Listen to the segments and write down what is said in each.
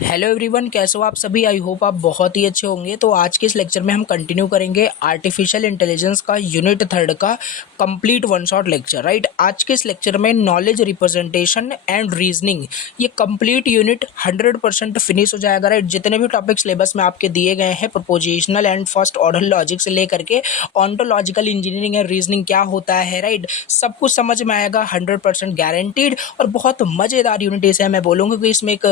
Hello everyone, कैसे हो आप सभी। आई होप आप बहुत ही अच्छे होंगे। तो आज के इस लेक्चर में हम कंटिन्यू करेंगे आर्टिफिशियल इंटेलिजेंस का यूनिट 3 का complete one shot lecture. Right, आज के इस लेक्चर में नॉलेज रिप्रेजेंटेशन एंड रीजनिंग ये कंप्लीट यूनिट 100% फिनिश हो जाएगा। राइट, जितने भी टॉपिक सिलेबस में आपके दिए गए हैं, prepositional and first order logic से लेकर के ऑन्टोलॉजिकल इंजीनियरिंग एंड रीजनिंग क्या होता है, राइट, सब कुछ समझ में आएगा 100% गारंटीड। और बहुत मज़ेदार यूनिट इसे मैं बोलूँगा कि इसमें एक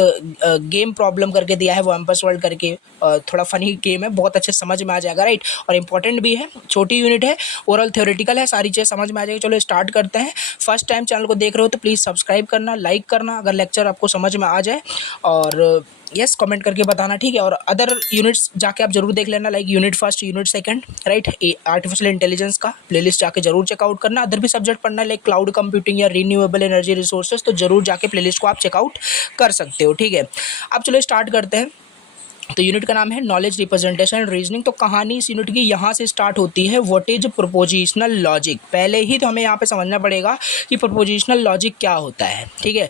गेम प्रॉब्लम करके दिया है वो एम्पस वर्ल्ड करके, थोड़ा फनी गेम है, बहुत अच्छे समझ में आ जाएगा। राइट, और इंपॉर्टेंट भी है, छोटी यूनिट है, ओरल थ्योरेटिकल है, सारी चीज़ समझ में आ जाएगी। चलो स्टार्ट करते हैं। फर्स्ट टाइम चैनल को देख रहे हो तो प्लीज़ सब्सक्राइब करना, लाइक करना अगर लेक्चर आपको समझ में आ जाए, और यस कमेंट करके बताना, ठीक है। और अदर यूनिट्स जाके आप जरूर देख लेना, like unit first, unit second, right, artificial intelligence का प्लेलिस्ट जाके जरूर चेकआउट करना। अदर भी सब्जेक्ट पढ़ना है लाइक क्लाउड कंप्यूटिंग या रिन्यूएबल एनर्जी रिसोर्सेज, तो जरूर जाके प्लेलिस्ट को आप चेकआउट कर सकते हो, ठीक है। अब चलो स्टार्ट करते हैं। तो यूनिट का नाम है नॉलेज रिप्रेजेंटेशन एंड रीजनिंग। तो कहानी इस यूनिट की यहाँ से स्टार्ट होती है, व्हाट इज प्रोपोजिशनल लॉजिक। पहले ही तो हमें यहाँ पे समझना पड़ेगा कि प्रोपोजिशनल लॉजिक क्या होता है, ठीक है।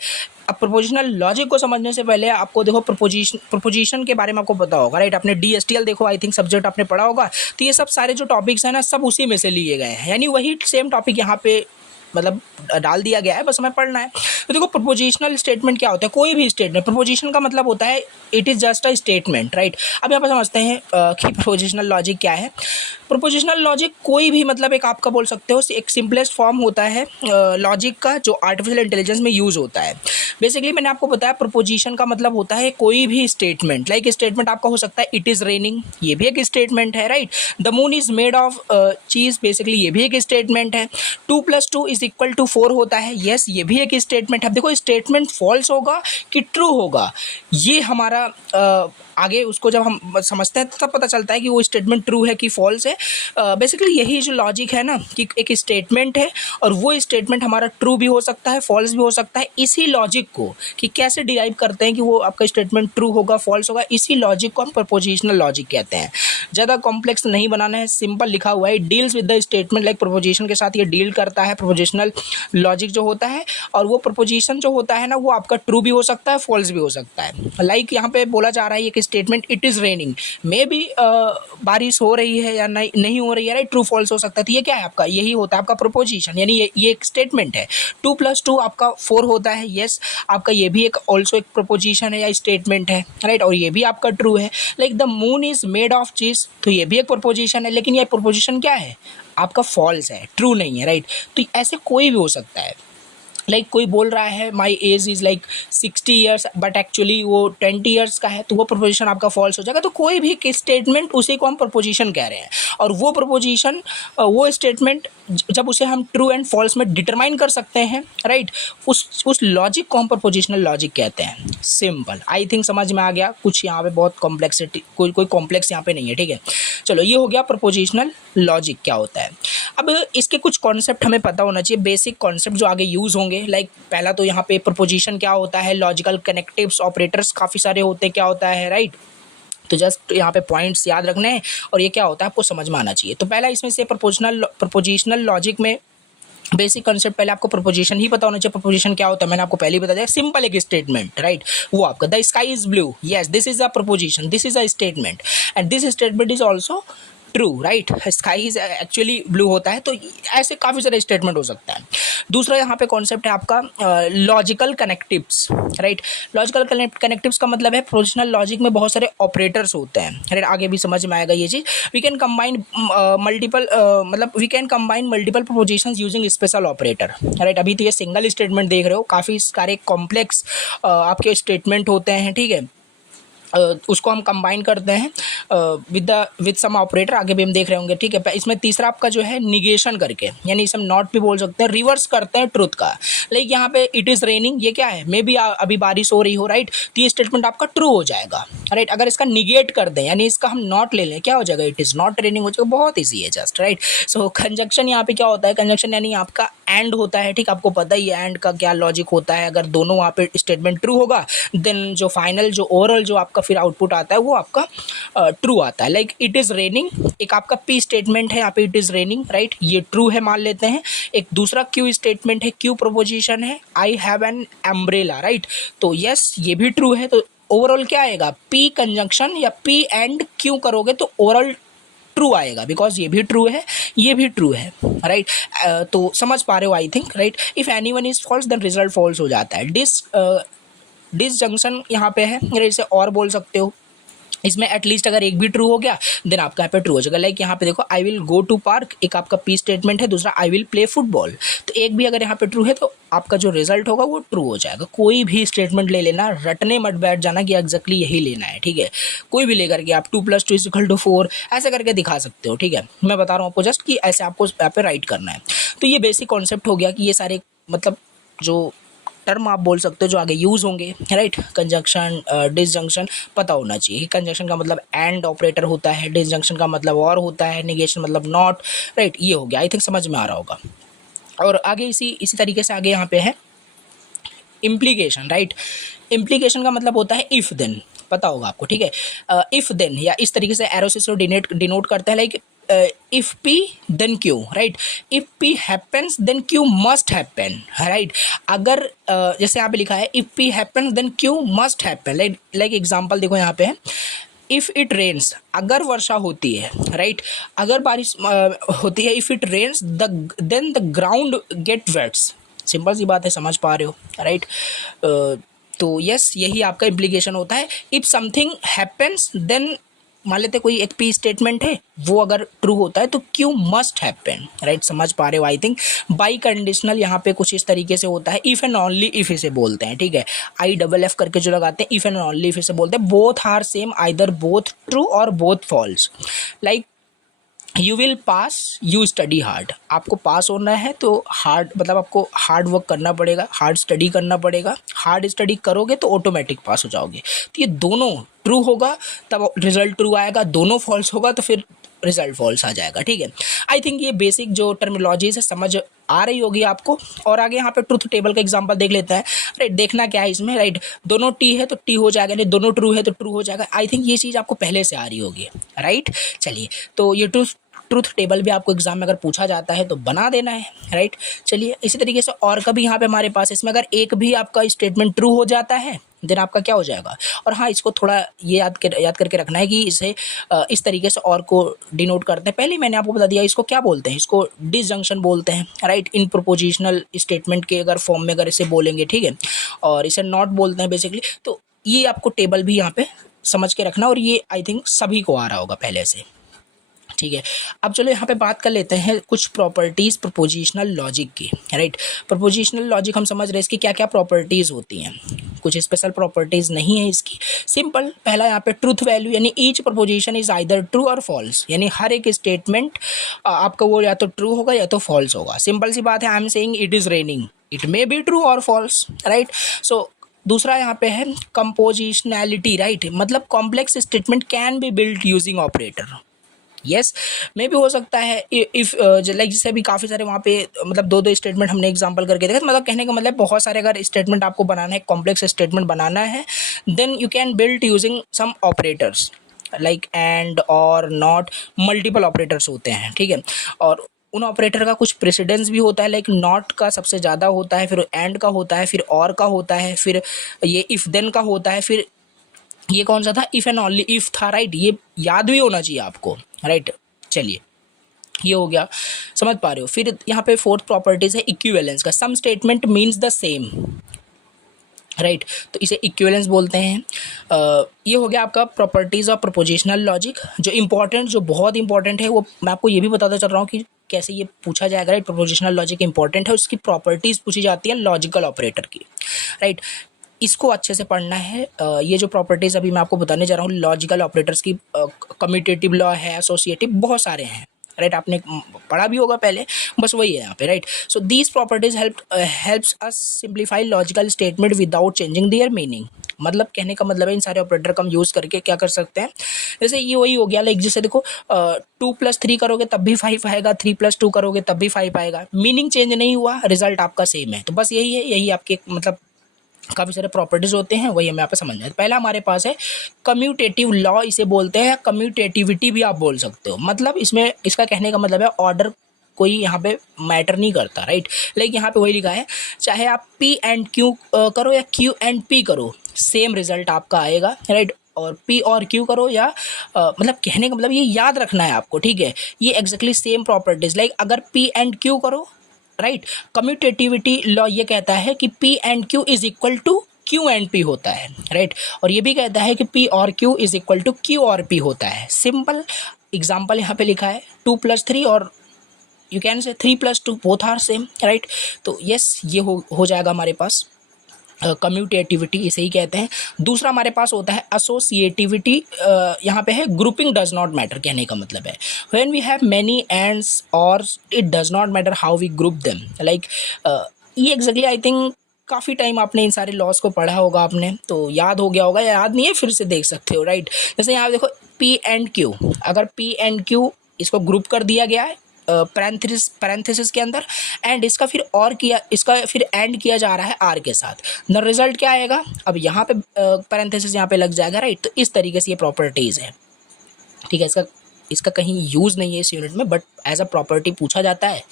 अब प्रोपोजिशनल लॉजिक को समझने से पहले आपको देखो प्रोपोजिशन के बारे में आपको पता होगा। राइट, आपने DSTL देखो, आई थिंक सब्जेक्ट आपने पढ़ा होगा। तो ये सब सारे जो टॉपिक्स हैं ना, सब उसी में से लिए गए हैं, यानी वही सेम टॉपिक यहाँ पे मतलब डाल दिया गया है, बस हमें पढ़ना है। तो देखो प्रोपोजिशनल स्टेटमेंट क्या होता है। कोई भी स्टेटमेंट, प्रोपोजिशन का मतलब होता है it is just a statement. Right, अब यहाँ पर समझते हैं कि प्रोपोजिशनल लॉजिक क्या है। प्रोपोजिशनल लॉजिक कोई भी मतलब एक आपका बोल सकते हो एक सिंपलेस्ट फॉर्म होता है लॉजिक का, जो आर्टिफिशियल इंटेलिजेंस में यूज़ होता है। बेसिकली मैंने आपको बताया प्रोपोजिशन का मतलब होता है कोई भी स्टेटमेंट। लाइक स्टेटमेंट आपका हो सकता है इट इज़ रेनिंग, ये भी एक स्टेटमेंट है। Right, the moon is made of cheese, basically ये भी एक स्टेटमेंट है। 2+2=4 होता है, यस ये भी एक स्टेटमेंट है। अब देखो स्टेटमेंट फॉल्स होगा कि ट्रू होगा, ये हमारा आगे उसको जब हम समझते हैं तब पता चलता है कि वो स्टेटमेंट ट्रू है कि फॉल्स है। बेसिकली यही जो लॉजिक है ना, कि एक स्टेटमेंट है और वो स्टेटमेंट हमारा ट्रू भी हो सकता है, फॉल्स भी हो सकता है। इसी लॉजिक को कि कैसे डिराइव करते हैं कि वो आपका स्टेटमेंट ट्रू होगा, फॉल्स होगा, इसी लॉजिक को हम प्रपोजिशनल लॉजिक कहते हैं। ज़्यादा कॉम्प्लेक्स नहीं बनाना है, सिंपल लिखा हुआ है, deals with the statement. Like preposition के साथ ये डील करता है प्रपोजिशनल लॉजिक जो होता है। और वो प्रपोजिशन जो होता है ना, वो आपका ट्रू भी हो सकता है, फॉल्स भी हो सकता है। लाइक यहाँ पे बोला जा रहा है एक statement it is raining, may be बारिश हो रही है या नहीं हो रही है। राइट, ट्रू फॉल्स हो सकता है। तो ये क्या है आपका, यही होता है आपका प्रोपोजिशन, यानी ये एक स्टेटमेंट है। 2+2 आपका 4 होता है, यस आपका ये भी एक ऑल्सो एक प्रोपोजिशन है या स्टेटमेंट है। राइट, और ये भी आपका ट्रू है। Like the moon is made of चीज, तो ये भी एक प्रोपोजिशन है, लेकिन ये प्रोपोजिशन क्या है आपका, फॉल्स है, ट्रू नहीं है। राइट, तो ऐसे कोई भी हो सकता है। लाइक कोई बोल रहा है my age is like 60 years but actually वो 20 ईयर्स का है, तो वो प्रपोजिशन आपका फॉल्स हो जाएगा। तो कोई भी स्टेटमेंट उसी को हम प्रपोजिशन कह रहे हैं, और वो प्रपोजिशन वो स्टेटमेंट जब उसे हम ट्रू एंड फॉल्स में डिटरमाइन कर सकते हैं, राइट, उस लॉजिक को हम प्रपोजिशनल लॉजिक कहते हैं। सिंपल, आई थिंक समझ में आ गया। कुछ यहाँ पे बहुत कॉम्प्लेक्सिटी, कोई कॉम्प्लेक्स यहाँ पे नहीं है, ठीक है। चलो ये हो गया प्रपोजिशनल लॉजिक क्या होता है। अब इसके कुछ कॉन्सेप्ट हमें पता होना चाहिए, बेसिक कॉन्सेप्ट जो आगे यूज़ होंगे। लाइक पहला तो यहाँ पे प्रपोजिशन क्या होता है, लॉजिकल कनेक्टिव्स ऑपरेटर्स काफ़ी सारे होते हैं, क्या होता है। राइट, तो जस्ट यहाँ पे पॉइंट्स याद रखने हैं और ये क्या होता है आपको समझ में आना चाहिए। तो पहला इसमें से प्रपोजिशनल लॉजिक में बेसिक कॉन्सेप्ट, पहले आपको प्रपोजिशन ही पता होना चाहिए। प्रपोजिशन क्या होता है मैंने आपको पहले ही बता दिया, सिंपल एक स्टेटमेंट। राइट, वो आपका the sky is blue, yes this is a preposition, this is a statement and this statement is also true. Right, sky is actually blue होता है। तो ऐसे काफ़ी सारे स्टेटमेंट हो सकता है। दूसरा यहाँ पे कॉन्सेप्ट है आपका logical connectives. Right, logical connectives का मतलब है प्रोपोजिशनल लॉजिक में बहुत सारे ऑपरेटर्स होते हैं। राइट, आगे भी समझ में आएगा ये चीज़। We can combine multiple propositions using special operator. Right, अभी तो ये सिंगल स्टेटमेंट देख रहे हो, काफ़ी सारे कॉम्प्लेक्स आपके स्टेटमेंट होते हैं, ठीक है। उसको हम कंबाइन करते हैं विद सम ऑपरेटर, आगे भी हम देख रहे होंगे, ठीक है। इसमें तीसरा आपका जो है निगेशन करके, यानी इसे हम नॉट भी बोल सकते हैं, रिवर्स करते हैं ट्रुथ का। लाइक यहाँ पे इट इज़ रेनिंग, ये क्या है, मे बी अभी बारिश हो रही हो। राइट, तो ये स्टेटमेंट आपका ट्रू हो जाएगा। राइट, अगर इसका निगेट कर दें, यानी इसका हम नॉट ले लें, क्या हो जाएगा, इट इज़ नॉट रेनिंग हो जाएगा। बहुत ईजी है जस्ट। राइट, सो कंजक्शन यहाँ पे क्या होता है, कंजक्शन यानी आपका एंड होता है, ठीक, आपको पता ही है एंड का क्या लॉजिक होता है। अगर दोनों वहाँ पे स्टेटमेंट ट्रू होगा, देन जो फाइनल जो ओवरऑल जो आपका फिर आउटपुट आता है वो आपका ट्रू आता है। लाइक इट इज़ रेनिंग, एक आपका पी स्टेटमेंट है यहाँ पे, इट इज़ रेनिंग। राइट, ये ट्रू है मान लेते हैं। एक दूसरा क्यू स्टेटमेंट है, क्यू प्रोपोजिशन है, I have an umbrella. Right, तो यस ये भी ट्रू है। तो ओवरऑल क्या आएगा, पी कंजंक्शन या पी एंड क्यू करोगे तो ओवरऑल ट्रू आएगा, बिकॉज ये भी ट्रू है ये भी ट्रू है, राइट। तो समझ पा रहे हो I think, right. If any one is false then result false हो जाता है। डिसजंक्शन यहाँ पे है, इसे और बोल सकते हो। इसमें एटलीस्ट अगर एक भी ट्रू हो गया देन आपका यहाँ पे ट्रू हो जाएगा। लाइक यहाँ पे देखो I will go to park, एक आपका पी स्टेटमेंट है, दूसरा आई विल प्ले फुटबॉल। तो एक भी अगर यहाँ पे ट्रू है तो आपका जो रिजल्ट होगा वो ट्रू हो जाएगा। कोई भी स्टेटमेंट ले लेना, रटने मत बैठ जाना कि एग्जैक्टली यही लेना है, ठीक है। कोई भी लेकर के आप 2+2=4 ऐसे करके दिखा सकते हो, ठीक है। मैं बता रहा हूँ आपको जस्ट कि ऐसे आपको यहाँ पे राइट करना है। तो ये बेसिक कॉन्सेप्ट हो गया कि ये सारे मतलब जो टर्म आप बोल सकते हो जो आगे यूज़ होंगे, राइट। कंजंक्शन, डिसजंक्शन पता होना चाहिए। कंजंक्शन का मतलब एंड ऑपरेटर होता है, डिसजंक्शन का मतलब और होता है, नेगेशन मतलब नॉट, राइट। ये हो गया, आई थिंक समझ में आ रहा होगा। और आगे इसी तरीके से आगे यहाँ पे है इम्प्लीकेशन, राइट। इम्प्लीकेशन का मतलब होता है इफ़ देन, पता होगा आपको, ठीक है। इफ़ देन या इस तरीके से एरो से डिनोट करता है, like if P then Q, right. If P happens then Q must happen, right. अगर जैसे यहाँ पे लिखा है if P happens then Q must happen, like example देखो यहाँ पे है इफ़ इट रेन्स, अगर वर्षा होती है, राइट। अगर बारिश होती है, if it rains then the ground get wets. Simple सी बात है, समझ पा रहे हो, राइट। तो यस, यही आपका इम्प्लीकेशन होता है। इफ़ समथिंग हैपन्स देन, मान लेते कोई एक पी स्टेटमेंट है, वो अगर ट्रू होता है तो क्यू मस्ट हैपन, राइट। समझ पा रहे हो आई थिंक। बाई कंडीशनल यहाँ पे कुछ इस तरीके से होता है, इफ़ एंड ओनली इफ़ इसे बोलते हैं, ठीक है। IFF करके जो लगाते हैं, इफ़ एंड ओनली इफ़ इसे बोलते हैं। Both are same, either both true और both false. Like you will pass, you study hard. आपको पास होना है तो हार्ड मतलब आपको हार्ड वर्क करना पड़ेगा, हार्ड स्टडी करना पड़ेगा। हार्ड स्टडी करोगे तो ऑटोमेटिक पास हो जाओगे। तो ये दोनों ट्रू होगा तब रिजल्ट ट्रू आएगा, दोनों फॉल्स होगा तो फिर रिजल्ट फॉल्स आ जाएगा, ठीक है। आई थिंक ये बेसिक जो टर्मिनोलॉजी है समझ आ रही होगी आपको। और आगे यहाँ पे ट्रूथ टेबल का एग्जांपल देख लेते हैं, राइट। देखना क्या है इसमें, राइट। दोनों टी है तो टी हो जाएगा, नहीं दोनों ट्रू है तो ट्रू हो जाएगा। आई थिंक ये चीज़ आपको पहले से आ रही होगी, राइट। चलिए, तो ये ट्रूथ टेबल भी आपको एग्जाम में अगर पूछा जाता है तो बना देना है, राइट। चलिए, इसी तरीके से और कभी यहाँ पे हमारे पास इसमें अगर एक भी आपका स्टेटमेंट ट्रू हो जाता है देन आपका क्या हो जाएगा। और हाँ, इसको थोड़ा ये याद करके रखना है कि इसे इस तरीके से और को डिनोट करते हैं। पहले मैंने आपको बता दिया इसको क्या बोलते हैं, इसको डिसजंक्शन बोलते हैं, राइट। इन प्रोपोजिशनल स्टेटमेंट के अगर फॉर्म में अगर इसे बोलेंगे, ठीक है। और इसे नॉट बोलते हैं बेसिकली। तो ये आपको टेबल भी यहाँ पे समझ के रखना, और ये आई थिंक सभी को आ रहा होगा पहले से, ठीक है। अब चलो यहाँ पे बात कर लेते हैं कुछ प्रॉपर्टीज़ प्रपोजिशनल लॉजिक की, राइट। प्रपोजिशनल लॉजिक हम समझ रहे हैं इसकी क्या क्या प्रॉपर्टीज़ होती हैं। कुछ स्पेशल प्रॉपर्टीज़ नहीं है इसकी, सिंपल। पहला यहाँ पे ट्रूथ वैल्यू, यानी each preposition is either true और फॉल्स, यानी हर एक स्टेटमेंट आपका वो या तो ट्रू होगा या तो फॉल्स होगा। सिंपल सी बात है, I am saying it is raining, it may be true और फॉल्स, राइट। सो दूसरा यहाँ पे है कंपोजिशनैलिटी, राइट। मतलब complex statement can be built using operator. Yes, में भी हो सकता है इफ़ लाइक जैसे अभी काफ़ी सारे वहाँ पे मतलब दो स्टेटमेंट हमने एग्जांपल करके देखा। मतलब कहने का मतलब बहुत सारे अगर स्टेटमेंट आपको बनाना है, कॉम्प्लेक्स स्टेटमेंट बनाना है, then you can build using some operators like and और नॉट, मल्टीपल ऑपरेटर्स होते हैं, ठीक है। और उन ऑपरेटर का कुछ प्रेसिडेंस भी होता है, लाइक नॉट का सबसे ज़्यादा होता है, फिर एंड का होता है, फिर और का होता है, फिर ये इफ़ देन का होता है, फिर ये कौन सा था, इफ़ एंड ओनली इफ़ था, राइट। ये याद भी होना चाहिए आपको, राइट। चलिए, ये हो गया, समझ पा रहे हो। फिर यहाँ पे फोर्थ प्रॉपर्टीज है इक्विवेलेंस का। Some statement means the same, right. तो इसे इक्विवेलेंस बोलते हैं। ये हो गया आपका प्रॉपर्टीज ऑफ प्रपोजिशनल लॉजिक। जो इंपॉर्टेंट, जो बहुत इंपॉर्टेंट है, वो मैं आपको ये भी बताता चल रहा हूँ कि कैसे ये पूछा जाएगा, राइट। प्रपोजिशनल लॉजिक इंपॉर्टेंट है, उसकी प्रॉपर्टीज पूछी जाती है लॉजिकल ऑपरेटर की, राइट। इसको अच्छे से पढ़ना है। ये जो प्रॉपर्टीज़ अभी मैं आपको बताने जा रहा हूँ लॉजिकल ऑपरेटर्स की, कम्यूटेटिव लॉ है, एसोसिएटिव, बहुत सारे हैं, राइट। आपने पढ़ा भी होगा पहले, बस वही है यहाँ पे, right. So these properties helps us simplify logical statement without changing their meaning. मतलब कहने का मतलब है इन सारे ऑपरेटर का हम यूज़ करके क्या कर सकते हैं। जैसे ये वही हो गया, लाइक जैसे देखो 2+3 करोगे तब भी 5 आएगा, 3+2 करोगे तब भी 5 आएगा, मीनिंग चेंज नहीं हुआ, रिजल्ट आपका सेम है। तो बस यही है, यही आपके मतलब काफ़ी सारे प्रॉपर्टीज होते हैं, वही हमें यहाँ पे समझना है। पहला हमारे पास है कम्यूटेटिव लॉ, इसे बोलते हैं, कम्यूटेटिविटी भी आप बोल सकते हो। मतलब इसमें इसका कहने का मतलब है ऑर्डर कोई यहाँ पे मैटर नहीं करता, राइट। लाइक यहाँ पे वही लिखा है, चाहे आप P एंड Q करो या Q एंड P करो, सेम रिजल्ट आपका आएगा, राइट। और P और Q करो या मतलब कहने का मतलब ये याद रखना है आपको, ठीक है। ये एग्जैक्टली सेम प्रॉपर्टीज, लाइक अगर P एंड Q करो, राइट, कम्यूटेटिविटी लॉ ये कहता है कि P and Q is equal to Q and P होता है, राइट। और ये भी कहता है कि P और Q is equal to Q और P होता है। सिंपल एग्जाम्पल यहाँ पे लिखा है 2+3 और you can say 3+2 both are same, right. तो यस, ये हो जाएगा हमारे पास कम्यूटेटिविटी, इसे ही कहते हैं। दूसरा हमारे पास होता है एसोसिएटिविटी, यहाँ पे है ग्रुपिंग डज नॉट मैटर, कहने का मतलब है when we have many ands और it does not matter how we group them, like ये एग्जैक्टली आई थिंक काफ़ी टाइम आपने इन सारे लॉस को पढ़ा होगा आपने, तो याद हो गया होगा, या याद नहीं है फिर से देख सकते हो, राइट। जैसे यहाँ देखो P एंड Q, अगर P एंड Q इसको ग्रुप कर दिया गया है पैरेंथेसिस के अंदर, एंड इसका फिर और किया, इसका फिर एंड किया जा रहा है R के साथ, द रिजल्ट क्या आएगा, अब यहाँ पे पैरेंथेसिस यहाँ पे लग जाएगा, राइट। तो इस तरीके से ये प्रॉपर्टीज़ है, ठीक है। इसका कहीं यूज़ नहीं है इस यूनिट में, बट एज अ प्रॉपर्टी पूछा जाता है,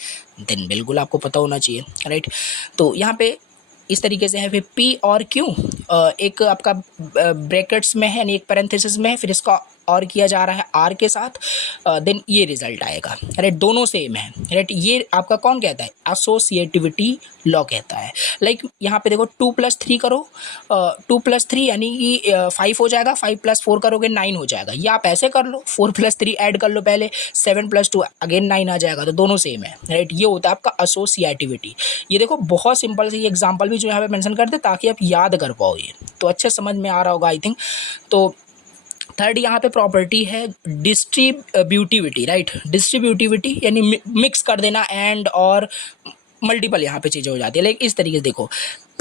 देन बिल्कुल आपको पता होना चाहिए, राइट। तो यहाँ पे इस तरीके से है, फिर P और Q एक आपका ब्रैकेट्स में है, यानी एक पैरेंथेसिस में है, फिर इसका और किया जा रहा है R के साथ, देन ये रिजल्ट आएगा, राइट। दोनों सेम है, राइट। ये आपका कौन कहता है, एसोसिएटिविटी लॉ कहता है। लाइक यहाँ पे देखो 2+3 करो, 2+3 यानी कि 5 हो जाएगा, 5+4 करोगे 9 हो जाएगा, या आप ऐसे कर लो 4+3 ऐड कर लो पहले, 7+2 अगेन 9 आ जाएगा, तो दोनों सेम है, राइट। ये होता है आपका एसोसिएटिविटी। ये देखो बहुत सिंपल से ये एग्जाम्पल भी जो यहाँ पे मेंशन करते ताकि आप याद कर पाओ, ये तो अच्छे समझ में आ रहा होगा आई थिंक। तो थर्ड यहाँ पे प्रॉपर्टी है डिस्ट्रीब्यूटिविटी, राइट। डिस्ट्रीब्यूटिविटी यानी मिक्स कर देना, एंड और मल्टीपल यहाँ पे चीज़ें हो जाती है, लाइक इस तरीके से देखो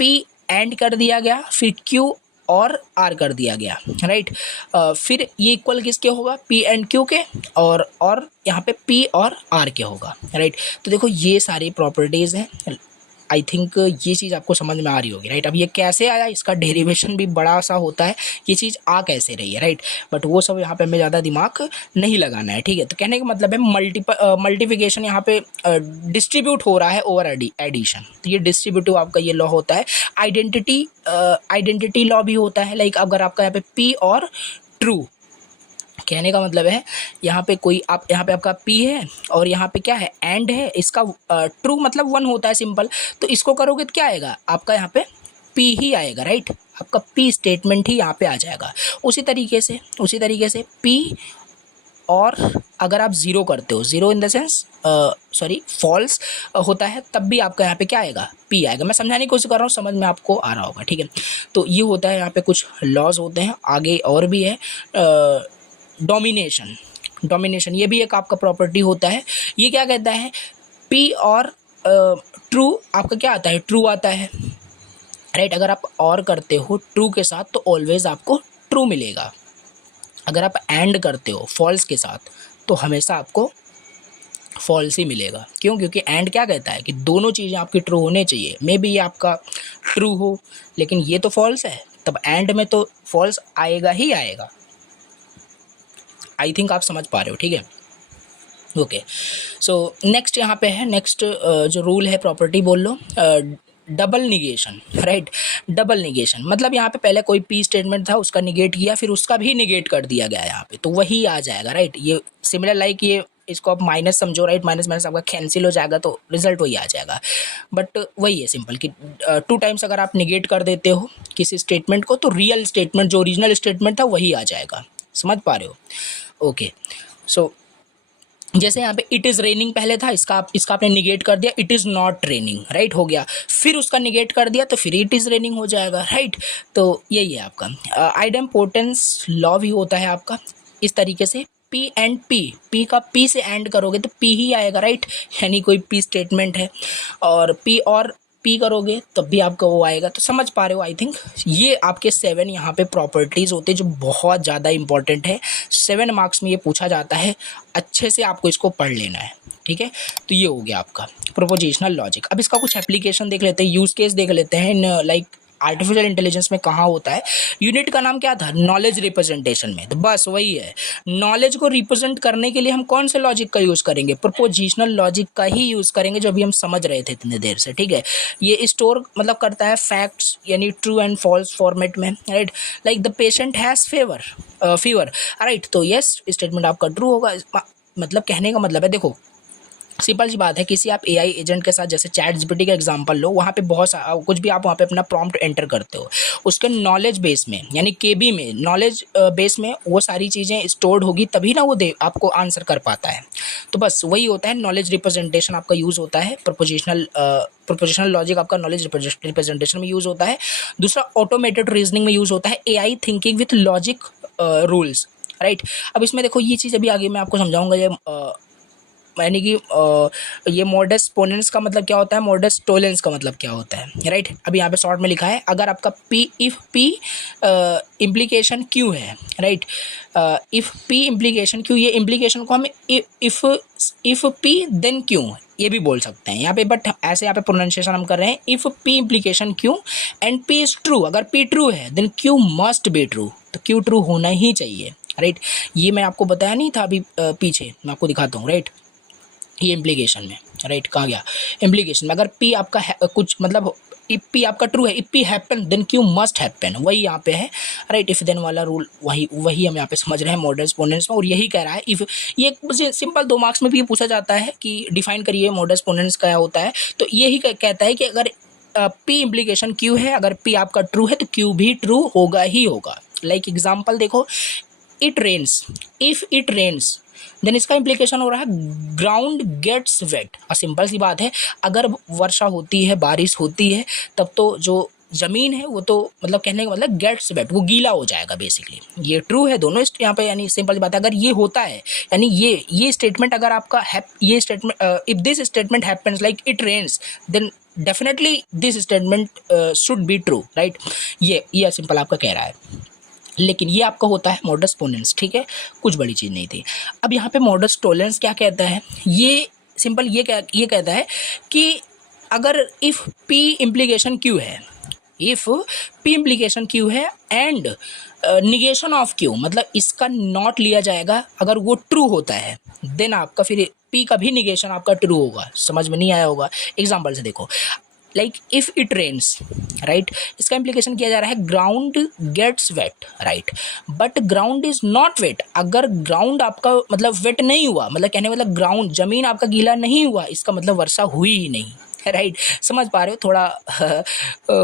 P एंड कर दिया गया, फिर Q और R कर दिया गया, राइट। फिर ये इक्वल किसके होगा, P एंड Q के, और यहाँ पे P और R के होगा, राइट। तो देखो ये सारी प्रॉपर्टीज़ हैं, आई थिंक ये चीज़ आपको समझ में आ रही होगी, राइट। अब ये कैसे आया, इसका डेरिवेशन भी बड़ा सा होता है, ये चीज़ आ कैसे रही है, राइट। बट वो सब यहाँ पे हमें ज़्यादा दिमाग नहीं लगाना है, ठीक है। तो कहने का मतलब है मल्टीप्लिकेशन यहाँ पे डिस्ट्रीब्यूट हो रहा है ओवर एडिशन, तो ये डिस्ट्रीब्यूटिव आपका ये लॉ होता है। आइडेंटिटी लॉ भी होता है, लाइक अगर आपका यहाँ पे P और ट्रू, कहने का मतलब है यहाँ पे कोई आप यहाँ पे आपका P है और यहाँ पे क्या है, एंड है, इसका ट्रू मतलब 1 होता है सिंपल, तो इसको करोगे तो क्या आएगा आपका यहाँ पे P ही आएगा, राइट। आपका P स्टेटमेंट ही यहाँ पे आ जाएगा। उसी तरीके से P, और अगर आप ज़ीरो करते हो, zero in the sense false होता है, तब भी आपका यहाँ पे क्या आएगा, P आएगा। मैं समझाने की कोशिश कर रहा हूँ, समझ में आपको आ रहा होगा, ठीक है। तो ये होता है यहाँ पे कुछ लॉज होते हैं, आगे और भी है। डोमिनेशन ये भी एक आपका प्रॉपर्टी होता है। ये क्या कहता है, P और ट्रू आपका क्या आता है, ट्रू आता है, राइट। अगर आप और करते हो ट्रू के साथ तो ऑलवेज आपको ट्रू मिलेगा। अगर आप एंड करते हो फॉल्स के साथ तो हमेशा आपको फॉल्स ही मिलेगा। क्यों, क्योंकि एंड क्या कहता है कि दोनों चीज़ें आपकी ट्रू होने चाहिए। मे बी ये आपका ट्रू हो लेकिन ये तो फॉल्स है, तब एंड में तो फॉल्स आएगा ही आएगा। आई थिंक आप समझ पा रहे हो, ठीक है। ओके, सो नेक्स्ट यहाँ पे है, नेक्स्ट जो रूल है प्रॉपर्टी बोल लो, double negation, right. Double negation मतलब यहाँ पे पहले कोई P स्टेटमेंट था, उसका निगेट किया, फिर उसका भी निगेट कर दिया गया यहाँ पे, तो वही आ जाएगा, राइट। ये सिमिलर लाइक ये इसको आप माइनस समझो, राइट। माइनस माइनस आपका कैंसिल हो जाएगा तो रिजल्ट वही आ जाएगा। बट वही है सिंपल कि 2 टाइम्स अगर आप निगेट कर देते हो किसी स्टेटमेंट को तो रियल स्टेटमेंट जो ओरिजिनल स्टेटमेंट था वही आ जाएगा। समझ पा रहे हो? ओके, सो जैसे यहाँ पे इट इज़ रेनिंग पहले था, इसका आपने निगेट कर दिया, it is not raining, right, हो गया। फिर उसका निगेट कर दिया तो फिर इट इज़ रेनिंग हो जाएगा, राइट। तो यही है आपका आइडेम्पोर्टेंस लॉ भी होता है आपका इस तरीके से। P एंड P का P से एंड करोगे तो P ही आएगा, राइट। यानी कोई P स्टेटमेंट है और P और P करोगे तब भी आपका वो आएगा। तो समझ पा रहे हो आई थिंक। ये आपके 7 यहाँ पे प्रॉपर्टीज़ होते हैं जो बहुत ज़्यादा इंपॉर्टेंट है। 7 मार्क्स में ये पूछा जाता है, अच्छे से आपको इसको पढ़ लेना है, ठीक है। तो ये हो गया आपका प्रोपोजिशनल लॉजिक। अब इसका कुछ एप्लीकेशन देख लेते हैं, यूज़ केस देख लेते हैं इन लाइक आर्टिफिशियल इंटेलिजेंस में कहाँ होता है, यूनिट का नाम क्या था, नॉलेज रिप्रेजेंटेशन में। तो बस वही है, नॉलेज को रिप्रेजेंट करने के लिए हम कौन से लॉजिक का यूज़ करेंगे, प्रोपोजिशनल लॉजिक का ही यूज़ करेंगे, जो अभी हम समझ रहे थे इतने देर से, ठीक है। ये स्टोर मतलब करता है फैक्ट्स यानी ट्रू एंड फॉल्स फॉर्मेट में, right. Like the patient has fever, right. तो यस स्टेटमेंट आपका ट्रू होगा। मतलब कहने का मतलब है, देखो सिंपल सी बात है, किसी आप एआई एजेंट के साथ जैसे चैट जीपीटी का एग्जांपल लो, वहाँ पे बहुत कुछ भी आप वहाँ पे अपना प्रॉम्प्ट एंटर करते हो, उसके नॉलेज बेस में यानी केबी में, नॉलेज बेस में वो सारी चीज़ें स्टोर्ड होगी, तभी ना वो दे आपको आंसर कर पाता है। तो बस वही होता है, नॉलेज रिप्रेजेंटेशन आपका यूज़ होता है, प्रोपोजिशनल लॉजिक आपका नॉलेज रिप्रेजेंटेशन में यूज़ होता है। दूसरा ऑटोमेटेड रीजनिंग में यूज़ होता है, AI thinking with logic rules, right. अब इसमें देखो ये चीज़ अभी आगे मैं आपको समझाऊंगा, ये यानी कि ये मोडस पोनेंस का मतलब क्या होता है, मोडस टोलेंस का मतलब क्या होता है, राइट। अभी यहाँ पे शॉर्ट में लिखा है, अगर आपका P if P implication Q है, right. If P implication Q, ये इम्प्लीकेशन को हम इफ़ पी देन क्यू ये भी बोल सकते हैं यहाँ पे, बट ऐसे यहाँ पे प्रोनाउंसिएशन हम कर रहे हैं, if P implication Q and P is true, अगर पी ट्रू है then Q must be true, तो क्यू ट्रू होना ही चाहिए, राइट। ये मैं आपको बताया नहीं था अभी पीछे, मैं आपको दिखाता हूँ, राइट। ये इम्प्लीकेशन में, राइट, कहाँ गया, इम्प्लीकेशन में अगर पी आपका कुछ मतलब इफ पी आपका ट्रू है, if P happen then Q must happen, वही यहाँ पे है, राइट। इफ देन वाला रूल वही हम यहाँ पे समझ रहे हैं मॉडल्स पोनेंट्स में, और यही कह रहा है इफ। ये सिंपल 2 मार्क्स में भी ये पूछा जाता है कि डिफाइन करिए मॉडल्स पोनेंट्स क्या होता है, तो यही कहता है कि अगर पी इम्प्लीकेशन क्यू है, अगर पी आपका ट्रू है तो क्यू भी ट्रू होगा ही होगा। लाइक एग्जाम्पल देखो, it rains, if it rains then इसका इम्प्लीकेशन हो रहा है ग्राउंड गेट्स वेट। सिंपल सी बात है, अगर वर्षा होती है, बारिश होती है, तब तो जो ज़मीन है वो तो मतलब कहने का मतलब गेट्स वेट, वो गीला हो जाएगा बेसिकली। ये ट्रू है दोनों यहाँ पे, यानी सिंपल सी बात है, अगर ये होता है यानी ये स्टेटमेंट अगर आपका ये statement if this statement happens like it rains then definitely this statement should be true, right. ये सिंपल आपका कह रहा है, लेकिन ये आपका होता है मॉडस पोनेंस, ठीक है, कुछ बड़ी चीज़ नहीं थी। अब यहाँ पे मॉडस टोलेंस क्या कहता है, ये सिंपल ये कहता है कि अगर इफ़ पी इम्प्लीकेशन क्यू है, इफ़ पी इम्प्लीकेशन क्यू है एंड निगेशन ऑफ क्यू, मतलब इसका नॉट लिया जाएगा, अगर वो ट्रू होता है देन आपका फिर पी का भी निगेशन आपका ट्रू होगा। समझ में नहीं आया होगा, एग्जाम्पल से देखो, like if it rains, right, इसका इम्प्लीकेशन किया जा रहा है ground gets wet, right, but ground is not wet, अगर ग्राउंड आपका मतलब वेट नहीं हुआ, मतलब कहने मतलब ग्राउंड ज़मीन आपका गीला नहीं हुआ, इसका मतलब वर्षा हुई ही नहीं, राइट। समझ पा रहे हो, थोड़ा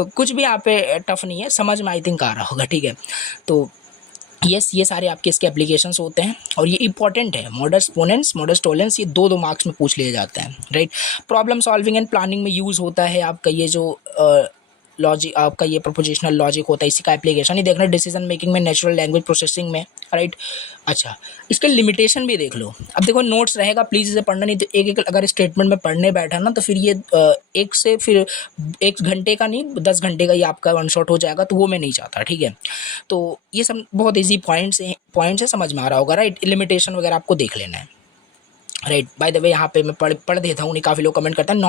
कुछ भी यहाँ पे टफ नहीं है, समझ में आई थिंक आ रहा होगा, ठीक है। तो यस, ये सारे आपके इसके एप्लीकेशंस होते हैं और ये इंपॉर्टेंट है, मॉडस पोनेंस, मॉडस टोलेंस, ये 2 मार्क्स में पूछ लिए जाते हैं, right. Problem solving and planning में यूज़ होता है आपका ये जो लॉजिक, आपका ये प्रोपोजिशनल लॉजिक होता है, इसी का एप्लीकेशन ही देखना, डिसीजन मेकिंग में, नेचुरल लैंग्वेज प्रोसेसिंग में, राइट। अच्छा, इसके लिमिटेशन भी देख लो। अब देखो नोट्स रहेगा, प्लीज़ इसे पढ़ना, नहीं तो एक अगर स्टेटमेंट में पढ़ने बैठा ना तो फिर ये एक से फिर 1 घंटे का नहीं 10 घंटे का ये आपका वन शॉट हो जाएगा, तो वो मैं नहीं चाहता, ठीक है। तो ये सब बहुत ईजी पॉइंट्स है, समझ में आ रहा होगा, राइट। लिमिटेशन वगैरह आपको देख लेना है, राइट। बाय द वे यहाँ पे मैं पढ़ देता हूँ, नहीं काफ़ी लोग कमेंट करते हैं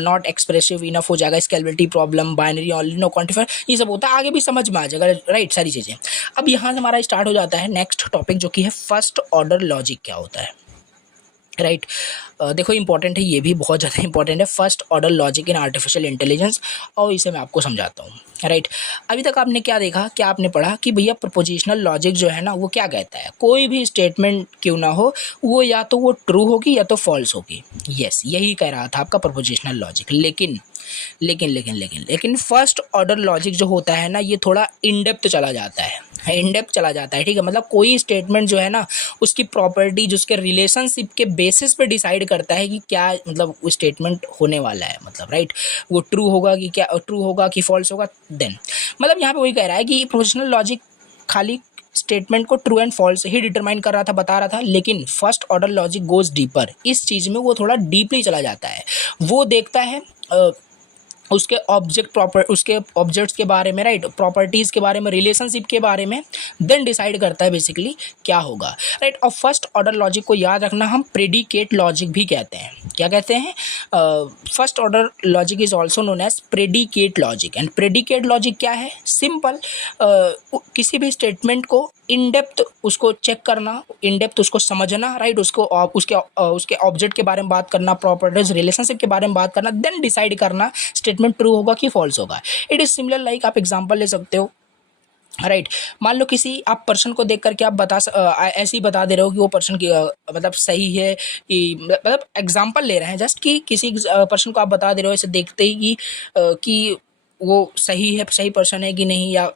नॉट एक्सप्रेसिव इनफ हो जाएगा, scalability problem, binary only, no quantifier, ये सब होता है, आगे भी समझ में आ जाएगा, राइट, सारी चीज़ें। अब यहाँ से हमारा स्टार्ट हो जाता है नेक्स्ट टॉपिक, जो कि है फर्स्ट ऑर्डर लॉजिक क्या होता है, राइट। देखो इंपॉर्टेंट है, ये भी बहुत ज़्यादा इंपॉर्टेंट है, first order logic in artificial intelligence, और इसे मैं आपको समझाता हूँ, राइट। अभी तक आपने क्या देखा, क्या आपने पढ़ा कि भैया प्रोपोजिशनल लॉजिक जो है ना वो क्या कहता है, कोई भी स्टेटमेंट क्यों ना हो वो या तो वो ट्रू होगी या तो फॉल्स होगी। यस, यही कह रहा था आपका प्रोपोजिशनल लॉजिक। लेकिन फर्स्ट ऑर्डर लॉजिक जो होता है ना, ये थोड़ा इन डेप्थ चला जाता है, ठीक है। मतलब कोई स्टेटमेंट जो है ना उसकी प्रॉपर्टी, जो उसके रिलेशनशिप के बेसिस पे डिसाइड करता है कि क्या मतलब वो स्टेटमेंट होने वाला है, मतलब राइट, वो ट्रू होगा कि फॉल्स होगा। देन मतलब यहाँ पे वही कह रहा है कि प्रोपोजिशनल लॉजिक खाली स्टेटमेंट को ट्रू एंड फॉल्स ही डिटरमाइन कर रहा था, बता रहा था, लेकिन first order logic goes deeper, इस चीज़ में वो थोड़ा डीपली चला जाता है। वो देखता है उसके उसके ऑब्जेक्ट्स के बारे में, राइट, प्रॉपर्टीज़ के बारे में, रिलेशनशिप के बारे में, देन डिसाइड करता है बेसिकली क्या होगा, राइट। और फर्स्ट ऑर्डर लॉजिक को याद रखना हम प्रेडिकेट लॉजिक भी कहते हैं। क्या कहते हैं? First order logic is also known as predicate logic. And predicate logic क्या है? सिंपल, किसी भी स्टेटमेंट को इन डेप्थ उसको चेक करना, इन डेप्थ उसको समझना, राइट, उसको उसके ऑब्जेक्ट के बारे में बात करना, प्रॉपर्टीज रिलेशनशिप के बारे में बात करना, देन डिसाइड करना स्टेटमेंट ट्रू होगा कि फॉल्स होगा। इट इज सिमिलर, लाइक आप एग्जांपल ले सकते हो, राइट। मान लो किसी आप पर्सन को देख करके आप ऐसे ही बता दे रहे हो कि वो पर्सन की मतलब सही है, कि मतलब एग्जांपल ले रहे हैं जस्ट, कि किसी पर्सन को आप बता दे रहे हो ऐसे देखते ही कि वो सही है, सही पर्सन है कि नहीं, या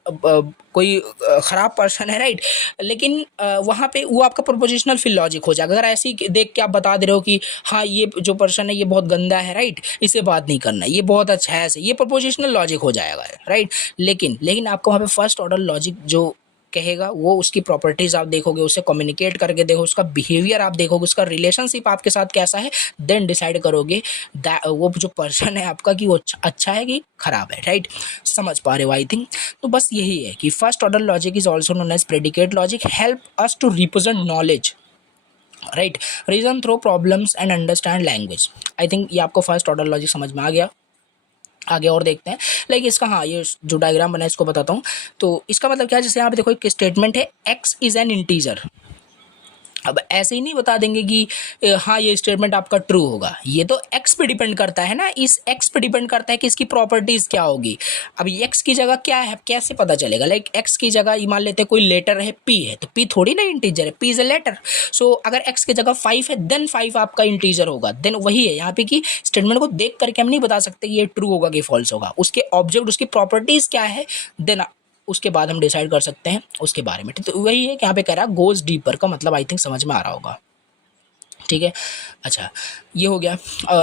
कोई ख़राब पर्सन है, राइट। लेकिन वहाँ पे वो आपका प्रोपोजिशनल फिल लॉजिक हो जाएगा। अगर ऐसे ही देख के आप बता दे रहे हो कि हाँ ये जो पर्सन है ये बहुत गंदा है, राइट, इससे बात नहीं करना, ये बहुत अच्छा है, ऐसे ये प्रोपोजिशनल लॉजिक हो जाएगा, राइट। लेकिन आपको वहाँ पे फर्स्ट ऑर्डर लॉजिक जो कहेगा वो उसकी प्रॉपर्टीज़ आप देखोगे, उससे कम्युनिकेट करके देखो, उसका बिहेवियर आप देखोगे, उसका रिलेशनशिप आपके साथ कैसा है, देन डिसाइड करोगे वो जो पर्सन है आपका कि वो अच्छा है कि खराब है, राइट। समझ पा रहे हो आई थिंक। तो बस यही है कि first order logic is also known as predicate logic, help us to represent knowledge, right, reason through problems and understand language. I think ये आपको फर्स्ट ऑर्डर लॉजिक समझ में आ गया। आगे और देखते हैं, लाइक इसका, हाँ, ये जो डायग्राम बना है इसको बताता हूँ। तो इसका मतलब क्या है, जैसे यहाँ पे देखो एक स्टेटमेंट है, एक्स इज एन इंटीजर। अब ऐसे ही नहीं बता देंगे कि हाँ ये स्टेटमेंट आपका ट्रू होगा, ये तो एक्स पे डिपेंड करता है ना, इस एक्स पे डिपेंड करता है कि इसकी प्रॉपर्टीज क्या होगी। अब एक्स की जगह क्या है, कैसे पता चलेगा? लाइक एक्स की जगह ये मान लेते हैं कोई लेटर है, पी है, तो पी थोड़ी ना इंटीजर है, पी इज ए लेटर। सो अगर एक्स की जगह 5 है, देन 5 आपका इंटीजर होगा। देन वही है यहाँ पे कि स्टेटमेंट को देख करके हम नहीं बता सकते कि ये ट्रू होगा कि फॉल्स होगा, उसके ऑब्जेक्ट, उसकी प्रॉपर्टीज क्या है, देन उसके बाद हम डिसाइड कर सकते हैं उसके बारे में। तो वही है कि यहाँ पे कह रहा है गोज डीपर, का मतलब आई थिंक समझ में आ रहा होगा, ठीक है। अच्छा, ये हो गया।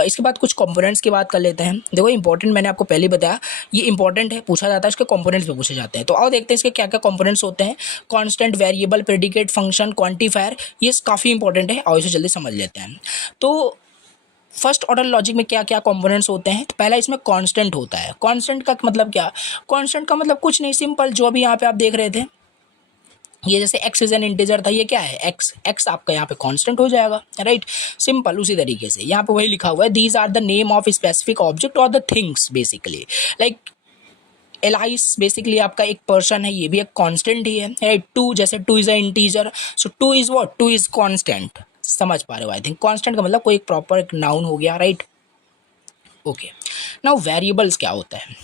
इसके बाद कुछ कंपोनेंट्स की बात कर लेते हैं। देखो इंपॉर्टेंट, मैंने आपको पहले बताया ये इंपॉर्टेंट है, पूछा जाता है, इसके कंपोनेंट्स पे पूछे जाते हैं। तो आओ देखते हैं इसके क्या क्या कंपोनेंट्स होते हैं। Constant, variable, predicate, function, quantifier, ये काफ़ी इंपॉर्टेंट है, और इसे जल्दी समझ लेते हैं। तो फर्स्ट ऑर्डर लॉजिक में क्या क्या कंपोनेंट्स होते हैं? तो पहला इसमें कांस्टेंट होता है। कांस्टेंट का मतलब क्या? कांस्टेंट का मतलब कुछ नहीं, सिंपल, जो अभी यहाँ पे आप देख रहे थे, ये जैसे x इज एन इंटीजर था, ये क्या है, x आपका यहाँ पे कांस्टेंट हो जाएगा, राइट। सिंपल उसी तरीके से यहाँ पे वही लिखा हुआ है, these are the name of specific object और the things, basically like Alice basically आपका एक पर्सन है, ये भी एक कांस्टेंट ही है, राइट। टू, जैसे two is a integer, so two is what, two is constant. समझ पा रहे हो आई थिंक। कांस्टेंट का मतलब कोई एक प्रॉपर एक नाउन हो गया, राइट। ओके, नाउ वेरिएबल्स क्या होता है?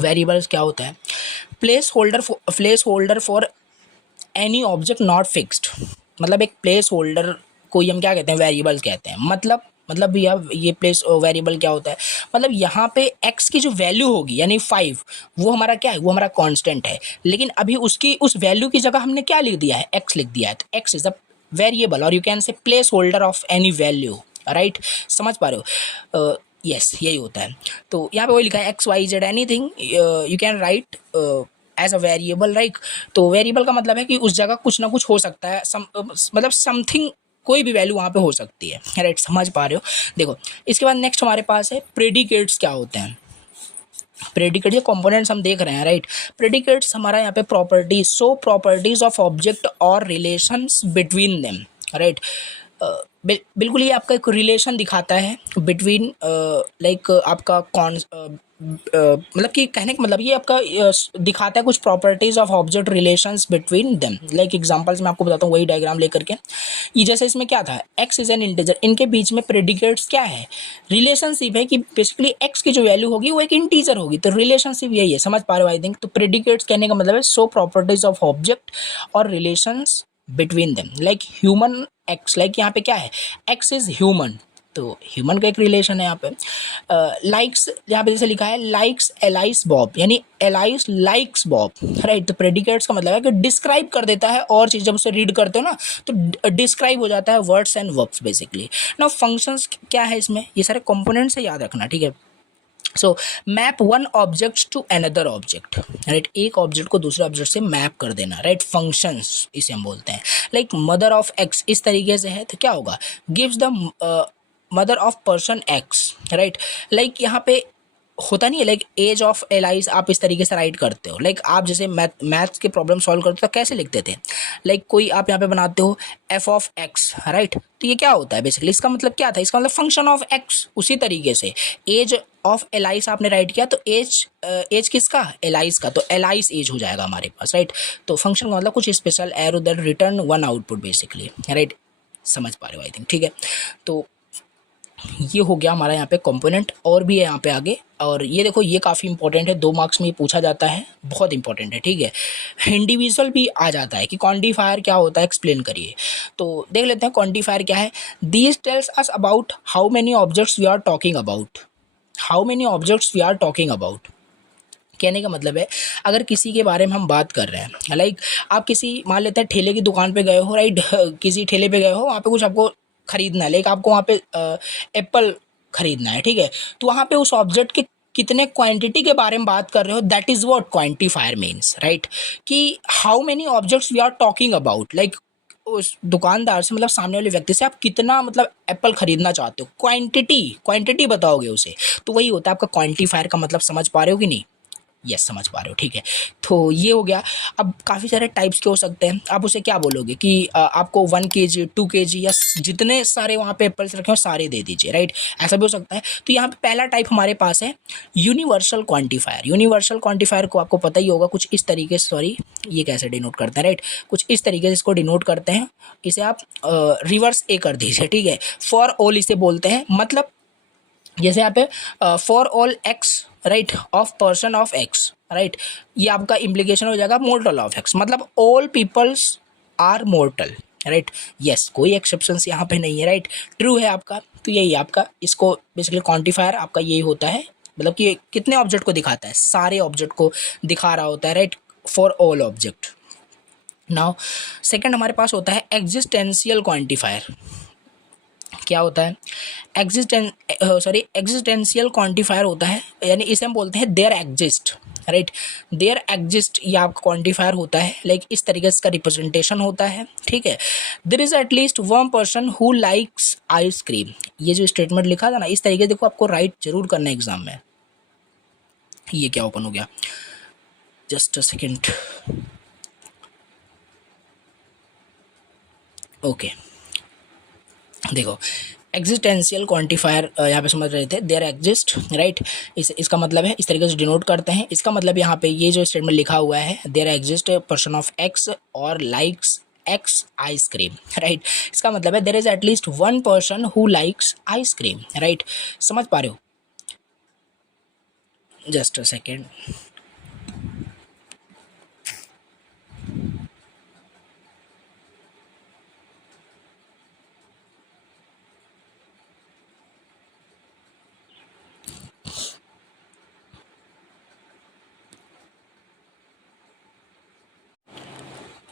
वेरिएबल्स क्या होता है? Place holder for any object not fixed. मतलब एक प्लेस होल्डर को ही हम क्या कहते हैं, वेरिएबल्स कहते हैं। मतलब भैया ये प्लेस वेरिएबल क्या होता है? मतलब यहाँ पे x की जो वैल्यू होगी यानी 5, वो हमारा क्या है, वो हमारा कांस्टेंट है। लेकिन अभी उसकी उस वैल्यू की जगह हमने क्या लिख दिया है, x लिख दिया है। तो x इज अ वेरिएबल, और यू कैन से place holder of any value, right. समझ पा रहे हो? यस, यही होता है। तो यहाँ पे वही लिखा है X Y Z anything you can write as a variable, right. तो वेरिएबल का मतलब है कि उस जगह कुछ ना कुछ हो सकता है, मतलब समथिंग, कोई भी वैल्यू वहाँ पे हो सकती है, राइट। समझ पा रहे हो? देखो इसके बाद नेक्स्ट हमारे पास है प्रेडिकेट्स। क्या होते हैं प्रेडिकेट? ये कंपोनेंट्स हम देख रहे हैं, राइट। प्रेडिकेट्स हमारा यहाँ पे properties, so properties of object और रिलेशंस बिटवीन देम, राइट। बिल्कुल ये आपका एक रिलेशन दिखाता है बिटवीन, लाइक आपका कौन मतलब कि कहने का मतलब ये आपका दिखाता है कुछ properties of object relations between them. Like examples मैं आपको बताता हूँ वही डायग्राम लेकर के। ये जैसे इसमें क्या था, एक्स इज एन इंटीजर, इनके बीच में प्रेडिकेट्स क्या है, रिलेशनशिप है कि बेसिकली एक्स की जो वैल्यू होगी वो एक इंटीजर होगी, तो रिलेशनशिप यही है। समझ पा रहे हो आई थिंक। तो प्रेडिकेट्स कहने का मतलब है सो प्रॉपर्टीज ऑफ ऑब्जेक्ट और relations between them, like human x, like यहाँ पे क्या है, एक्स इज ह्यूमन, तो ह्यूमन का एक रिलेशन है यहाँ पे। लाइक्स, यहाँ पे जैसे लिखा है लाइक्स एलाइस बॉब, यानी एलाइस लाइक्स बॉब, राइट। तो प्रेडिकेट्स का मतलब है कि डिस्क्राइब कर देता है, और चीज़ जब उसे रीड करते हो ना तो डिस्क्राइब हो जाता है, words and verbs basically. Now functions क्या है इसमें, ये सारे कंपोनेंट्स है, याद रखना, ठीक है। So map one object to another object, right. एक ऑब्जेक्ट को दूसरे ऑब्जेक्ट से मैप कर देना, राइट। फंक्शंस इसे हम बोलते हैं। लाइक मदर ऑफ एक्स इस तरीके से है, तो क्या होगा, gives the mother of person x, right. Like यहाँ पे होता नहीं है लाइक एज ऑफ एलाइज आप इस तरीके से राइट करते हो, लाइक आप जैसे मैथ्स के प्रॉब्लम सॉल्व करते हो तो कैसे लिखते थे, लाइक कोई आप यहाँ पे बनाते हो एफ ऑफ एक्स, राइट, तो ये क्या होता है बेसिकली, इसका मतलब क्या था, इसका मतलब फंक्शन ऑफ एक्स। उसी तरीके से एज ऑफ एलाइस आपने राइट किया तो एज एज किसका, एलाइस का, तो एलाइस एज हो जाएगा हमारे पास, राइट। तो फंक्शन का मतलब कुछ special arrow that return one output basically, right, समझ पा रहे हो आई थिंक, ठीक है। तो ये हो गया हमारा यहाँ पे कंपोनेंट, और भी है यहाँ पे आगे, और ये देखो ये काफ़ी इंपॉर्टेंट है, 2 मार्क्स में ये पूछा जाता है, बहुत इंपॉर्टेंट है, ठीक है। इंडिविजुअल भी आ जाता है कि क्वांटिफायर क्या होता है, एक्सप्लेन करिए। तो देख लेते हैं क्वांटिफायर क्या है। These tells us about how many objects we are talking about, how many objects we are talking about. कहने का मतलब है अगर किसी के बारे में हम बात कर रहे हैं, लाइक आप किसी मान लेते हैं ठेले की दुकान पे गए हो, राइट, किसी ठेले पे गए हो, वहाँ पे कुछ आपको खरीदना है, लाइक आपको वहाँ पे एप्पल खरीदना है, ठीक है, तो वहाँ पे उस ऑब्जेक्ट के कितने क्वांटिटी के बारे में बात कर रहे हो, that is what quantifier means, right, कि how many objects we are talking about, like उस दुकानदार से मतलब सामने वाले व्यक्ति से आप कितना मतलब एप्पल खरीदना चाहते हो, क्वांटिटी क्वांटिटी बताओगे उसे, तो वही होता है आपका क्वांटिफायर का मतलब, समझ पा रहे हो कि नहीं, यस समझ पा रहे हो, ठीक है। तो ये हो गया। अब काफ़ी सारे टाइप्स के हो सकते हैं, आप उसे क्या बोलोगे कि आपको 1 kg 2 kg या जितने सारे वहाँ पे एप्पल्स रखे हो सारे दे दीजिए, राइट, ऐसा भी हो सकता है। तो यहाँ पे पहला टाइप हमारे पास है यूनिवर्सल क्वांटिफायर। यूनिवर्सल क्वांटिफायर को आपको पता ही होगा, कुछ इस तरीके से, सॉरी ये कैसे डिनोट करते हैं, राइट, कुछ इस तरीके से इसको डिनोट करते हैं, इसे आप रिवर्स ए कर दीजिए, ठीक है। फॉर ऑल इसे बोलते हैं, मतलब जैसे यहाँ पे for all X, right, of person of X, right, ये आपका इम्प्लीकेशन हो जाएगा मोर्टल ऑफ एक्स, मतलब all peoples are mortal, right, yes, कोई एक्सेप्शंस यहाँ पे नहीं है, राइट, ट्रू है आपका। तो यही आपका, इसको बेसिकली क्वांटिफायर आपका यही होता है, मतलब कि कितने ऑब्जेक्ट को दिखाता है, सारे ऑब्जेक्ट को दिखा रहा होता है, right, for all object. Now second हमारे पास होता है एग्जिस्टेंशियल क्वांटिफायर। क्या होता है, एग्जिस्टेंशियल क्वांटिफायर होता है, यानी इसे हम बोलते हैं there exist, right, there exist, ये आपका क्वांटिफायर होता है, लाइक इस तरीके से इसका रिप्रेजेंटेशन होता है, ठीक है। There is at least one person who likes ice cream, ये जो स्टेटमेंट लिखा था ना, इस तरीके से देखो आपको राइट जरूर करना है एग्जाम में। ये क्या ओपन हो गया, जस्ट अ सेकेंड, ओके, देखो एग्जिस्टेंशियल क्वांटिफायर यहाँ पे समझ रहे थे, देयर एग्जिस्ट, राइट, इसका मतलब है, इस तरीके से डिनोट करते हैं, इसका मतलब यहाँ पे ये जो स्टेटमेंट लिखा हुआ है, there exist person of X और लाइक्स एक्स आइसक्रीम, राइट, इसका मतलब है there is at least one person who likes ice cream, right, समझ पा रहे हो, just a second,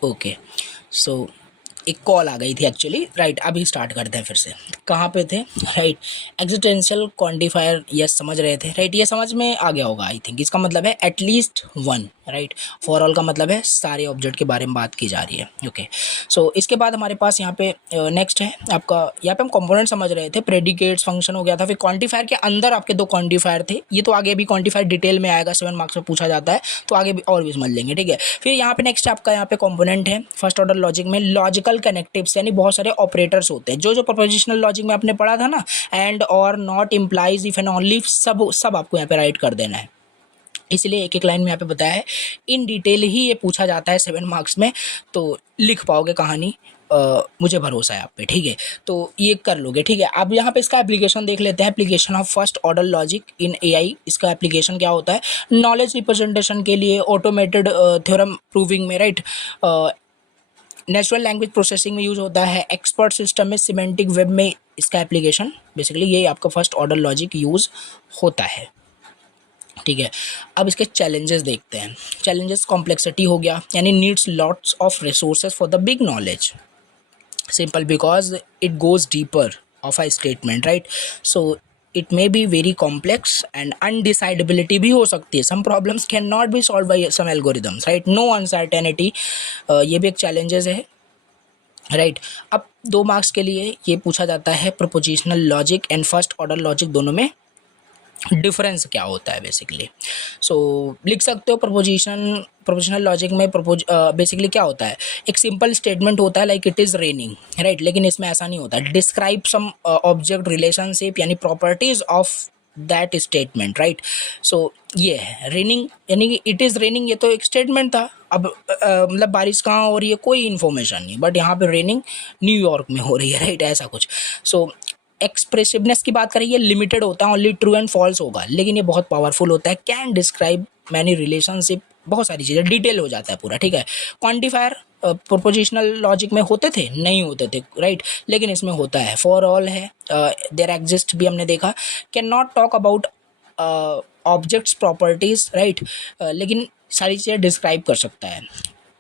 okay, so एक कॉल आ गई थी एक्चुअली, राइट, अभी स्टार्ट करते हैं फिर से, कहाँ पे थे, राइट, एग्जिस्टेंशियल क्वांटिफायर, यस समझ रहे थे, राइट, ये समझ में आ गया होगा आई थिंक, इसका मतलब है at least one, right, for all का मतलब है सारे ऑब्जेक्ट के बारे में बात की जा रही है, ओके। सो इसके बाद हमारे पास यहाँ पे नेक्स्ट है आपका, यहाँ पे हम कंपोनेंट समझ रहे थे, प्रेडिकेट्स फंक्शन हो गया था, फिर क्वांटिफायर के अंदर आपके 2 क्वांटिफायर थे, ये तो आगे भी क्वांटिफायर डिटेल में आएगा, 7 मार्क्स में पूछा जाता है, तो आगे भी और भी समझ लेंगे, ठीक है। फिर यहाँ पे नेक्स्ट आपका यहाँ पे कंपोनेंट है फर्स्ट ऑर्डर लॉजिक में लॉजिकल कनेक्टिव्स, यानी बहुत सारे ऑपरेटर्स होते हैं, जो प्रोपोजिशनल लॉजिक में आपने पढ़ा था ना, एंड और not implies if and only, सब आपको यहाँ पे राइट कर देना है, इसलिए एक एक लाइन में यहाँ पे बताया है, इन डिटेल ही ये पूछा जाता है 7 मार्क्स में, तो लिख पाओगे कहानी, मुझे भरोसा है आप पे, ठीक है, तो ये कर लोगे, ठीक है। अब यहाँ पे इसका एप्लीकेशन देख लेते हैं, application of first order logic in AI, इसका एप्लीकेशन क्या होता है, नॉलेज रिप्रेजेंटेशन के लिए, ऑटोमेटेड थ्योरम प्रूविंग में, राइट, नेचुरल लैंग्वेज प्रोसेसिंग में यूज होता है, एक्सपर्ट सिस्टम में, सिमेंटिक वेब में इसका एप्लीकेशन, बेसिकली ये आपका फर्स्ट ऑर्डर लॉजिक यूज होता है, ठीक है। अब इसके चैलेंजेस देखते हैं, चैलेंजेस कॉम्प्लेक्सिटी हो गया, यानी needs lots of resources for the big knowledge, simple because it goes deeper of a statement, right, so it may be very complex and undecidability भी हो सकती है, some problems can not be solve by some algorithms, right, no uncertainty, ये भी एक challenges है, right. अब 2 marks के लिए ये पूछा जाता है, prepositional logic and first order logic दोनों में डिफरेंस क्या होता है बेसिकली। सो लिख सकते हो प्रोपोजिशनल लॉजिक में बेसिकली क्या होता है, एक सिंपल स्टेटमेंट होता है like it is raining, right, लेकिन इसमें ऐसा नहीं होता। डिस्क्राइब सम ऑब्जेक्ट रिलेशनशिप यानी properties of that statement, right. So ये है रेनिंग यानी कि इट इज़ रेनिंग, ये तो एक स्टेटमेंट था। अब मतलब बारिश कहाँ हो रही है कोई इन्फॉर्मेशन नहीं, बट यहाँ पे रेनिंग न्यूयॉर्क में हो रही है, राइट, ऐसा कुछ। सो एक्सप्रेसिवनेस की बात करें, ये लिमिटेड होता है, ओनली ट्रू एंड फॉल्स होगा, लेकिन ये बहुत पावरफुल होता है। कैन डिस्क्राइब मैनी रिलेशनशिप, बहुत सारी चीज़ें, डिटेल हो जाता है पूरा, ठीक है। क्वांटिफायर प्रोपोजिशनल लॉजिक में होते थे, नहीं होते थे, राइट, लेकिन इसमें होता है। फॉर ऑल है, देयर एग्जिस्ट भी हमने देखा। Can not talk about objects properties, right, लेकिन सारी चीज़ें डिस्क्राइब कर सकता है।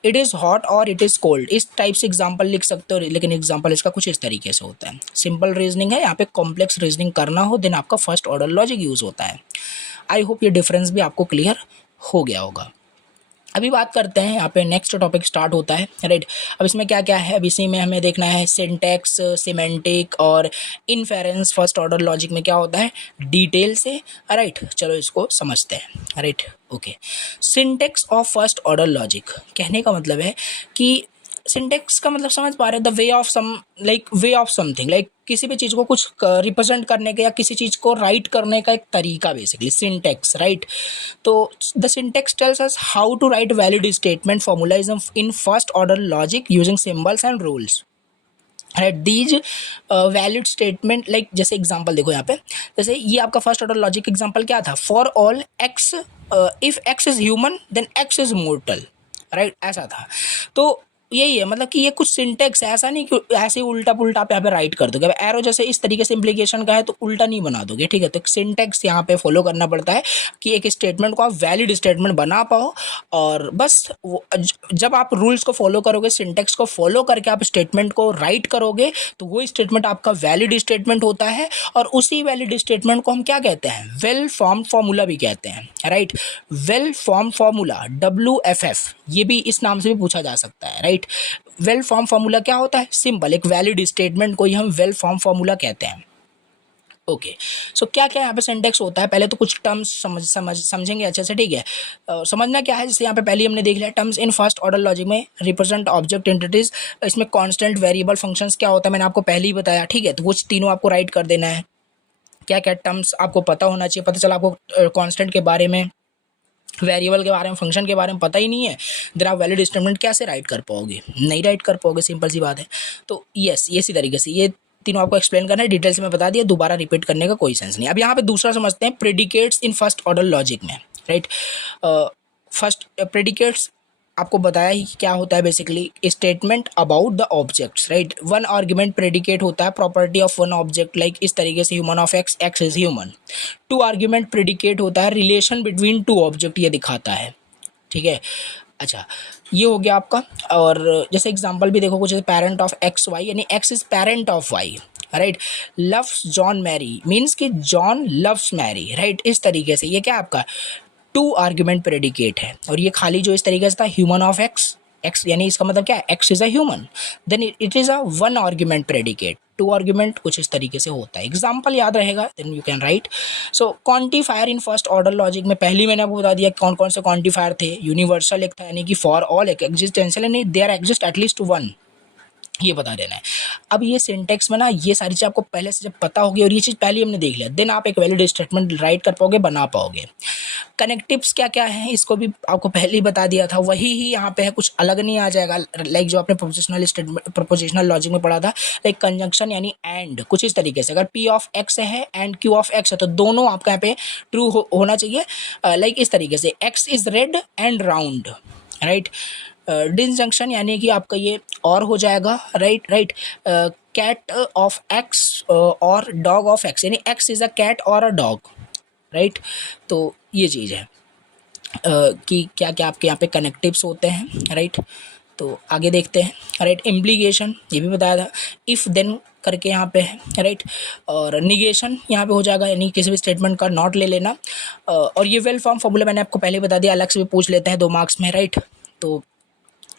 इट इज़ हॉट और इट इज़ कोल्ड, इस टाइप से एग्जाम्पल लिख सकते हो, लेकिन एग्जाम्पल इसका कुछ इस तरीके से होता है। सिंपल रीजनिंग है, यहाँ पे कॉम्प्लेक्स रीजनिंग करना हो देन आपका फर्स्ट ऑर्डर लॉजिक यूज़ होता है। आई होप ये डिफरेंस भी आपको क्लियर हो गया होगा। अभी बात करते हैं, यहाँ पे नेक्स्ट टॉपिक स्टार्ट होता है, राइट। अब इसमें क्या क्या है, अब इसी में हमें देखना है सिंटैक्स, सिमेंटिक और इन्फेरेंस। फर्स्ट ऑर्डर लॉजिक में क्या होता है डिटेल से, राइट। चलो इसको समझते हैं, right, okay. Syntax of first order logic, कहने का मतलब है कि सिंटेक्स का मतलब समझ पा रहे हैं, the way of some, like way of something, like किसी भी चीज़ को कुछ रिप्रेजेंट करने का या किसी चीज़ को राइट करने का एक तरीका, बेसिकली सिंटेक्स, राइट। तो the syntax tells us how to write valid statement formulize in first order logic using symbols and rules, right. These valid statement, like जैसे एग्जांपल देखो यहाँ पे, जैसे ये आपका फर्स्ट ऑर्डर लॉजिक एग्जांपल क्या था, for all X, if X is human then X is mortal, right, ऐसा था। तो यही है, मतलब कि ये कुछ सिंटेक्स है, ऐसा नहीं कि ऐसे ही उल्टा पुल्टा आप यहाँ पे राइट कर दोगे। अब एरो जैसे इस तरीके से इम्प्लीकेशन का है तो उल्टा नहीं बना दोगे, ठीक है। तो सिंटेक्स यहाँ पे फॉलो करना पड़ता है कि एक स्टेटमेंट को आप वैलिड स्टेटमेंट बना पाओ, और बस जब आप रूल्स को फॉलो करोगे, सिंटेक्स को फॉलो करके आप स्टेटमेंट को राइट करोगे, तो वो स्टेटमेंट आपका वैलिड स्टेटमेंट होता है। और उसी वैलिड स्टेटमेंट को हम क्या कहते हैं, वेल फॉर्म्ड फॉर्मूला भी कहते हैं, right. Well formed formula, WFF, ये भी इस नाम से भी पूछा जा सकता है, राइट। वेल फॉर्म फार्मूला क्या होता है, सिंपल एक वैलिड स्टेटमेंट को ही हम वेल फॉर्म फार्मूला कहते हैं, ओके। सो क्या क्या यहाँ पे सिंटेक्स होता है, पहले तो कुछ टर्म्स समझेंगे अच्छे से, ठीक है। समझना क्या है, जैसे यहाँ पे पहले हमने देख लिया terms in first order logic में रिप्रेजेंट ऑब्जेक्ट एंटिटीज। इसमें कांस्टेंट वेरिएबल फंक्शंस क्या होता है मैंने आपको पहले ही बताया, ठीक है। तो वो तीनों आपको राइट कर देना है। क्या क्या टर्म्स आपको पता होना चाहिए, पता चला आपको कांस्टेंट के बारे में, वेरिएबल के बारे में, फंक्शन के बारे में पता ही नहीं है, देन आप वैलिड स्टेटमेंट कैसे राइट कर पाओगे, नहीं राइट कर पाओगे, सिंपल सी बात है। तो यस, ये इसी तरीके से ये तीनों आपको एक्सप्लेन करना है, डिटेल से मैं बता दिया, दोबारा रिपीट करने का कोई सेंस नहीं। अब यहाँ पे दूसरा समझते हैं, predicates in first order logic में, राइट। फर्स्ट प्रेडिकेट्स आपको बताया ही क्या होता है, basically statement about the objects, right. One argument predicate होता है property of one object, like इस तरीके से human of X, X is human. Two argument predicate होता है रिलेशन बिटवीन टू ऑब्जेक्ट, ये दिखाता है, ठीक है। अच्छा, ये हो गया आपका। और जैसे एग्जांपल भी देखो कुछ, पेरेंट ऑफ एक्स वाई, यानी X is parent of Y, right. Loves John Mary means कि जॉन लव्स मैरी, राइट। इस तरीके से ये क्या आपका टू आर्ग्यूमेंट प्रेडिकेट है। और ये खाली जो इस तरीके से था, ह्यूमन ऑफ एक्स, एक्स यानी इसका मतलब क्या है, X is a human, then it is a one argument predicate. Two argument कुछ इस तरीके से होता है, एग्जाम्पल याद रहेगा then you can write. So quantifier in first order logic में पहले मैंने आपको बता दिया कौन कौन से क्वांटिफायर थे। यूनिवर्सल एक था, यानी कि फॉर ऑल, एक एग्जिस्टेंशियल यानी देयर एग्जिस्ट एटलीस्ट वन, ये बता देना है। अब ये सिंटेक्स में ना ये सारी चीज़ आपको पहले से जब पता होगी और ये चीज़ पहले हमने देख लिया, देन आप एक वैलिड स्टेटमेंट राइट कर पाओगे, बना पाओगे। कनेक्टिव्स क्या क्या है इसको भी आपको पहले ही बता दिया था, वही ही यहाँ पे है, कुछ अलग नहीं आ जाएगा, लाइक जो आपने प्रोपोजिशनल लॉजिक में पढ़ा था, लाइक कंजंक्शन यानी एंड, कुछ इस तरीके से। अगर P ऑफ एक्स है एंड Q ऑफ एक्स है तो दोनों आपका यहाँ पे ट्रू होना चाहिए, लाइक इस तरीके से X is red and round, right. Disjunction यानी कि आपका ये और हो जाएगा, right right. Cat of X और डॉग ऑफ एक्स, यानी एक्स इज अ कैट और अ डॉग, राइट। तो ये चीज़ है कि क्या क्या आपके यहाँ पे कनेक्टिव्स होते हैं, राइट। तो आगे देखते हैं, राइट। इम्प्लीकेशन ये भी बताया था, इफ़ देन करके यहाँ पे है, राइट। और निगेशन यहाँ पे हो जाएगा, यानी किसी भी स्टेटमेंट का नॉट ले लेना। और ये वेल फॉर्म फॉर्मूला मैंने आपको पहले बता दिया, अलग से भी पूछ लेते हैं 2 मार्क्स में, राइट। तो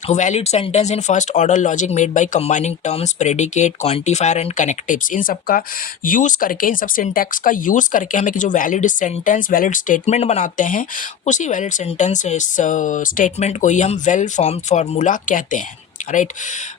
valid sentence in first order logic made by combining terms, predicate, quantifier and connectives, इन सब का यूज़ करके, इन सब सिंटैक्स का यूज़ करके हम एक जो वैलिड सेंटेंस, वैलिड स्टेटमेंट बनाते हैं, उसी वैलिड सेंटेंस स्टेटमेंट को ही हम वेल फॉर्म्ड फार्मूला कहते हैं, right.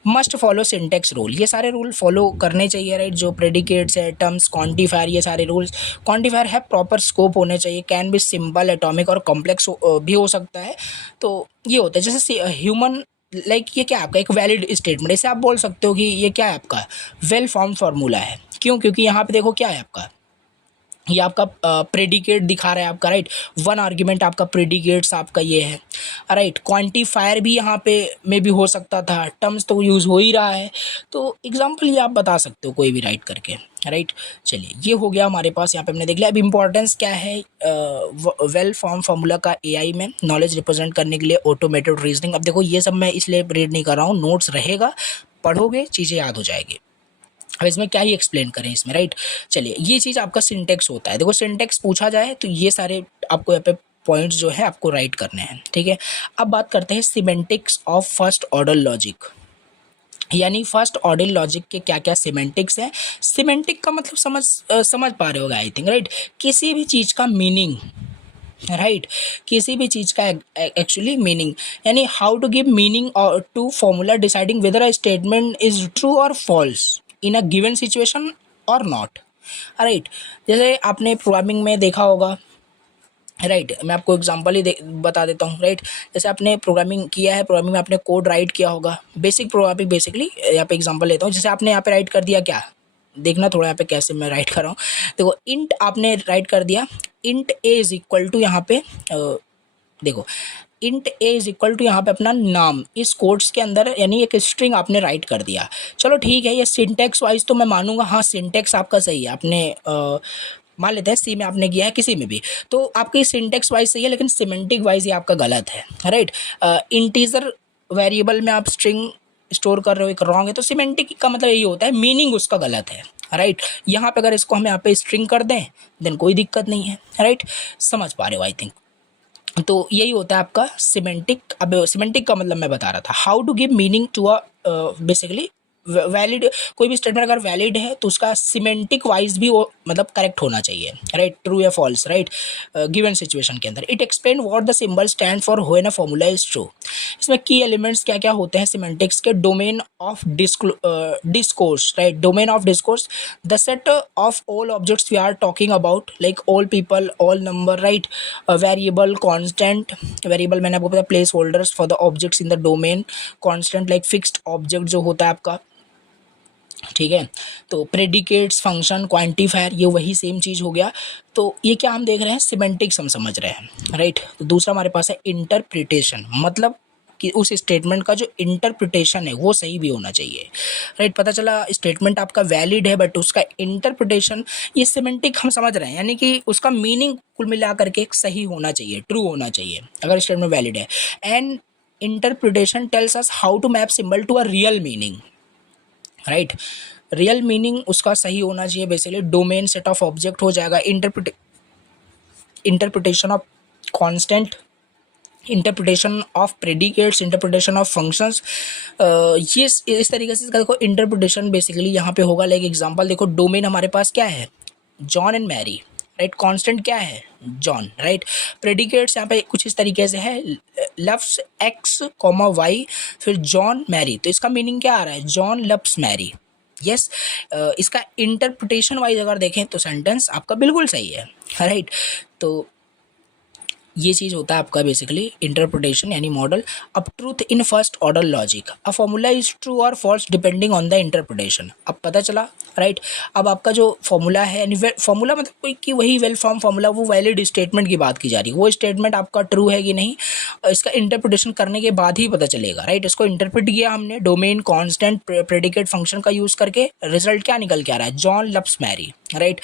Must follow syntax rule, ये सारे रूल फॉलो करने चाहिए, राइट। जो प्रेडिकेट्स है, टर्म्स, क्वांटिफायर, ये सारे रूल्स, क्वांटिफायर है प्रॉपर स्कोप होने चाहिए, कैन बी सिंपल, एटॉमिक और कॉम्प्लेक्स भी हो सकता है। तो ये होता है जैसे ह्यूमन, लाइक ये क्या है आपका एक वैलिड स्टेटमेंट, इसे आप बोल सकते हो कि ये क्या है आपका वेल फॉर्म फार्मूला है। क्यों? क्योंकि यहाँ पे देखो क्या है आपका, ये आपका प्रेडिकेट दिखा रहा है आपका, राइट। वन आर्ग्यूमेंट आपका प्रेडिकेट्स आपका ये है, राइट। क्वांटिफायर भी यहाँ पे में भी हो सकता था, टर्म्स तो यूज़ हो ही रहा है, तो एग्जांपल ये आप बता सकते हो कोई भी राइट करके, राइट। चलिए ये हो गया हमारे पास, यहाँ पे हमने देख लिया। अब इंपॉर्टेंस क्या है वेल फॉर्म फार्मूला का एआई में, नॉलेज रिप्रेजेंट करने के लिए, ऑटोमेटेड रीजनिंग। अब देखो ये सब मैं इसलिए रीड नहीं कर रहा हूँ, नोट्स रहेगा, पढ़ोगे चीज़ें याद हो जाएगी। अब इसमें क्या ही एक्सप्लेन करें इसमें, राइट। चलिए ये चीज़ आपका सिंटेक्स होता है, देखो सिंटेक्स पूछा जाए तो ये सारे आपको यहाँ पे पॉइंट्स जो है आपको राइट करने हैं, ठीक है। अब बात करते हैं semantics of first order logic, यानी फर्स्ट ऑर्डर लॉजिक के क्या क्या सिमेंटिक्स हैं। सिमेंटिक का मतलब समझ पा रहे होगा आई थिंक, राइट। किसी भी चीज़ का मीनिंग, राइट, किसी भी चीज़ का एक्चुअली मीनिंग, यानी how to give meaning to formula deciding whether a statement is true और false in a given situation और नॉट, राइट। जैसे आपने प्रोग्रामिंग में देखा होगा, राइट, मैं आपको एग्जांपल ही बता देता हूँ, राइट। जैसे आपने प्रोग्रामिंग किया है, प्रोग्रामिंग में आपने कोड राइट किया होगा, बेसिक प्रोग्रामिंग, बेसिकली यहाँ पे एग्जांपल लेता हूँ। जैसे आपने यहाँ पे राइट कर दिया क्या, देखना थोड़ा यहाँ पे कैसे मैं राइट कर रहा हूँ, देखो इंट आपने राइट कर दिया, int A is equal to यहाँ पे देखो int A is equal to यहाँ पे अपना नाम, इस कोड्स के अंदर यानी एक स्ट्रिंग आपने राइट कर दिया। चलो ठीक है, ये सिंटेक्स वाइज तो मैं मानूंगा, हाँ सिंटेक्स आपका सही है, आपने मान लेते हैं सी में आपने किया है, किसी में भी, तो आपकी सिंटेक्स वाइज सही है, लेकिन सिमेंटिक वाइज ये आपका गलत है, राइट। इंटीजर वेरिएबल में आप स्ट्रिंग स्टोर कर रहे हो, एक रॉन्ग है, तो सिमेंटिक का मतलब यही होता है मीनिंग उसका गलत है, राइट। यहाँ पे अगर इसको हम यहाँ पे स्ट्रिंग कर दें देन कोई दिक्कत नहीं है, राइट। समझ पा रहे हो आई थिंक। तो यही होता है आपका सिमेंटिक। अब सिमेंटिक का मतलब मैं बता रहा था, how to give meaning to a basically valid, कोई भी स्टेटमेंट अगर वैलिड है तो उसका सिमेंटिक वाइज भी वो मतलब करेक्ट होना चाहिए, राइट, ट्रू या फॉल्स, राइट, गिवन सिचुएशन के अंदर। It explain what the symbol stand for when a formula is true. इसमें की एलिमेंट्स क्या क्या होते हैं सिमेंटिक्स के, domain of discourse, right, domain of discourse, the set of all objects we are talking about, like all people, all number, right, variable, constant, variable मैंने आपको पता place holders for the objects in the domain, constant like fixed object जो होता है आपका, ठीक है। तो प्रेडिकेट्स, फंक्शन, क्वांटिफायर, ये वही सेम चीज़ हो गया। तो ये क्या हम देख रहे हैं, सिमेंटिक्स हम समझ रहे हैं, राइट। तो दूसरा हमारे पास है इंटरप्रिटेशन, मतलब कि उस स्टेटमेंट का जो इंटरप्रिटेशन है वो सही भी होना चाहिए, राइट। पता चला स्टेटमेंट आपका वैलिड है बट उसका इंटरप्रिटेशन, ये सिमेंटिक हम समझ रहे हैं, यानी कि उसका मीनिंग कुल मिला करके सही होना चाहिए, ट्रू होना चाहिए अगर स्टेटमेंट वैलिड है। And interpretation tells us how to map symbol to a real meaning, right. Real meaning उसका सही होना चाहिए, basically domain set of object हो जाएगा, interpretation of constant, interpretation of predicates, interpretation of functions, ये इस तरीके से इसका देखो इंटरप्रिटेशन बेसिकली यहाँ पे होगा। लाइक एग्जांपल देखो, डोमेन हमारे पास क्या है, John and Mary, right, constant क्या है, जॉन, राइट। प्रेडिकेट्स यहाँ पे कुछ इस तरीके से है, लव्स एक्स कॉमा वाई, फिर जॉन मैरी, तो इसका मीनिंग क्या आ रहा है, जॉन लव्स मैरी, यस। इसका इंटरप्रिटेशन वाइज अगर देखें तो सेंटेंस आपका बिल्कुल सही है, राइट। तो ये चीज़ होता है आपका बेसिकली इंटरप्रिटेशन यानी मॉडल। अब truth in first order logic, a formula is true और false depending on the interpretation. अब पता चला, राइट। अब आपका जो फॉर्मूला है, यानी फॉर्मूला मतलब कोई कि वही वेल फॉर्म फॉर्मूला, वो वैलिड स्टेटमेंट की बात की जा रही है, वो स्टेटमेंट आपका ट्रू है कि नहीं, इसका इंटरप्रिटेशन करने के बाद ही पता चलेगा, राइट। इसको इंटरप्रिट किया हमने, डोमेन, कॉन्स्टेंट, प्रेडिकेट, फंक्शन का यूज़ करके, रिजल्ट क्या निकल के आ रहा है, जॉन लव्स मैरी, राइट।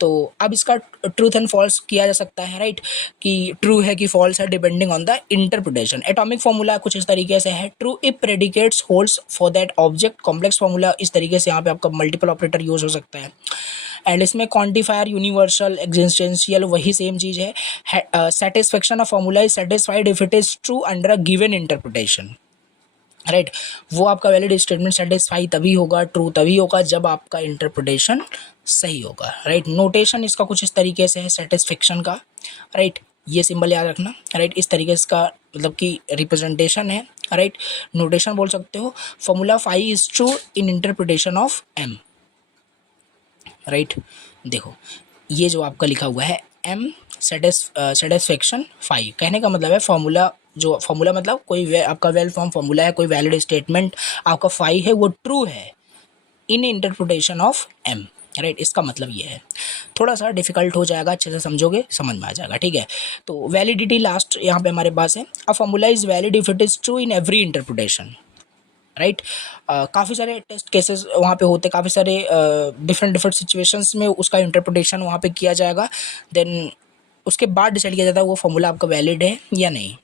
तो अब इसका ट्रूथ एंड फॉल्स किया जा सकता है, राइट, कि ट्रू है कि फॉल्स है depending on the interpretation. Atomic formula कुछ इस तरीके से है, true if predicates holds for that object. Complex formula इस तरीके से यहाँ पे आपका मल्टीपल ऑपरेटर यूज हो सकता है। एंड इसमें क्वांटिफायर, यूनिवर्सल, एग्जिस्टेंशियल, वही सेम चीज़ है। Satisfaction of formula is satisfied if it is true under a given interpretation, right. वो आपका वैलिड स्टेटमेंट सेटिस्फाई तभी होगा, ट्रू तभी होगा जब आपका इंटरप्रिटेशन सही होगा, राइट। नोटेशन इसका कुछ इस तरीके से है सेटिस्फेक्शन का, राइट। ये सिंबल याद रखना, राइट। इस तरीके से इसका मतलब कि रिप्रेजेंटेशन है, राइट। नोटेशन बोल सकते हो। Formula 5 is true in interpretation of M, right. देखो ये जो आपका लिखा हुआ है एम सेटिस्फेक्शन 5, कहने का मतलब है फॉर्मूला, जो फॉर्मूला मतलब कोई आपका वेल फॉर्म फॉर्मूला है, कोई वैलिड स्टेटमेंट आपका 5 है वो ट्रू है in interpretation of M, right. इसका मतलब ये है। थोड़ा सा डिफिकल्ट हो जाएगा, अच्छे से समझोगे समझ में आ जाएगा, ठीक है। तो वैलिडिटी लास्ट यहाँ पे हमारे पास है, अ formula is valid if it is true in every interpretation, right. काफ़ी सारे टेस्ट केसेस वहाँ पे होते, काफ़ी सारे डिफरेंट डिफरेंट सिचुएशंस में उसका इंटरप्रिटेशन वहाँ पे किया जाएगा, देन उसके बाद डिसाइड किया जाता है वो फॉर्मूला आपका वैलिड है या नहीं।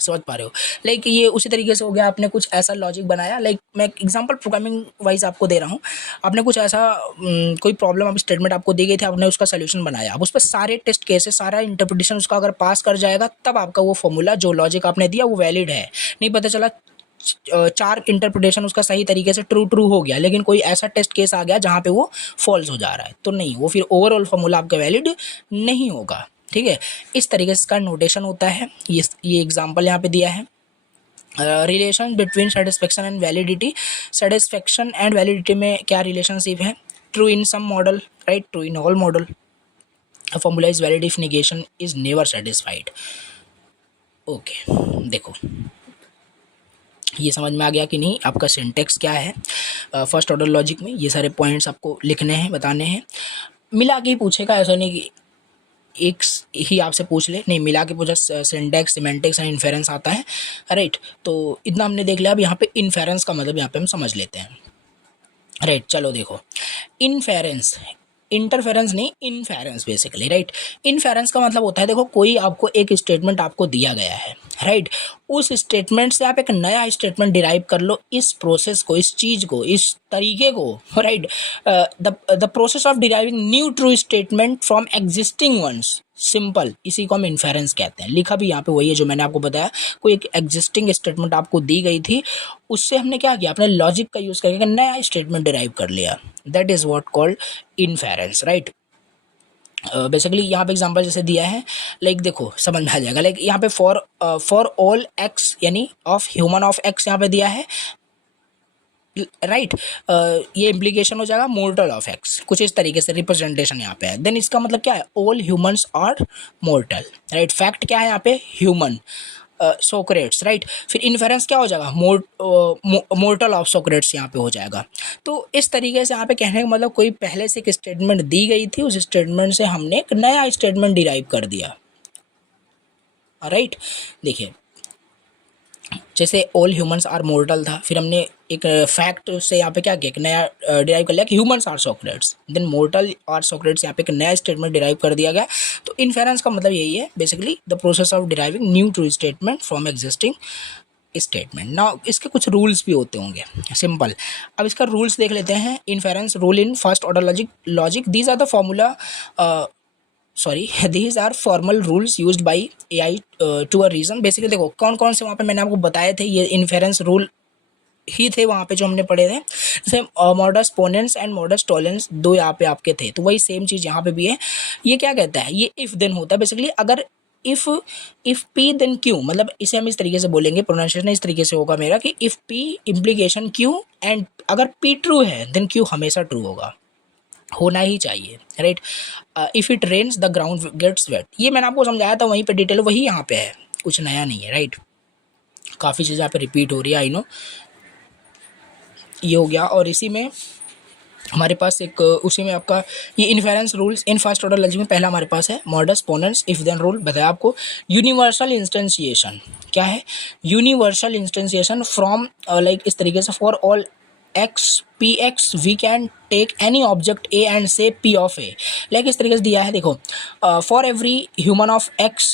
समझ पा रहे हो? लाइक ये उसी तरीके से हो गया, आपने कुछ ऐसा लॉजिक बनाया, लाइक मैं एग्जांपल प्रोग्रामिंग वाइज आपको दे रहा हूँ। आपने कुछ ऐसा कोई प्रॉब्लम आप स्टेटमेंट आपको दी गई थी, आपने उसका सोल्यूशन बनाया, अब उस पर सारे टेस्ट केसेस, सारा इंटरप्रिटेशन उसका अगर पास कर जाएगा तब आपका वो फॉर्मूला जो लॉजिक आपने दिया वो वैलिड है। नहीं पता चला 4 इंटरप्रिटेशन उसका सही तरीके से ट्रू हो गया, लेकिन कोई ऐसा टेस्ट केस आ गया जहाँ पे वो फॉल्स हो जा रहा है, तो नहीं, वो फिर ओवरऑल फॉर्मूला आपका वैलिड नहीं होगा, ठीक है। इस तरीके से इसका नोटेशन होता है। ये एग्जांपल यहाँ पे दिया है। Relation between satisfaction and validity, satisfaction and validity में क्या रिलेशनशिप है? True in some model, right, true in all model, a formula is valid if negation is never satisfied। Okay, देखो ये समझ में आ गया कि नहीं? आपका सिंटेक्स क्या है फर्स्ट ऑर्डर लॉजिक में, ये सारे पॉइंट्स आपको लिखने हैं, बताने हैं। मिला के ही पूछेगा, ऐसा नहीं कि एक ही आपसे पूछ ले, नहीं, मिला के पूछा। सिंटेक्स, सिमेंटिक्स एंड इन्फेरेंस आता है, राइट। तो इतना हमने देख लिया। अब यहाँ पे इन्फेरेंस का मतलब यहाँ पे हम समझ लेते हैं, राइट। चलो देखो, इन्फेरेंस, इंटरफेरेंस नहीं, इनफेरेंस बेसिकली, राइट। इनफेरेंस का मतलब होता है, देखो कोई आपको एक स्टेटमेंट आपको दिया गया है, राइट। उस स्टेटमेंट से आप एक नया स्टेटमेंट डिराइव कर लो, इस प्रोसेस को, इस चीज को, इस तरीके को, right. The process of deriving new true statement from existing ones, simple, इसी को हम इन्फेरेंस कहते हैं। लिखा भी यहाँ पे वही है जो मैंने आपको बताया। कोई एक एग्जिस्टिंग स्टेटमेंट आपको दी गई थी, उससे हमने क्या किया, अपने लॉजिक का यूज करके नया स्टेटमेंट डिराइव कर लिया, that is what called inference, right. Basically यहाँ पे एग्जांपल जैसे दिया है, लाइक देखो समझ में आ जाएगा। लाइक यहाँ पे फॉर ऑल एक्स यानी ऑफ ह्यूमन ऑफ एक्स यहाँ पे दिया है, राइट। ये इम्प्लीकेशन हो जाएगा मोर्टल ऑफ एक्स, कुछ इस तरीके से रिप्रेजेंटेशन यहाँ पे है। देन इसका मतलब क्या है, all humans are mortal, right. Fact क्या है यहाँ पे, ह्यूमन, सोक्रेट्स, राइट। फिर इन्फेरेंस क्या हो जाएगा, मोर्टल ऑफ सोक्रेट्स यहाँ पे हो जाएगा। तो इस तरीके से यहाँ पे कहने का मतलब, कोई पहले से एक स्टेटमेंट दी गई थी, उस स्टेटमेंट से हमने एक नया स्टेटमेंट डिराइव कर दिया, राइट। देखिए जैसे ऑल ह्यूमंस आर मोर्टल था, फिर हमने एक फैक्ट से यहाँ पे क्या किया, एक नया डिराइव कर लिया कि humans are Socrates, then mortal are Socrates, यहाँ पे एक नया स्टेटमेंट डिराइव कर दिया गया। तो इन्फेरेंस का मतलब यही है, basically the process of deriving new true statement from existing statement. ना इसके कुछ रूल्स भी होते होंगे, सिंपल। अब इसका रूल्स देख लेते हैं। Inference rule in first order logic, these are the formula, these are formal rules used by AI to a reason। Basically देखो कौन कौन से वहाँ पे मैंने आपको बताए थे, ये इन्फेरेंस रूल ही थे वहाँ पे जो हमने पढ़े थे। जैसे मॉडस पोनेंस एंड मॉडस टॉलेंस, दो यहाँ पे आपके थे, तो वही सेम चीज़ यहाँ पे भी है। ये क्या कहता है, ये इफ देन होता है बेसिकली। अगर इफ पी देन क्यू, मतलब इसे हम इस तरीके से बोलेंगे, प्रोनाउंसिएशन इस तरीके से होगा मेरा कि if P implication Q, and अगर पी ट्रू है देन क्यू हमेशा ट्रू होगा, होना ही चाहिए, right. If it rains the ground gets wet, ये मैंने आपको समझाया था वहीं पे, डिटेल वही यहाँ पे है, कुछ नया नहीं है, राइट। काफ़ी चीज़ें यहाँ पे रिपीट हो रही है, आई नो। ये हो गया, और इसी में हमारे पास एक, उसी में आपका ये inference rules in first order logic में पहला हमारे पास है मॉडस पोनेंस इफ देन रूल, बताया आपको। यूनिवर्सल इंस्टेंशिएशन क्या है, यूनिवर्सल इंस्टेंशिएशन फ्रॉम, लाइक इस तरीके से, for all x px we can take any object a and say p of a, like इस तरीके से दिया है। देखो for every human of x,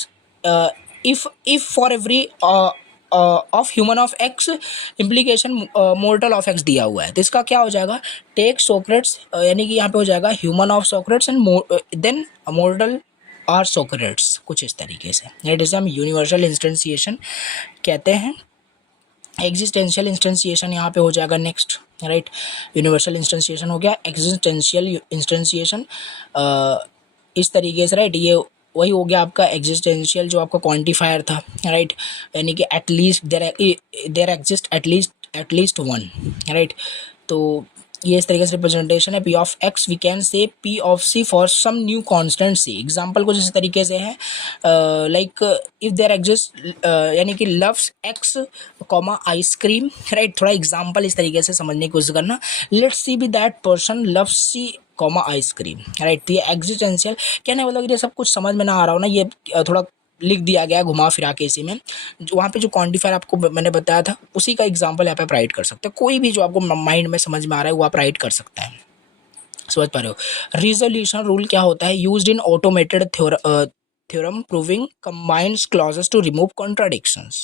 if for every of human of x implication mortar of x दिया हुआ है, तो इसका क्या हो जाएगा, टेक सोक्रेट्स, यानी कि यहाँ पे हो जाएगा human of Socrates and then mortal are Socrates, कुछ इस तरीके से, राइट। इसे हम यूनिवर्सल इंस्टेंशिएशन कहते हैं। एग्जिस्टेंशियल इंस्टेंशिएशन यहाँ पे हो जाएगा नेक्स्ट, राइट। यूनिवर्सल इंस्टेंशिएशन हो गया, एग्जिस्टेंशियल इंस्टेंशिएशन इस तरीके से, राइट। ये वही हो गया आपका एग्जिस्टेंशियल जो आपका क्वांटिफायर था, राइट। यानी कि at least there exist at least one, right. तो ये इस तरीके से रिप्रेजेंटेशन है। P of X we can say P of C for some new constant C. Example कुछ इस तरीके से है, लाइक इफ देयर एग्जिस्ट, यानी कि loves X comma ice cream, right. थोड़ा एग्जांपल इस तरीके से समझने की कोशिश करना। Let's see B that person loves C comma ice cream, right. तो ये एग्जिस्टेंशियल कहने मतलब ये सब कुछ समझ में ना आ रहा हो ना, ये थोड़ा लिख दिया गया घुमा फिरा के इसी में। वहाँ पे जो क्वांटिफायर आपको मैंने बताया था उसी का एग्जांपल यहाँ पे आप राइट कर सकते हो। कोई भी जो आपको माइंड में समझ में आ रहा है वो आप राइट कर सकते हैं। समझ पा रहे हो। रिजोल्यूशन रूल क्या होता है? Used in automated theorem proving combines clauses to remove contradictions.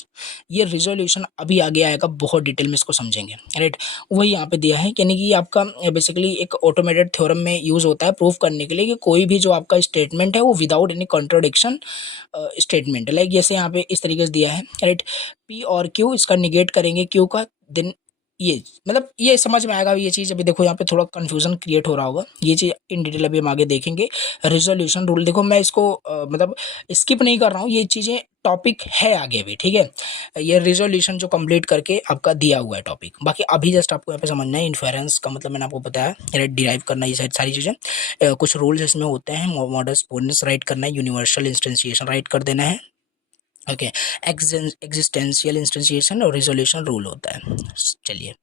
ये रिजोल्यूशन अभी आगे आएगा, बहुत डिटेल में इसको समझेंगे, राइट। वही यहाँ पे दिया है, यानी कि आपका बेसिकली एक ऑटोमेटेड थ्योरम में यूज होता है प्रूव करने के लिए कि कोई भी जो आपका स्टेटमेंट है वो without any contradiction statement, like जैसे यहाँ पे इस तरीके से दिया है, राइट। पी और क्यू, इसका निगेट करेंगे क्यू का, देन ये मतलब ये समझ में आएगा ये चीज़। अभी देखो यहाँ पे थोड़ा कंफ्यूजन क्रिएट हो रहा होगा, ये चीज़ इन डिटेल अभी हम आगे देखेंगे। रिजोल्यूशन रूल देखो, मैं इसको मतलब स्किप नहीं कर रहा हूँ, ये चीज़ें टॉपिक है आगे भी, ठीक है। ये रिजोल्यूशन जो कंप्लीट करके आपका दिया हुआ है टॉपिक, बाकी अभी जस्ट आपको यहाँ पे समझना है। इन्फेरेंस का मतलब मैंने आपको बताया, राइट, डिराइव करना, ये सारी चीज़ें। कुछ रूल्स इसमें होते हैं। मॉडर्स पोनेंस राइट करना है, यूनिवर्सल इंस्टेंशिएशन राइट कर देना है, ओके। एग्जिस्टेंशियल इंस्टेंशिएशन और रिजोल्यूशन रूल होता है। चलिए,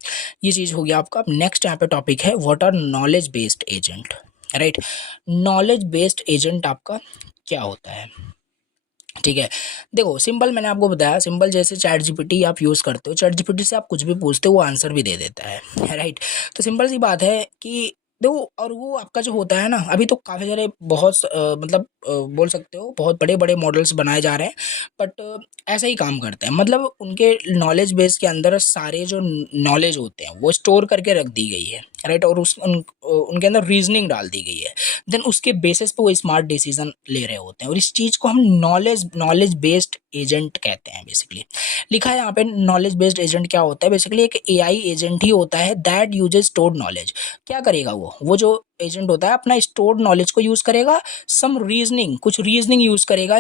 ये चीज़ हो गया आपका। नेक्स्ट यहाँ पे टॉपिक है what are knowledge based agent, right. Knowledge based agent आपका क्या होता है? ठीक है, देखो सिंपल मैंने आपको बताया, सिंपल जैसे चैट जीपीटी आप यूज़ करते हो, चैट जीपीटी से आप कुछ भी पूछते हो वो आंसर भी दे देता है, राइट। तो सिंपल सी बात है कि देखो, और वो आपका जो होता है ना, अभी तो काफ़ी सारे बहुत मतलब बोल सकते हो बहुत बड़े बड़े मॉडल्स बनाए जा रहे हैं, बट ऐसा ही काम करते हैं। मतलब उनके नॉलेज बेस के अंदर सारे जो नॉलेज होते हैं वो स्टोर करके रख दी गई है, राइट। और उनके अंदर रीजनिंग डाल दी गई है, देन उसके बेसिस पे वो स्मार्ट डिसीजन ले रहे होते हैं। और इस चीज़ को हम नॉलेज बेस्ड एजेंट कहते हैं बेसिकली। लिखा है यहाँ पे नॉलेज बेस्ड एजेंट क्या होता है, बेसिकली एक एआई एजेंट ही होता है दैट यूजेस स्टोर्ड नॉलेज। क्या करेगा वो जो एजेंट होता है अपना स्टोर्ड नॉलेज को यूज करेगा, सम रीजनिंग, कुछ रीजनिंग यूज करेगा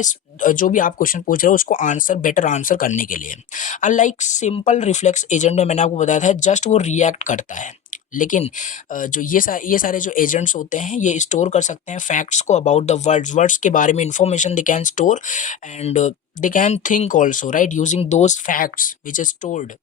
जो भी आप क्वेश्चन पूछ रहे हो उसको बेटर आंसर करने के लिए। अनलाइक सिंपल रिफ्लेक्स एजेंट में मैंने आपको बताया था जस्ट वो रिएक्ट करता है, लेकिन जो ये सारे जो एजेंट्स होते हैं ये स्टोर कर सकते हैं फैक्ट्स को अबाउट द वर्ड्स के बारे में information they can store, and they can think also, right, using those facts which is stored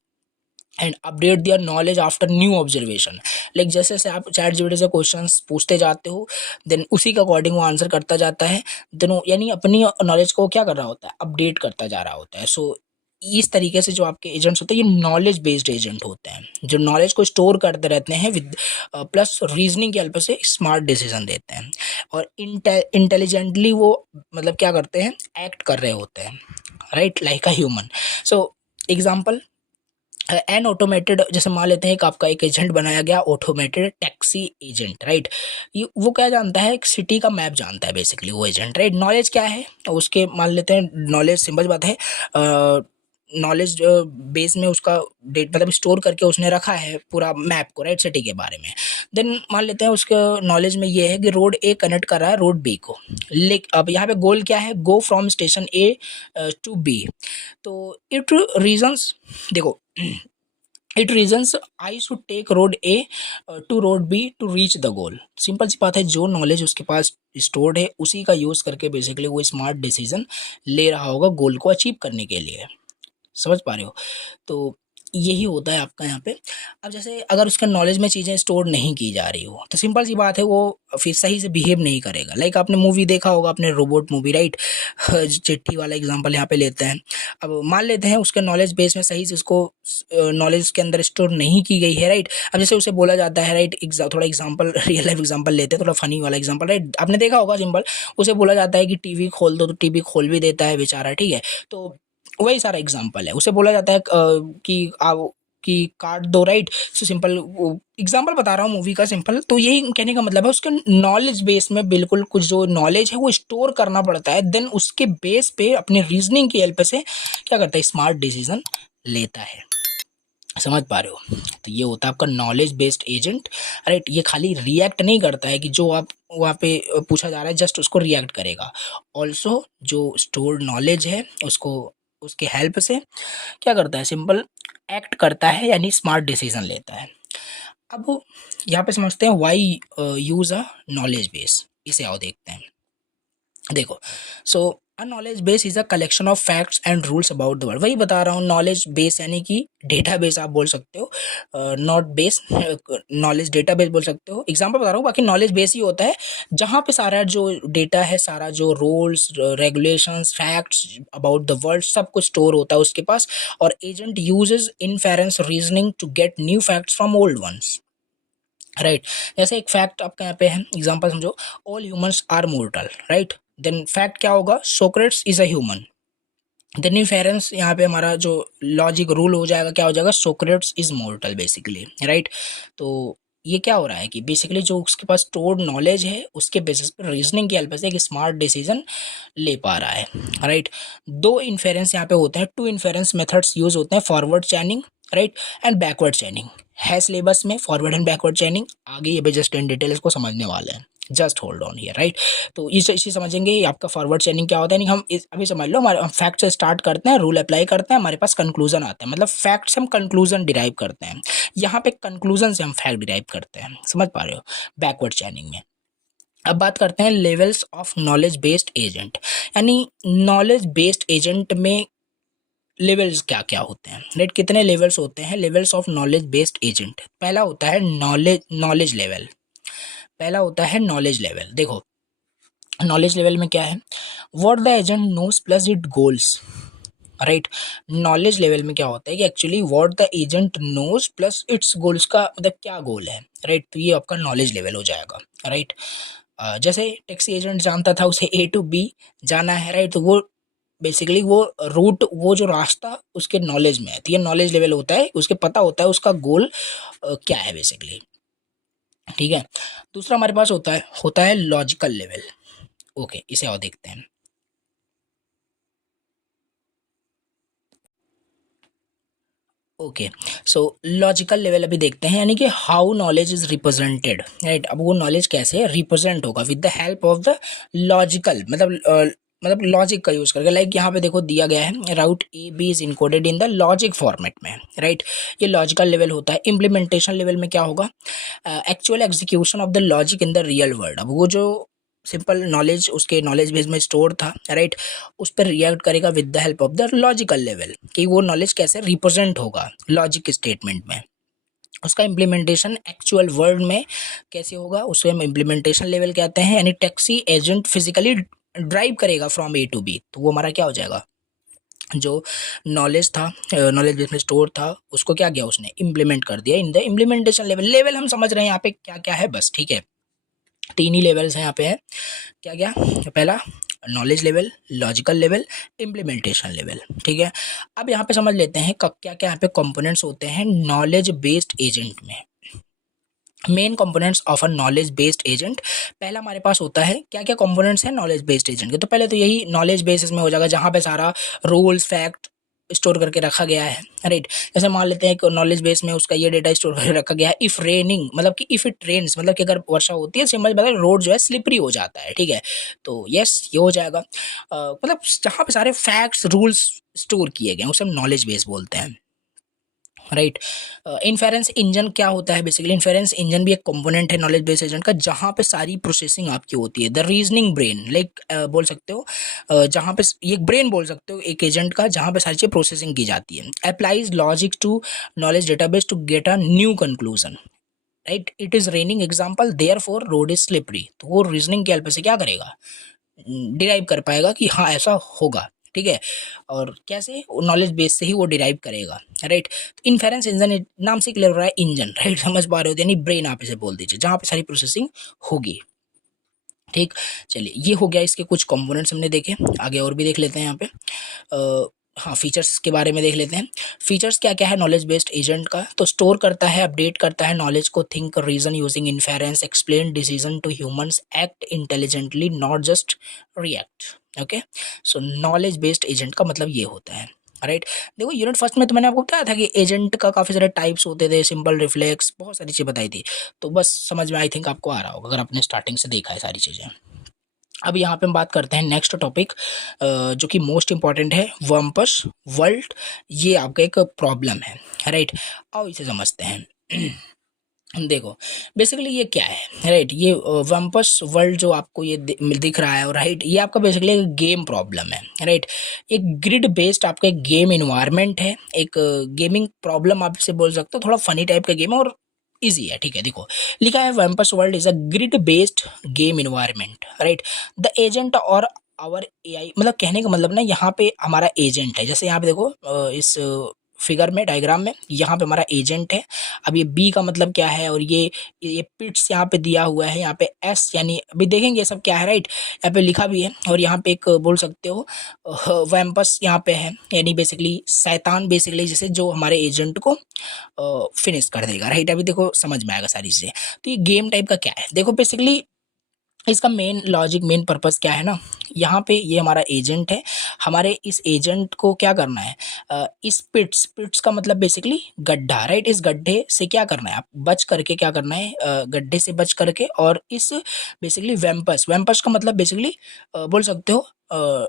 and update their knowledge after new observation. Like जैसे जैसे आप चैट जीपीटी से क्वेश्चंस पूछते जाते हो, देन उसी के अकॉर्डिंग वो आंसर करता जाता है, देन यानी अपनी नॉलेज को क्या कर रहा होता है, अपडेट करता जा रहा होता है। सो इस तरीके से जो आपके एजेंट्स होते हैं ये नॉलेज बेस्ड एजेंट होते हैं, जो नॉलेज को स्टोर करते रहते हैं विद प्लस रीजनिंग की हेल्प से स्मार्ट डिसीजन देते हैं, और इंटेलिजेंटली वो मतलब क्या करते हैं, एक्ट कर रहे होते हैं, right, like a human. So example N automated, जैसे मान लेते हैं कि आपका एक एजेंट बनाया गया ऑटोमेटेड टैक्सी एजेंट, राइट। वो क्या जानता है, एक सिटी का मैप जानता है बेसिकली वो एजेंट, राइट। नॉलेज क्या है उसके, मान लेते हैं नॉलेज, सिंपल बात है, नॉलेज बेस में उसका डेट मतलब स्टोर करके उसने रखा है पूरा मैप को, राइट, सिटी के बारे में। देन मान लेते हैं उसके नॉलेज में ये है कि रोड ए कनेक्ट कर रहा है रोड बी को, लेकिन अब यहाँ पे गोल क्या है, go from station A to B. तो इट रीजंस, देखो it reasons I should take road A to road B to reach the goal. Simple सी बात है, जो नॉलेज उसके पास स्टोर्ड है उसी का यूज़ करके बेसिकली वो स्मार्ट डिसीजन ले रहा होगा गोल को अचीव करने के लिए। समझ पा रहे हो? तो यही होता है आपका यहाँ पे। अब जैसे अगर उसका नॉलेज में चीज़ें स्टोर नहीं की जा रही हो तो सिंपल सी बात है वो फिर सही से बिहेव नहीं करेगा। लाइक आपने मूवी देखा होगा, अपने रोबोट मूवी, राइट, चिट्ठी वाला एग्जांपल यहाँ पे लेते हैं। अब मान लेते हैं उसके नॉलेज बेस में सही से उसको नॉलेज के अंदर स्टोर नहीं की गई है, राइट। अब जैसे उसे बोला जाता है, राइट, थोड़ा एग्जाम्पल, रियल लाइफ एग्जाम्पल लेते हैं, थोड़ा फनी वाला एग्जाम्पल, राइट, आपने देखा होगा सिंपल, उसे बोला जाता है कि टीवी खोल दो तो टीवी खोल भी देता है बेचारा, ठीक है। तो वही सारा एग्जाम्पल है, उसे बोला जाता है कि आप कि काट दो, राइट। सो सिंपल एग्जाम्पल बता रहा हूँ मूवी का सिंपल। तो यही कहने का मतलब है उसके नॉलेज बेस में बिल्कुल कुछ जो नॉलेज है वो स्टोर करना पड़ता है, देन उसके बेस पे अपने रीजनिंग की हेल्प से क्या करता है, स्मार्ट डिसीजन लेता है। समझ पा रहे हो? तो ये होता है आपका नॉलेज बेस्ड एजेंट, राइट। ये खाली रिएक्ट नहीं करता है कि जो आप वहाँ पे पूछा जा रहा है जस्ट उसको रिएक्ट करेगा। ऑल्सो जो स्टोर्ड नॉलेज है उसको उसके हेल्प से क्या करता है, सिंपल एक्ट करता है, यानी स्मार्ट डिसीजन लेता है। अब यहाँ पे समझते हैं why use a knowledge base, इसे आओ देखते हैं। देखो, so a knowledge base is a collection of facts and rules about the world. वही बता रहा हूँ, नॉलेज बेस यानी कि डेटा बेस आप बोल सकते हो, not base, knowledge data base बोल सकते हो। एग्जाम्पल बता रहा हूँ, बाकी नॉलेज बेस ही होता है जहाँ पे सारा जो डेटा है, सारा जो rules regulations facts about the world सब कुछ स्टोर होता है उसके पास, और agent uses inference reasoning to get new facts from old ones, right. जैसे एक फैक्ट आपका यहाँ पे है, एग्जांपल समझो, all humans are mortal, right. Then fact क्या होगा, Socrates is a human. Then inference यहाँ पे हमारा जो लॉजिक रूल हो जाएगा, क्या हो जाएगा, Socrates is mortar basically, right. तो ये क्या हो रहा है कि बेसिकली जो उसके पास स्टोर्ड नॉलेज है उसके बेसिस पे रीजनिंग की हेल्प से एक स्मार्ट डिसीजन ले पा रहा है, राइट। दो इन्फेरेंस यहाँ पे होते हैं, टू इन्फेरेंस मेथड्स यूज होते हैं, फॉरवर्ड चैनिंग, राइट, एंड बैकवर्ड चैनिंग है सिलेबस में। फॉरवर्ड एंड बैकवर्ड चैनिंग आगे ये जस्ट इन डिटेल इसको समझने वाले हैं, just hold on here, right. तो इसे समझेंगे ये आपका फॉरवर्ड चैनिंग क्या होता है। नहीं, हम अभी समझ लो, हमारे हम फैक्ट से स्टार्ट करते हैं, रूल अप्लाई करते हैं, हमारे पास कंक्लूजन आता है, मतलब फैक्ट से हम कंक्लूजन डिराइव करते हैं। यहाँ पे कंक्लूजन से हम फैक्ट डिराइव करते हैं, समझ पा रहे हो, बैकवर्ड चैनिंग में। अब बात करते हैं levels of knowledge based agent, यानी नॉलेज बेस्ड एजेंट में लेवल्स क्या क्या होते हैं, राइट। कितने लेवल्स होते हैं, levels of knowledge based agent. पहला होता है नॉलेज लेवल, पहला होता है नॉलेज लेवल। देखो, नॉलेज लेवल में क्या है, what the agent knows plus it goals, right. Knowledge level में क्या होता है कि actually what the agent knows plus its goals का मतलब क्या गोल है, राइट। तो ये आपका नॉलेज लेवल हो जाएगा, राइट। जैसे टैक्सी एजेंट जानता था उसे ए टू बी जाना है, राइट, तो वो बेसिकली वो रूट, वो जो रास्ता उसके नॉलेज में है, तो ये नॉलेज लेवल होता है, उसके पता होता है उसका गोल क्या है बेसिकली, ठीक है। दूसरा हमारे पास होता है लॉजिकल लेवल। ओके, इसे और देखते हैं। ओके, सो लॉजिकल लेवल अभी देखते हैं, यानी कि how knowledge is represented, right. अब वो नॉलेज कैसे रिप्रेजेंट होगा, with the help of the logical, मतलब लॉजिक का यूज करके। लाइक यहाँ पे देखो दिया गया है, route A B is encoded in the logic format में, राइट। ये लॉजिकल लेवल होता है। इम्प्लीमेंटेशन लेवल में क्या होगा, actual execution of the logic in the real world. अब वो जो सिंपल नॉलेज उसके नॉलेज बेस में स्टोर था, राइट, उस पर रिएक्ट करेगा with the help of the logical level, कि वो नॉलेज कैसे रिप्रेजेंट होगा लॉजिक स्टेटमेंट में। उसका इम्प्लीमेंटेशन एक्चुअल वर्ल्ड में कैसे होगा, उसे हम इम्प्लीमेंटेशन लेवल कहते हैं। यानी टैक्सी एजेंट फिजिकली ड्राइव करेगा फ्रॉम ए टू बी, तो वो हमारा क्या हो जाएगा, जो नॉलेज था, नॉलेज बेस में स्टोर था, उसको क्या किया उसने, इम्प्लीमेंट कर दिया in the implementation level. Level हम समझ रहे हैं यहाँ पे क्या क्या है, बस ठीक है। तीन ही लेवल्स हैं यहाँ पे है, क्या क्या, पहला knowledge level, logical level, implementation level, ठीक है। अब यहाँ पे समझ लेते हैं क्या क्या यहाँ पे कंपोनेंट्स होते हैं नॉलेज बेस्ड एजेंट में। Main components of a knowledge based agent, पहला हमारे पास होता है, क्या क्या कंपोनेंट्स हैं नॉलेज बेस्ड एजेंट के, तो पहले तो यही नॉलेज बेसिस में हो जाएगा जहाँ पे सारा रूल्स फैक्ट स्टोर करके रखा गया है, राइट। जैसे मान लेते हैं कि नॉलेज बेस में उसका ये डेटा स्टोर करके रखा गया है, इफ रेनिंग मतलब कि इफ इट रेन्स मतलब कि अगर वर्षा होती है, सिंपल मतलब रोड जो है स्लिपरी हो जाता है, ठीक है। तो यस, ये हो जाएगा। मतलब जहाँ पे सारे फैक्ट्स रूल्स स्टोर किए गए हैं उसे हम नॉलेज बेस बोलते हैं, राइट। इन्फेरेंस इंजन क्या होता है, बेसिकली इन्फेरेंस इंजन भी एक कंपोनेंट है नॉलेज बेस्ड एजेंट का, जहाँ पे सारी प्रोसेसिंग आपकी होती है। द रीजनिंग ब्रेन, लाइक बोल सकते हो, जहाँ पे ये ब्रेन बोल सकते हो एक एजेंट का, जहाँ पे सारी चीज़ प्रोसेसिंग की जाती है। Applies logic to knowledge database to get a new conclusion, right. It is raining example therefore road is slippery, तो वो रीजनिंग की हेल्प से क्या करेगा, डिराइव कर पाएगा कि हाँ ऐसा होगा, ठीक है। और कैसे, नॉलेज बेस से ही वो डिराइव करेगा, राइट। इन्फेरेंस इंजन नाम से क्लियर हो रहा है, इंजन, राइट, समझ पा रहे हो, यानी ब्रेन आप इसे बोल दीजिए, जहाँ पे सारी प्रोसेसिंग होगी, ठीक। चलिए, ये हो गया इसके कुछ कंपोनेंट्स हमने देखे, आगे और भी देख लेते हैं यहाँ पे। हाँ, फीचर्स के बारे में देख लेते हैं। फीचर्स क्या क्या है नॉलेज बेस्ड एजेंट का, तो स्टोर करता है, अपडेट करता है नॉलेज को, think reason using inference, explain decision to humans, act intelligently not just react. Okay, so knowledge based agent का मतलब ये होता है, राइट। देखो यूनिट फर्स्ट में तो मैंने आपको बताया था कि एजेंट का काफ़ी सारे टाइप्स होते थे, सिंपल, रिफ्लेक्स, बहुत सारी चीज़ें बताई थी। तो बस समझ में आई थिंक आपको आ रहा होगा अगर आपने स्टार्टिंग से देखा है सारी चीज़ें। अब यहाँ पे हम बात करते हैं नेक्स्ट टॉपिक, जो कि मोस्ट इंपॉर्टेंट है, वर्मपस वर्ल्ड। ये आपका एक प्रॉब्लम है, राइट। आओ इसे समझते हैं। देखो बेसिकली ये क्या है, राइट। ये वम्पस वर्ल्ड जो आपको ये दिख रहा है, राइट, ये आपका बेसिकली एक गेम प्रॉब्लम है, राइट। एक ग्रिड बेस्ड आपका एक गेम इन्वायरमेंट है, एक गेमिंग प्रॉब्लम आप इसे बोल सकते हो। थोड़ा फनी टाइप का गेम है और इजी है, ठीक है। देखो लिखा है wumpus world is a grid based game environment, right. The agent और आवर एआई, मतलब कहने का मतलब ना, यहाँ पे हमारा एजेंट है। जैसे यहाँ पे देखो इस फिगर में, डायग्राम में, यहाँ पे हमारा एजेंट है। अब ये बी का मतलब क्या है, और ये पिट्स यहाँ पे दिया हुआ है, यहाँ पे एस यानी अभी देखेंगे ये सब क्या है, राइट। यहाँ पे लिखा भी है, और यहाँ पे एक बोल सकते हो वैम्पस यहाँ पे है, यानी बेसिकली शैतान, बेसिकली जैसे जो हमारे एजेंट को फिनिश कर देगा, राइट। अभी देखो समझ में आएगा सारी चीज़ें। तो ये गेम टाइप का क्या है, देखो बेसिकली इसका मेन लॉजिक, मेन पर्पस क्या है ना, यहाँ पे ये हमारा एजेंट है। हमारे इस एजेंट को क्या करना है, इस पिट्स, पिट्स का मतलब बेसिकली गड्ढा, राइट। इस गड्ढे से क्या करना है, आप बच करके क्या करना है, गड्ढे से बच करके, और इस बेसिकली वैम्पस, वैम्पस का मतलब बेसिकली बोल सकते हो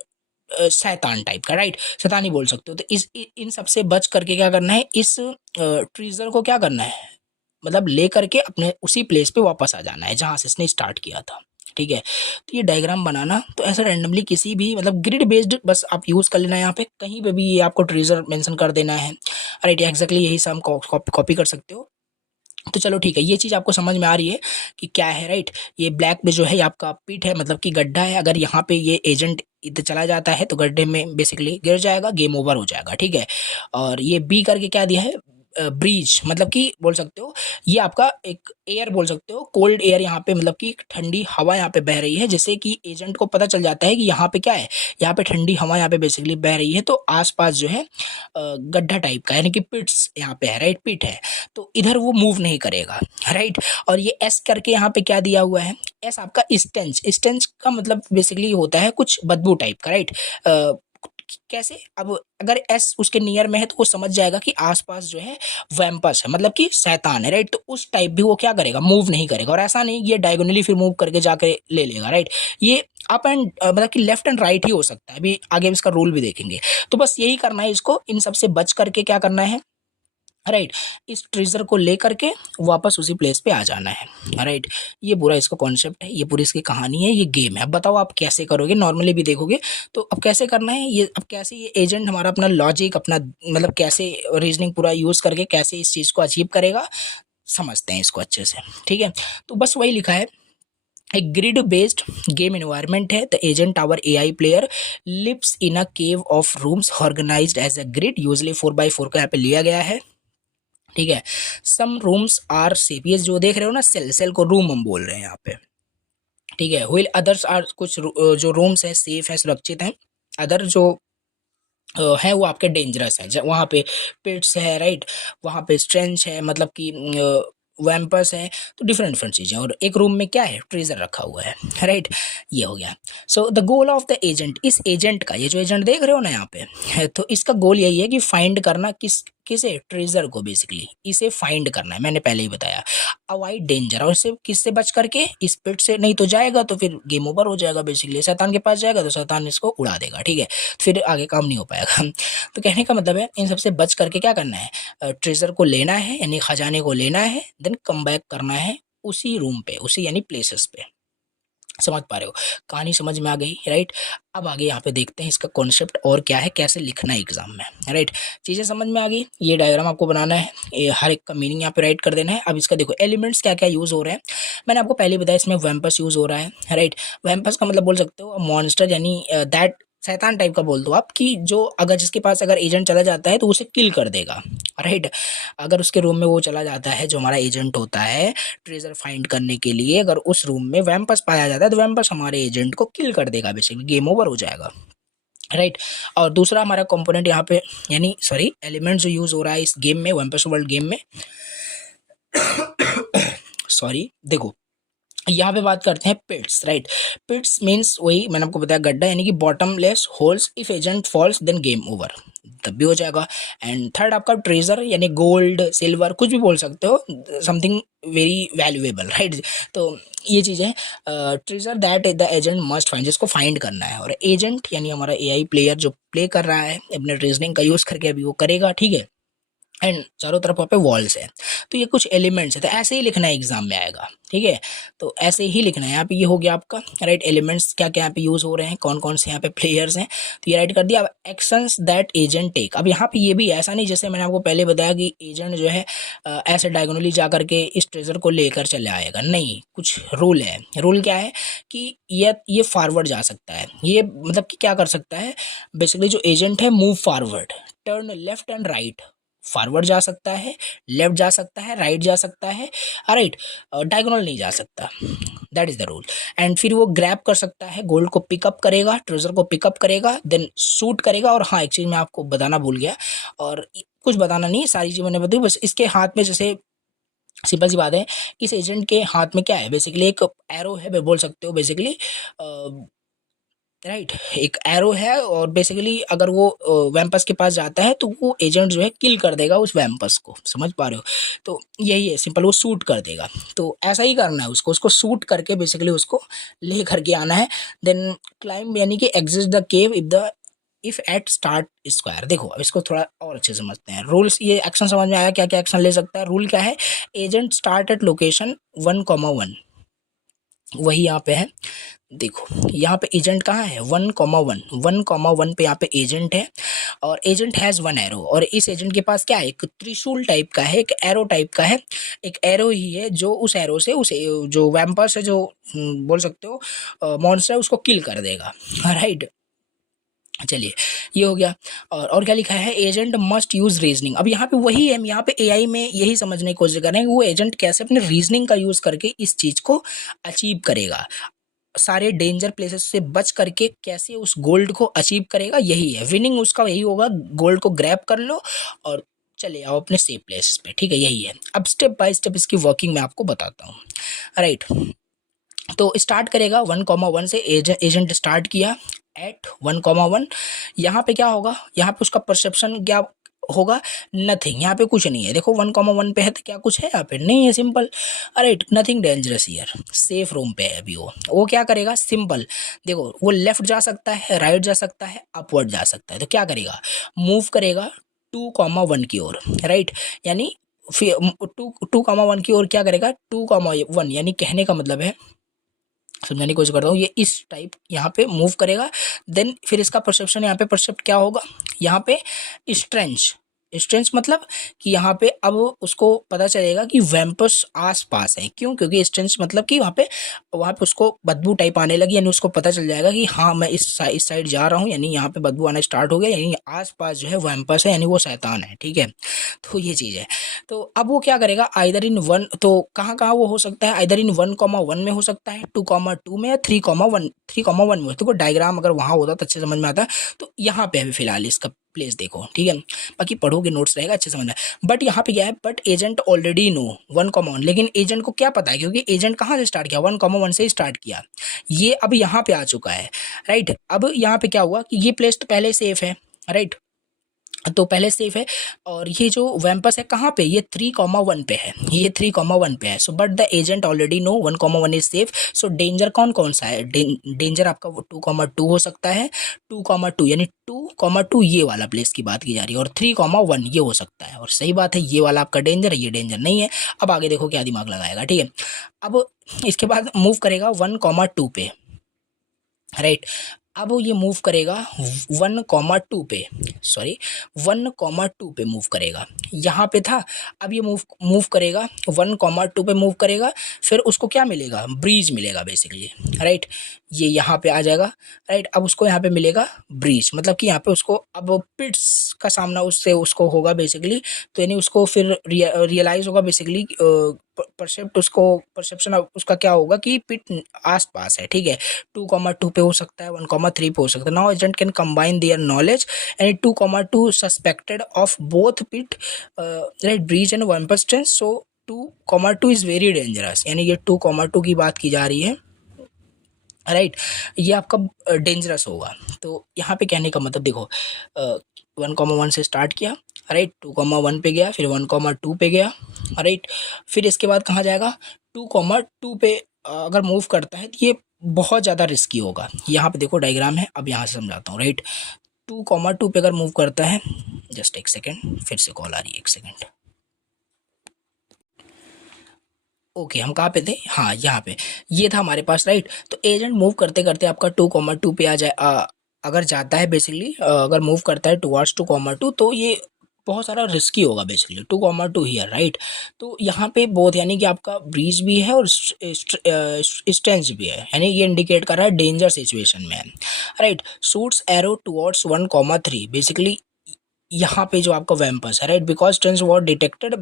शैतान टाइप का, राइट, शैतानी बोल सकते हो। तो इन सब से बच करके क्या करना है, इस ट्रीजर को क्या करना है, मतलब ले करके अपने उसी प्लेस पे वापस आ जाना है जहाँ से इसने स्टार्ट किया था, ठीक है। तो ये डायग्राम बनाना, तो ऐसा रैंडमली किसी भी, मतलब ग्रिड बेस्ड बस आप यूज़ कर लेना, यहाँ पे कहीं पे भी ये आपको ट्रेजर मेंशन कर देना है, राइट। एग्जैक्टली यही सब हम कॉपी कर सकते हो। तो चलो ठीक है, ये चीज़ आपको समझ में आ रही है कि क्या है, राइट। ये ब्लैक में जो है ये आपका पिट है, मतलब कि गड्ढा है। अगर यहाँ पे ये एजेंट इधर चला जाता है तो गड्ढे में बेसिकली गिर जाएगा, गेम ओवर हो जाएगा, ठीक है। और ये बी करके क्या दिया है, ब्रीज, मतलब कि बोल सकते हो ये आपका एक एयर बोल सकते हो, कोल्ड एयर यहाँ पे, मतलब कि ठंडी हवा यहाँ पे बह रही है, जिससे कि एजेंट को पता चल जाता है कि यहाँ पे क्या है, यहाँ पे ठंडी हवा यहाँ पे बेसिकली बह रही है। तो आसपास जो है गड्ढा टाइप का, यानी कि पिट्स यहाँ पे है, राइट, पिट है, तो इधर वो मूव नहीं करेगा, राइट। और ये एस करके यहाँ पे क्या दिया हुआ है, एस आपका स्टेंच, स्टेंच का मतलब बेसिकली होता है कुछ बदबू टाइप का, राइट। कैसे, अब अगर एस उसके नियर में है तो वो समझ जाएगा कि आसपास जो है वैम्पस है, मतलब कि शैतान है, राइट। तो उस टाइप भी वो क्या करेगा, मूव नहीं करेगा। और ऐसा नहीं ये डायगोनली फिर मूव करके जाके ले लेगा, राइट। ये अप एंड मतलब कि लेफ्ट एंड राइट ही हो सकता है, अभी आगे इसका रूल भी देखेंगे। तो बस यही करना है इसको, इन सबसे बच करके क्या करना है, राइट, इस ट्रेजर को लेकर के वापस उसी प्लेस पे आ जाना है, राइट। ये पूरा इसका कॉन्सेप्ट है, ये पूरी इसकी कहानी है, ये गेम है। अब बताओ आप कैसे करोगे, नॉर्मली भी देखोगे। तो अब कैसे करना है ये, अब कैसे ये एजेंट हमारा अपना लॉजिक, अपना मतलब कैसे रीजनिंग पूरा यूज करके कैसे इस चीज़ को अचीव करेगा, समझते हैं इसको अच्छे से, ठीक है। तो बस वही लिखा है, एक ग्रिड बेस्ड गेम एनवायरनमेंट है। The agent our AI player lives in a cave of rooms organized as a grid, usually 4x4 का यहाँ पे लिया गया है, ठीक है। सम रूम्स आर सेफ, ये जो देख रहे हो ना, सेल, सेल को रूम हम बोल रहे हैं यहाँ पे, ठीक है। व्हिल अदर्स आर, कुछ जो रूम्स है सेफ है, सुरक्षित हैं। अदर जो है वो आपके डेंजरस है, वहाँ पे पिट्स है, राइट, वहाँ पे स्ट्रेंच है, मतलब कि वैम्पर्स है। तो डिफरेंट डिफरेंट चीज़ें, और एक रूम में क्या है, ट्रेजर रखा हुआ है, राइट। ये हो गया। So the goal of the agent, इस एजेंट का, ये जो एजेंट देख रहे हो ना यहाँ पे है, तो इसका गोल यही है कि फाइंड करना, किसे, ट्रेजर को, बेसिकली इसे फाइंड करना है, मैंने पहले ही बताया। अवॉइड डेंजर, और इससे किससे बच करके, इस पिट से, नहीं तो जाएगा तो फिर गेम ओवर हो जाएगा, बेसिकली शैतान के पास जाएगा तो शैतान इसको उड़ा देगा, ठीक है। फिर आगे काम नहीं हो पाएगा। तो कहने का मतलब है इन सबसे बच करके क्या करना है, ट्रेजर को लेना है, यानी खजाने को लेना है, देन कम बैक करना है उसी रूम पे, उसी यानी प्लेसेस पे। समझ पा रहे हो, कहानी समझ में आ गई, राइट। अब आगे यहाँ पे देखते हैं इसका कॉन्सेप्ट और क्या है, कैसे लिखना है एग्जाम में, राइट। चीज़ें समझ में आ गई, ये डायग्राम आपको बनाना है, ये हर एक का मीनिंग यहाँ पे राइट कर देना है। अब इसका देखो एलिमेंट्स क्या क्या यूज़ हो रहे हैं, मैंने आपको पहले बताया, इसमें वैम्पस यूज़ हो रहा है, राइट। वैम्पस का मतलब बोल सकते हो मॉन्स्टर, यानी दैट शैतान टाइप का बोल दो आप, कि जो अगर जिसके पास अगर एजेंट चला जाता है तो उसे किल कर देगा, राइट। अगर उसके रूम में वो चला जाता है जो हमारा एजेंट होता है ट्रेजर फाइंड करने के लिए, अगर उस रूम में वैम्पस पाया जाता है तो वैम्पस हमारे एजेंट को किल कर देगा, बेसिकली गेम ओवर हो जाएगा, राइट। और दूसरा हमारा कंपोनेंट यहाँ पे, यानी सॉरी एलिमेंट जो यूज हो रहा है इस गेम में, वैम्पस वर्ल्ड गेम में, सॉरी देखो यहाँ पे बात करते हैं पिट्स, राइट। पिट्स मीन्स वही मैंने आपको बताया, गड्ढा, यानी कि bottomless holes, if agent falls then game over, तब भी हो जाएगा। एंड थर्ड आपका ट्रेजर यानी गोल्ड सिल्वर कुछ भी बोल सकते हो, समथिंग वेरी वैल्यूएबल, राइट। तो ये चीज़ें treasure that the agent must find, जिसको फाइंड करना है। और एजेंट यानी हमारा एआई प्लेयर जो प्ले कर रहा है अपने रीजनिंग का यूज़ करके अभी वो करेगा, ठीक है। एंड चारों तरफ वहाँ पे वॉल्स है, तो ये कुछ एलिमेंट्स है, तो ऐसे ही लिखना है एग्जाम में आएगा, ठीक है। तो ऐसे ही लिखना है। यहाँ पे ये हो गया आपका, राइट। एलिमेंट्स क्या क्या यहाँ पे यूज हो रहे हैं, कौन कौन से यहाँ पे प्लेयर्स हैं, तो ये राइट कर दिया। अब एक्शंस दैट एजेंट टेक, अब यहाँ पे ये भी ऐसा नहीं जैसे मैंने आपको पहले बताया कि एजेंट जो है ऐसे डायगोनली जा करके इस ट्रेजर को लेकर चले आएगा, नहीं। कुछ रूल है। रूल क्या है कि ये फॉरवर्ड जा सकता है, ये मतलब कि क्या कर सकता है बेसिकली, जो एजेंट है move forward, turn left and right, forward जा सकता है, लेफ्ट जा सकता है, राइट जा सकता है, राइट, डायगोनल नहीं जा सकता। That is the rule. And फिर वो ग्रैब कर सकता है, गोल्ड को पिकअप करेगा, ट्रेजर को पिकअप करेगा, देन शूट करेगा। और हाँ, एक चीज़ मैं आपको बताना भूल गया, और कुछ बताना नहीं, सारी चीज़ मैंने बताई, बस इसके हाथ में जैसे सिंपल सी बात है, इस एजेंट के हाथ में क्या है बेसिकली, एक एरो है, बोल सकते हो बेसिकली, राइट। एक एरो है, और बेसिकली अगर वो वैम्पस के पास जाता है तो वो एजेंट जो है किल कर देगा उस वैम्पस को, समझ पा रहे हो। तो यही है सिंपल, वो शूट कर देगा। तो ऐसा ही करना है उसको शूट करके बेसिकली उसको ले करके आना है। देन क्लाइंब यानी कि exit the cave if at start square. देखो अब इसको थोड़ा और अच्छे से समझते हैं। रूल्स, ये एक्शन समझ में आया, क्या क्या एक्शन ले सकता है। रूल क्या है, एजेंट स्टार्ट एट लोकेशन 1,1, वही यहाँ पे है। देखो यहाँ पे एजेंट कहाँ है, 1,1, 1,1 पे यहाँ पे एजेंट है, और एजेंट हैज़ वन एरो। और इस एजेंट के पास क्या है, एक त्रिशूल टाइप का है, एक एरो टाइप का है। एक एरो ही है जो उस एरो से उस जो वैम्पर्स है, जो बोल सकते हो मॉन्स्टर है, उसको किल कर देगा, राइट। चलिए, ये हो गया। और क्या लिखा है, एजेंट मस्ट यूज रीजनिंग। अब यहाँ पे वही है, हम यहाँ पे एआई में यही समझने की कोशिश कर रहे हैं कि वो एजेंट कैसे अपने रीजनिंग का यूज करके इस चीज को अचीव करेगा, सारे डेंजर प्लेसेस से बच करके कैसे उस गोल्ड को अचीव करेगा। यही है विनिंग उसका, यही होगा, गोल्ड को ग्रैब कर लो और चले आओ अपने सेफ प्लेसेस पे, ठीक है। यही है। अब स्टेप बाय स्टेप इसकी वर्किंग मैं आपको बताता हूँ, राइट। तो स्टार्ट करेगा 1,1 से, एजेंट स्टार्ट किया एट 1,1। यहाँ पे क्या होगा, यहाँ पे उसका परसेप्शन क्या होगा, नथिंग, यहाँ पे कुछ नहीं है। देखो 1,1 पे है तो क्या कुछ है यहाँ पे, नहीं है, simple, right, nothing dangerous here, safe room पे है अभी। वो क्या करेगा, सिंपल, देखो वो लेफ्ट जा सकता है, राइट जा सकता है, अपवर्ड जा सकता है। तो क्या करेगा, मूव करेगा 2,1 की ओर, राइट। यानी फिर 2,1 की ओर क्या करेगा, 2,1 यानी कहने का मतलब है, समझाने की कोशिश करता हूँ, ये इस टाइप यहाँ पे मूव करेगा। देन फिर इसका परसेप्शन, यहाँ पे परसेप्ट क्या होगा, यहाँ पे स्ट्रेंच, स्ट्रेंच मतलब कि यहाँ पे अब उसको पता चलेगा कि वैम्पस आस पास है। क्यों, क्योंकि स्ट्रेंच मतलब कि वहाँ पे उसको बदबू टाइप आने लगी, यानी उसको पता चल जाएगा कि हाँ मैं इस साइड जा रहा हूँ, यानी यहाँ पे बदबू आना स्टार्ट हो गया, यानी आस पास जो है वैम्पस है, यानी वो शैतान है, ठीक है। तो ये चीज़ है। तो अब वो क्या करेगा, आइदर इन वन, तो कहाँ कहाँ वो हो सकता है, आइदर इन 1,1 में हो सकता है, 2,2 में, या 3,1 में। तो डायग्राम अगर वहाँ होता तो अच्छे समझ में आता। तो यहाँ पे अभी फिलहाल इसका प्लेस देखो, ठीक है। बाकी पढ़ोगे नोट्स रहेगा, अच्छे समझ में। बट यहाँ पे क्या है, बट एजेंट ऑलरेडी नो 1,1, लेकिन एजेंट को क्या पता है, क्योंकि एजेंट कहाँ से स्टार्ट किया, 1,1 से स्टार्ट किया। ये अब यहाँ पे आ चुका है, राइट। अब यहाँ पे क्या हुआ कि ये प्लेस तो पहले सेफ है, राइट, तो पहले सेफ है। और ये जो वैम्पस है कहाँ पे, ये 3,1 पे है, ये 3,1 पे है। So but the agent already know 1,1 is safe. So danger कौन कौन सा है, डेंजर आपका 2,2 हो सकता है, 2,2 यानी 2,2 ये वाला प्लेस की बात की जा रही है, और 3,1 ये हो सकता है। और सही बात है, ये वाला आपका डेंजर है, ये डेंजर नहीं है। अब आगे देखो क्या दिमाग लगाएगा, ठीक है। अब इसके बाद मूव करेगा 1,2 पे, राइट। अब ये मूव करेगा 1,2 पे, सॉरी 1,2 पे मूव करेगा, यहाँ पे था। अब ये मूव करेगा 1,2 पे मूव करेगा, फिर उसको क्या मिलेगा, ब्रीज मिलेगा बेसिकली, राइट। ये यहाँ पे आ जाएगा, राइट। अब उसको यहाँ पे मिलेगा ब्रीज, मतलब कि यहाँ पे उसको अब पिट्स का सामना उससे उसको होगा बेसिकली। तो यानी उसको फिर रियलाइज होगा बेसिकली, परसेप्शन उसका क्या होगा कि पिट आस पास है, ठीक है। 2,2 पे हो सकता है, 1,3 पे हो सकता है। Now agent can combine their knowledge and 2,2 suspected of both pit, right, breach and wumpus stench. So 2,2 is very dangerous, यानी ये 2,2 की बात की जा रही है, राइट। ये आपका डेंजरस होगा। तो यहाँ पे कहने का मतलब देखो, 1,1 से स्टार्ट किया, राइट, 2,1 पे गया, फिर 1,2 पे गया, राइट, फिर इसके बाद कहाँ जाएगा, 2,2 पे अगर मूव करता है तो ये बहुत ज़्यादा रिस्की होगा। यहाँ पे देखो डायग्राम है, अब यहाँ से समझाता हूँ, राइट। 2,2 पे अगर मूव करता है, जस्ट एक सेकेंड, फिर से कॉल आ रही है, एक सेकेंड। ओके, हम कहाँ पे थे, हाँ यहाँ पे, ये था हमारे पास, राइट। तो एजेंट मूव करते करते आपका 2,2 पे आ जाए, अगर जाता है बेसिकली, अगर मूव करता है टुवर्ड्स 2,2, तो ये बहुत सारा रिस्की होगा बेसिकली, 2,2 हियर, राइट। तो यहाँ पे बहुत, यानी कि आपका ब्रीज भी है और स्ट्रेंथ भी है, यानी ये इंडिकेट कर रहा है डेंजर सिचुएशन में है, right. Shoots arrow towards 1,3, basically यहाँ पे जो आपका वैम्पस है, right, because stench was detected,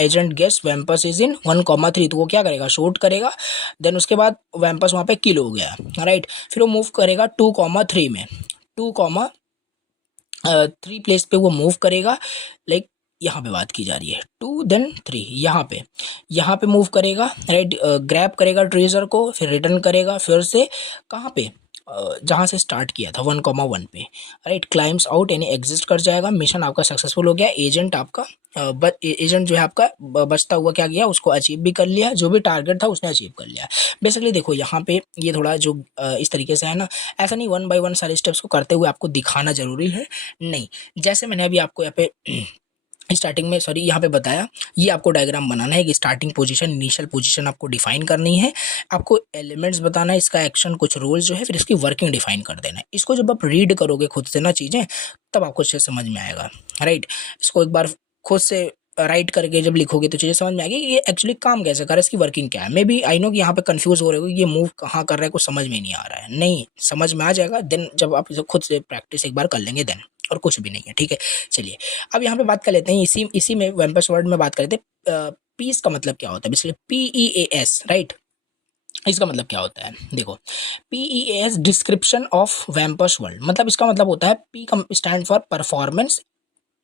agent guess wumpus is in 1,3, तो वो क्या करेगा, शूट करेगा, देन उसके बाद वैम्पस वहाँ पे किल हो गया, राइट। फिर वो मूव करेगा 2,3 में, 2,3 प्लेस पे वो मूव करेगा, लाइक यहाँ पे बात की जा रही है 2 देन 3, यहाँ पे मूव करेगा, राइट, ग्रैब करेगा ट्रेजर को, फिर रिटर्न करेगा, फिर से कहाँ पे, जहाँ से स्टार्ट किया था 1,1 पे, राइट, क्लाइम्स आउट, यानी एग्जिस्ट कर जाएगा, मिशन आपका सक्सेसफुल हो गया, एजेंट आपका एजेंट जो है आपका बचता हुआ क्या गया, उसको अचीव भी कर लिया, जो भी टारगेट था उसने अचीव कर लिया। बेसिकली देखो यहाँ पे ये थोड़ा जो इस तरीके से है ना, ऐसा नहीं 1 बाय 1 सारे स्टेप्स को करते हुए आपको दिखाना जरूरी है, नहीं, जैसे मैंने अभी आपको यहाँ पे स्टार्टिंग में, सॉरी, यहाँ पे बताया, ये आपको डायग्राम बनाना है कि स्टार्टिंग पोजीशन, इनिशियल पोजीशन आपको डिफाइन करनी है, आपको एलिमेंट्स बताना है, इसका एक्शन, कुछ रोल्स जो है, फिर इसकी वर्किंग डिफाइन कर देना है। इसको जब आप रीड करोगे खुद से ना चीज़ें, तब आपको अच्छे समझ में आएगा, राइट। इसको एक बार खुद से राइट करके जब लिखोगे तो चीज़ें समझ में आएगी ये एक्चुअली काम कैसे कर रहा है, इसकी वर्किंग क्या है। मे बी आई नो कि यहाँ पे कंफ्यूज हो रहे हो, ये मूव कहाँ कर रहा है, कुछ समझ में नहीं आ रहा है, नहीं, समझ में आ जाएगा देन, जब आप इसे खुद से प्रैक्टिस एक बार कर लेंगे देन, और कुछ भी नहीं है, ठीक है। चलिए अब यहाँ पे बात कर लेते हैं, इसी में वैम्पस वर्ड में बात कर लेते हैं, पीस का मतलब क्या होता है, बेसिकली PEAS, राइट। इसका मतलब क्या होता है, देखो, PEAS description of wumpus world, मतलब इसका मतलब होता है, P का स्टैंड फॉर परफॉर्मेंस,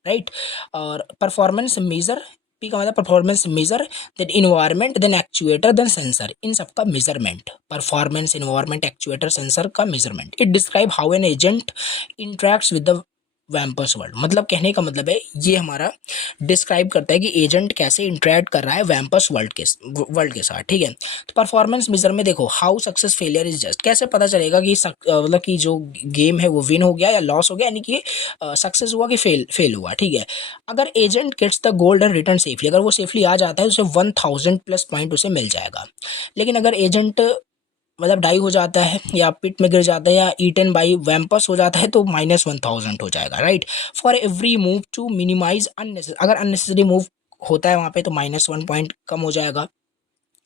राइट, और परफॉर्मेंस मेजर, पी का मतलब performance measure, then environment, then actuator, then sensor, इन सब का measurement, performance, environment, actuator, sensor का measurement. It describe how an agent interacts with the wumpus world, मतलब कहने का मतलब है, ये हमारा डिस्क्राइब करता है कि एजेंट कैसे इंटरेक्ट कर रहा है वैम्पर्स वर्ल्ड के साथ, ठीक है। तो परफॉर्मेंस मेजर में देखो, how success failure is just, कैसे पता चलेगा कि मतलब कि जो गेम है वो विन हो गया या लॉस हो गया, यानी कि सक्सेस हुआ कि फेल हुआ, ठीक है। अगर agent gets the gold and return safely, अगर वो सेफली आ जाता है तो उसे 1,000 प्लस पॉइंट उसे मिल जाएगा। लेकिन अगर एजेंट मतलब डाई हो जाता है या पिट में गिर जाता है या ईटन बाई वैम्पस हो जाता है तो -1,000 हो जाएगा, right. For every move to minimize अगर अननेसेसरी मूव होता है वहाँ पे तो -1 पॉइंट कम हो जाएगा,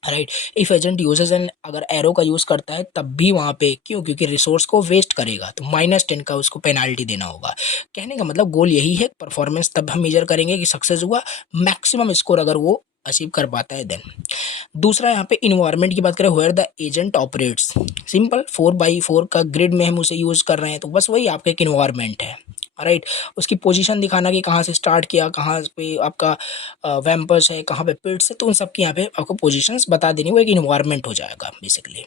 right. If agent uses an, अगर एरो का यूज करता है तब भी वहाँ पे, क्यों, क्योंकि रिसोर्स को वेस्ट करेगा तो -10 का उसको पेनाल्टी देना होगा। कहने का मतलब गोल यही है, परफॉर्मेंस तब हम मेजर करेंगे कि सक्सेस हुआ, मैक्सिमम स्कोर अगर वो अचीव कर पाता है देन। दूसरा यहाँ पे इन्वायरमेंट की बात करें, where the agent operates, simple 4x4 का ग्रिड में हम उसे यूज कर रहे हैं, तो बस वही आपका एक इन्वायरमेंट है, राइट। उसकी पोजीशन दिखाना कि कहाँ से स्टार्ट किया, कहाँ पे आपका वैम्पर्स है, कहाँ पे पिट्स है, तो उन सब की यहाँ पे आपको पोजीशंस बता देनी, वो एक इन्वायरमेंट हो जाएगा बेसिकली,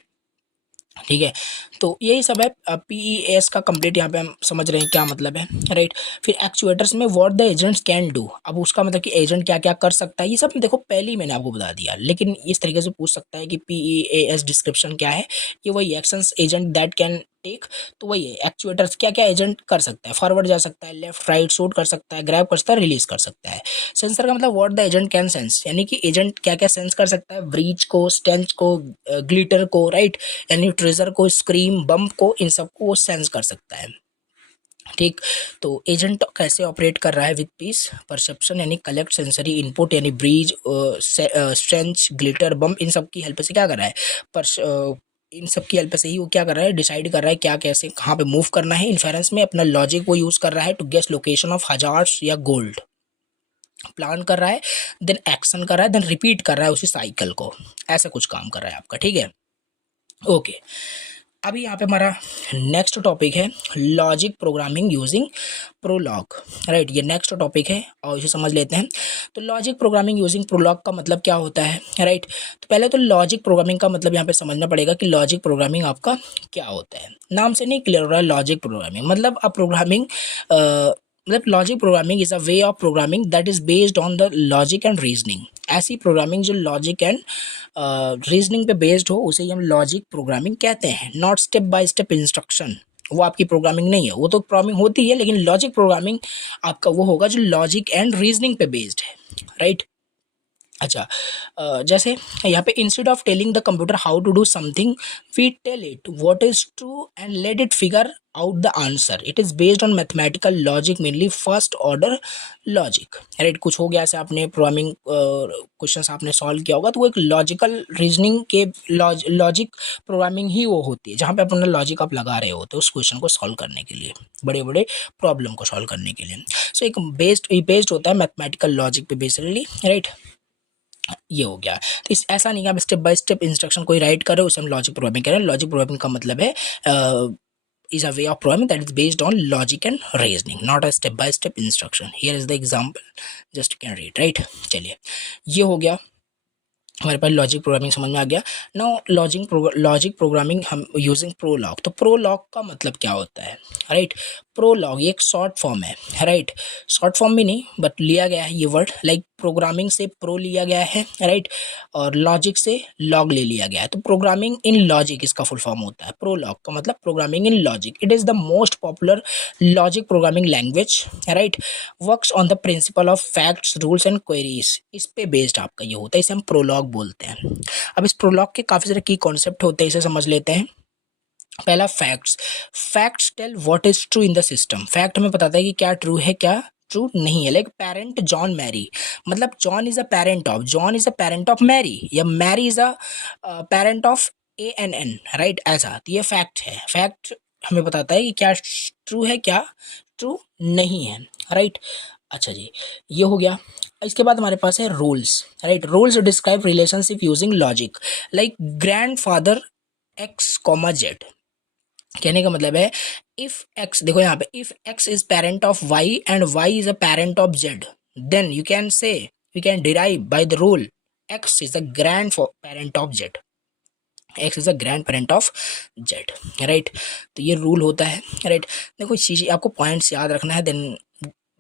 ठीक है। तो यही सब है, PEAS का कंप्लीट यहाँ पे हम समझ रहे हैं क्या मतलब है, राइट। फिर एक्चुएटर्स में what the agents can do, अब उसका मतलब कि एजेंट क्या क्या कर सकता है, ये सब देखो पहले ही मैंने आपको बता दिया, लेकिन इस तरीके से पूछ सकता है कि PEAS डिस्क्रिप्शन क्या है, ये वही actions agent that can take, तो वही है एक्चुएटर्स क्या क्या एजेंट कर सकता है, फॉरवर्ड जा सकता है, लेफ्ट राइट शूट कर सकता है, ग्रैब कर सकता है, रिलीज कर सकता है। सेंसर का मतलब what the agent can sense, यानी कि एजेंट क्या क्या सेंस कर सकता है, ब्रीच को, स्टेंच को, ग्लिटर को, राइट, यानी ट्रेजर को, स्क्रीम, बम्प को, इन सबको वो सेंस कर सकता है, ठीक। तो एजेंट कैसे ऑपरेट कर रहा है, विद पीस परसेप्शन, यानी कलेक्ट सेंसरी इनपुट, यानी ब्रीज, स्ट्रेंच, ग्लिटर, बम्प, इन सब की हेल्प से क्या कर रहा है, इन सब की हेल्प से ही वो क्या कर रहा है, डिसाइड कर रहा है क्या कैसे कहाँ पे मूव करना है। इन्फेरेंस में अपना लॉजिक वो यूज कर रहा है to guess location of hazards या गोल्ड, प्लान कर रहा है, देन एक्शन कर रहा है, देन रिपीट कर रहा है उसी साइकिल को, ऐसा कुछ काम कर रहा है आपका, ठीक है। ओके, अभी यहाँ पे हमारा नेक्स्ट टॉपिक है logic programming using Prolog, right, ये नेक्स्ट टॉपिक है और इसे समझ लेते हैं। तो लॉजिक प्रोग्रामिंग यूजिंग प्रोलॉग का मतलब क्या होता है, राइट। तो पहले तो लॉजिक प्रोग्रामिंग का मतलब यहाँ पे समझना पड़ेगा कि लॉजिक प्रोग्रामिंग आपका क्या होता है। नाम से नहीं क्लियर हो रहा है, लॉजिक प्रोग्रामिंग मतलब अब प्रोग्रामिंग मतलब logic programming is a way of programming that is based on the logic and reasoning. ऐसी प्रोग्रामिंग जो लॉजिक एंड रीजनिंग पे बेस्ड हो उसे ही हम लॉजिक प्रोग्रामिंग कहते हैं। Not step by step instruction, वो आपकी प्रोग्रामिंग नहीं है, वो तो प्रोग्रामिंग होती है, लेकिन लॉजिक प्रोग्रामिंग आपका वो होगा जो लॉजिक एंड रीजनिंग पे बेस्ड है, राइट। अच्छा, जैसे यहाँ पे instead of telling the computer how to do something, we tell it what is true and let it figure out the answer. It is based on mathematical logic, mainly first order logic, right. कुछ हो गया ऐसे आपने programming questions आपने solve किया होगा, तो वो एक लॉजिकल रीजनिंग के लॉजिक प्रोग्रामिंग ही वो होती है, जहाँ पे अपना लॉजिक आप लगा रहे होते हो उस क्वेश्चन को सॉल्व करने के लिए, बड़े बड़े प्रॉब्लम को सॉल्व करने के लिए। सो एक बेस्ड होता है मैथमेटिकल लॉजिक पे बेसिकली, राइट। ये हो गया। तो इस ऐसा नहीं कि आप स्टेप बाय स्टेप इंस्ट्रक्शन कोई राइट करो उसे हम लॉजिक प्रोग्रामिंग कह रहे हैं। लॉजिक प्रोग्रामिंग का मतलब है is a way of programming that is based on logic and reasoning, not a step by step instruction. Here is the example, just you can read, right। चलिए, ये हो गया हमारे पास लॉजिक प्रोग्रामिंग समझ में आ गया। नाउ लॉजिक प्रोग्रामिंग हम using prologue. तो प्रोलॉग का मतलब क्या होता है, राइट। प्रोलॉग ये एक शॉर्ट फॉर्म है, राइट। शॉर्ट फॉर्म भी नहीं बट लिया गया है ये वर्ड, लाइक प्रोग्रामिंग से प्रो लिया गया है, राइट, और लॉजिक से लॉग ले लिया गया है। तो प्रोग्रामिंग इन लॉजिक इसका फुल फॉर्म होता है। प्रोलॉग का मतलब programming in logic. It is the most popular logic programming language, right. Works on the principle of facts rules and queries, इस पे बेस्ड आपका ये होता है, इसे हम प्रोलॉग बोलते हैं। अब इस प्रोलॉग के काफ़ी सारे की कॉन्सेप्ट होते हैं, इसे समझ लेते हैं। पहला facts. Facts tell what is true in the system. Fact हमें बताता है कि क्या ट्रू है क्या ट्रू नहीं है। लाइक पेरेंट जॉन मैरी, मतलब John is a parent of Mary, या Mary is a parent of ANN, right. ऐसा तो ये फैक्ट है। फैक्ट हमें बताता है कि क्या ट्रू है क्या ट्रू नहीं है, राइट। अच्छा जी, ये हो गया। इसके बाद हमारे पास है rules, right. Rules describe relationship using logic, like grandfather X comma Z. कहने का मतलब है इफ एक्स, देखो यहाँ पे, if X is parent of Y and Y is a parent of Z, then you can say, you can derive by the rule X is the grandparent of Z, X is a grandparent of Z, right. तो ये rule होता है, right. देखो इस चीज़ आपको points याद रखना है, देन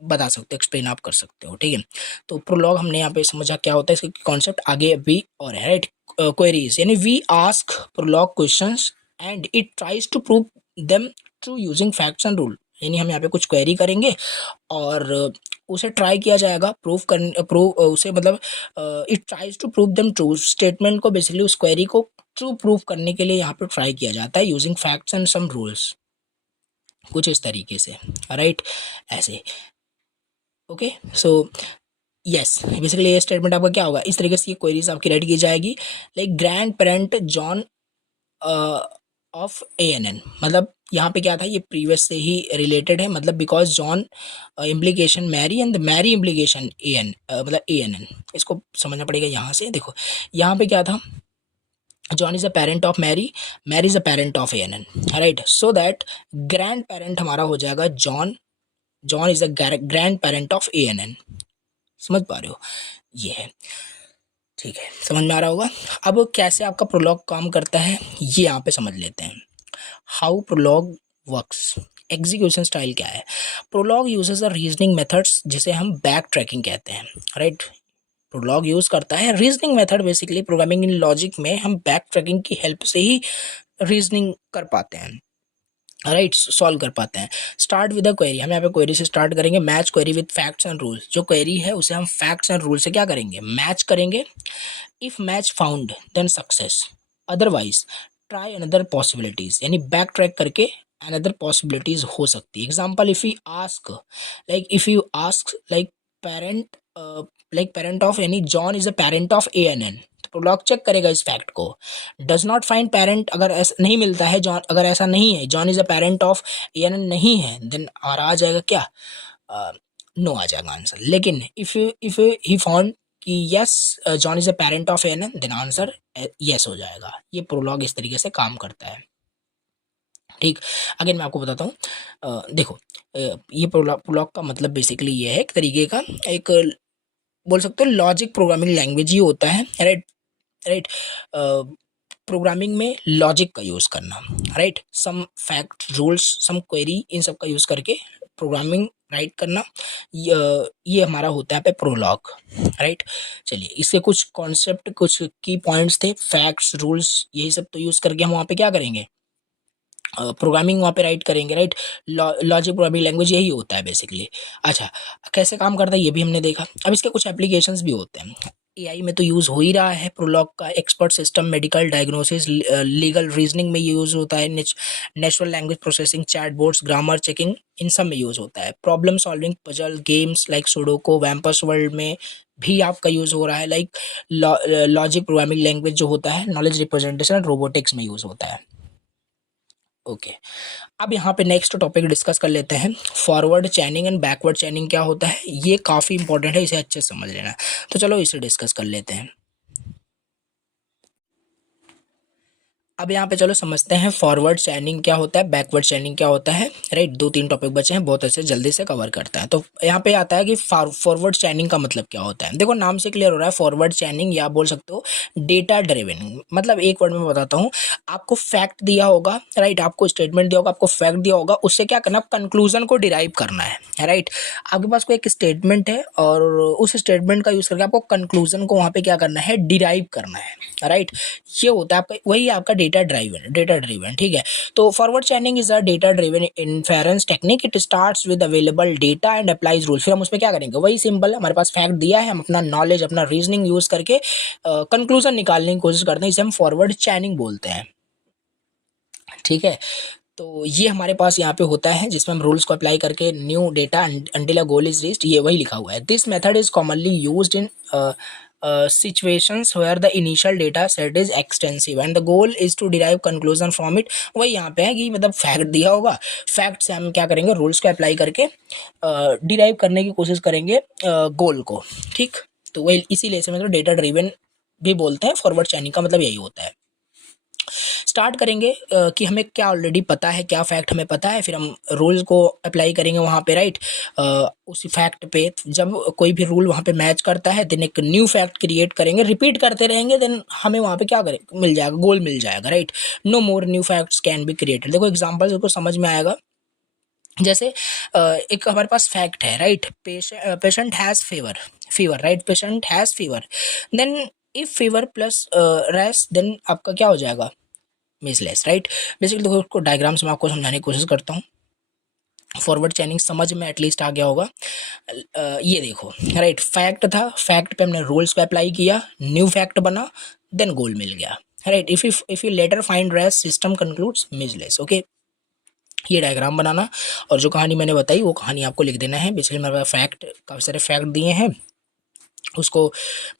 बता सकते हो, एक्सप्लेन आप कर सकते हो, ठीक है। तो प्रोलॉग हमने यहाँ पे समझा क्या होता है, इसका कॉन्सेप्ट आगे अभी और है, राइट। क्वेरीज, यानी we ask Prolog questions and it tries to prove them true using facts and rule. यानी हम यहाँ पे कुछ क्वेरी करेंगे और उसे ट्राई किया जाएगा प्रूव उसे, मतलब it tries to prove them true, statement को बेसिकली उस क्वेरी को ट्रू प्रूव करने के लिए यहाँ पे ट्राई किया जाता है using facts and some rules, कुछ इस तरीके से, राइट। ऐसे, ओके। सो यस, बेसिकली ये स्टेटमेंट आपका क्या होगा, इस तरीके से ये क्वेरीज आपकी रेडी की जाएगी। Like grand parent John of ANN, मतलब यहाँ पे क्या था, ये प्रीवियस से ही रिलेटेड है, मतलब because John implication Mary and Mary implication मतलब ANN, इसको समझना पड़ेगा। यहाँ से देखो, यहाँ पे क्या था, John is a parent of Mary, Mary is a parent of ANN, right. So that grandparent हमारा हो जाएगा John, John is a grandparent of ANN। समझ पा रहे हो, ये है, ठीक है, समझ में आ रहा होगा। अब कैसे आपका प्रोलॉग काम करता है ये यहाँ पे समझ लेते हैं। How Prolog works, execution style क्या है। Prolog uses a reasoning methods, जिसे हम बैक ट्रैकिंग कहते हैं, राइट। प्रोलॉग यूज करता है reasoning method, basically programming in logic में हम बैक ट्रैकिंग की हेल्प से ही रीजनिंग कर पाते हैं, राइट, सॉल्व कर पाते हैं। स्टार्ट विद अ क्वेरी, हम यहाँ पे क्वेरी से स्टार्ट करेंगे। Match query with facts and rules, जो क्वेरी है उसे हम फैक्ट्स एंड रूल से क्या करेंगे, मैच करेंगे। If match found then success, otherwise try another possibilities, यानी बैक ट्रैक करके अनदर पॉसिबिलिटीज हो सकती है। Example, if you ask, like if you ask like parent, like parent of, यानी John is a parent of ANN, तो Prolog check करेगा इस fact को। डज नॉट फाइंड पेरेंट, अगर ऐसा नहीं मिलता है जॉन, अगर ऐसा नहीं है John is a parent of ANN नहीं है, देन और आ जाएगा क्या, नो आ जाएगा आंसर। लेकिन इफ ही फाउंड कि yes John is a parent of ANN, then answer yes हो जाएगा। ये प्रोलॉग इस तरीके से काम करता है, ठीक। अगेन मैं आपको बताता हूँ, देखो ये प्रोलॉग का मतलब बेसिकली ये है, एक तरीके का, एक बोल सकते हो लॉजिक प्रोग्रामिंग लैंग्वेज ही होता है, राइट, राइट। प्रोग्रामिंग में लॉजिक का यूज़ करना, राइट, सम फैक्ट रूल्स सम क्वेरी, इन सब का यूज़ करके प्रोग्रामिंग राइट करना, ये हमारा होता है पे प्रोलॉग, राइट। चलिए, इसके कुछ कॉन्सेप्ट, कुछ की पॉइंट्स थे, फैक्ट्स, रूल्स, यही सब तो यूज़ करके हम वहाँ पे क्या करेंगे, प्रोग्रामिंग वहाँ पे राइट करेंगे, राइट। लॉजिक प्रोग्रामिंग लैंग्वेज यही होता है बेसिकली। अच्छा, कैसे काम करता है ये भी हमने देखा। अब इसके कुछ एप्लीकेशंस भी होते हैं। एआई में तो यूज़ हो ही रहा है प्रोलॉग का, expert system, medical diagnosis, legal reasoning में यूज़ होता है, natural language processing, chatbots, grammar checking, इन सब में यूज़ होता है। Problem solving, puzzle games like sudoku, wumpus world में भी आपका यूज़ हो रहा है। लाइक लॉजिक प्रोग्रामिंग लैंग्वेज जो होता है, नॉलेज रिप्रेजेंटेशन, रोबोटिक्स में यूज़ होता है। ओके, अब यहाँ पे नेक्स्ट टॉपिक डिस्कस कर लेते हैं, फॉरवर्ड चैनिंग एंड बैकवर्ड चैनिंग क्या होता है। ये काफ़ी इंपॉर्टेंट है, इसे अच्छे से समझ लेना। तो चलो इसे डिस्कस कर लेते हैं। अब यहाँ पे चलो समझते हैं फॉरवर्ड चैनिंग क्या होता है, बैकवर्ड चैनिंग क्या होता है, राइट। 2-3 टॉपिक बचे हैं, बहुत अच्छे जल्दी से कवर करते हैं। तो यहाँ पे आता है कि फॉरवर्ड चैनिंग का मतलब क्या होता है। देखो, नाम से क्लियर हो रहा है, फॉरवर्ड चैनिंग, या बोल सकते हो डेटा ड्रिवन। मतलब एक वर्ड में बताता हूँ, आपको फैक्ट दिया होगा, राइट, आपको स्टेटमेंट दिया होगा, आपको फैक्ट दिया होगा, उससे क्या करना, कंक्लूजन को डिराइव करना है, राइट। आपके पास कोई एक स्टेटमेंट है और उस स्टेटमेंट का यूज़ करके आपको कंक्लूजन को वहाँ पे क्या करना है, डिराइव करना है, राइट। ये होता है आपका, वही आपका डेटा ड्रिवन, ठीक है। तो forward चैनिंग is a data driven inference technique. It starts with available data and applies rule. फिर हम उसमें क्या करेंगे, वही सिंपल है, हमारे पास फैक्ट दिया है, हम अपना नॉलेज, अपना रीजनिंग यूज करके कंक्लूजन निकालने की कोशिश करते हैं, इसे हम फॉरवर्ड चैनिंग बोलते हैं, ठीक है। तो ये हमारे पास यहाँ पे होता है, जिसमें हम रूल्स को अप्लाई करके new data until a goal is reached, ये वही लिखा हुआ है। This method is commonly used in situations where the initial data set is extensive and the goal is to derive conclusion from it। वही यहाँ पे है कि मतलब फैक्ट दिया होगा, फैक्ट से हम क्या करेंगे, रूल्स को अप्लाई करके डिराइव करने की कोशिश करेंगे गोल को, ठीक। तो वही इसीलिए इसे मतलब डेटा ड्रिवन भी बोलते हैं। फॉरवर्ड चैनिंग का मतलब यही होता है। स्टार्ट करेंगे कि हमें क्या ऑलरेडी पता है, क्या फैक्ट हमें पता है, फिर हम रूल्स को अप्लाई करेंगे वहाँ पे, राइट। उसी फैक्ट पे जब कोई भी रूल वहाँ पे मैच करता है, देन एक न्यू फैक्ट क्रिएट करेंगे, रिपीट करते रहेंगे, देन हमें वहाँ पे क्या करें, मिल जाएगा, गोल मिल जाएगा, right. No more new facts can be created. देखो एग्जाम्पल को समझ में आएगा। जैसे एक हमारे पास फैक्ट है, right, patient has fever, right, patient has fever, then if fever plus rest, then आपका क्या हो जाएगा, मीजलेस, राइट। बेसिकली देखो, उसको डायग्राम्स में आपको समझाने की कोशिश करता हूँ। फॉरवर्ड चैनिंग समझ में एटलीस्ट आ गया होगा। ये देखो, राइट, फैक्ट था, फैक्ट पे हमने रूल्स पे अप्लाई किया, न्यू फैक्ट बना, देन गोल मिल गया, right. If you later find rest, system concludes measles. Okay, ये डायग्राम बनाना, और जो कहानी मैंने बताई वो कहानी आपको लिख देना है। बेसिकली मेरे पास फैक्ट, काफ़ी सारे फैक्ट दिए हैं, उसको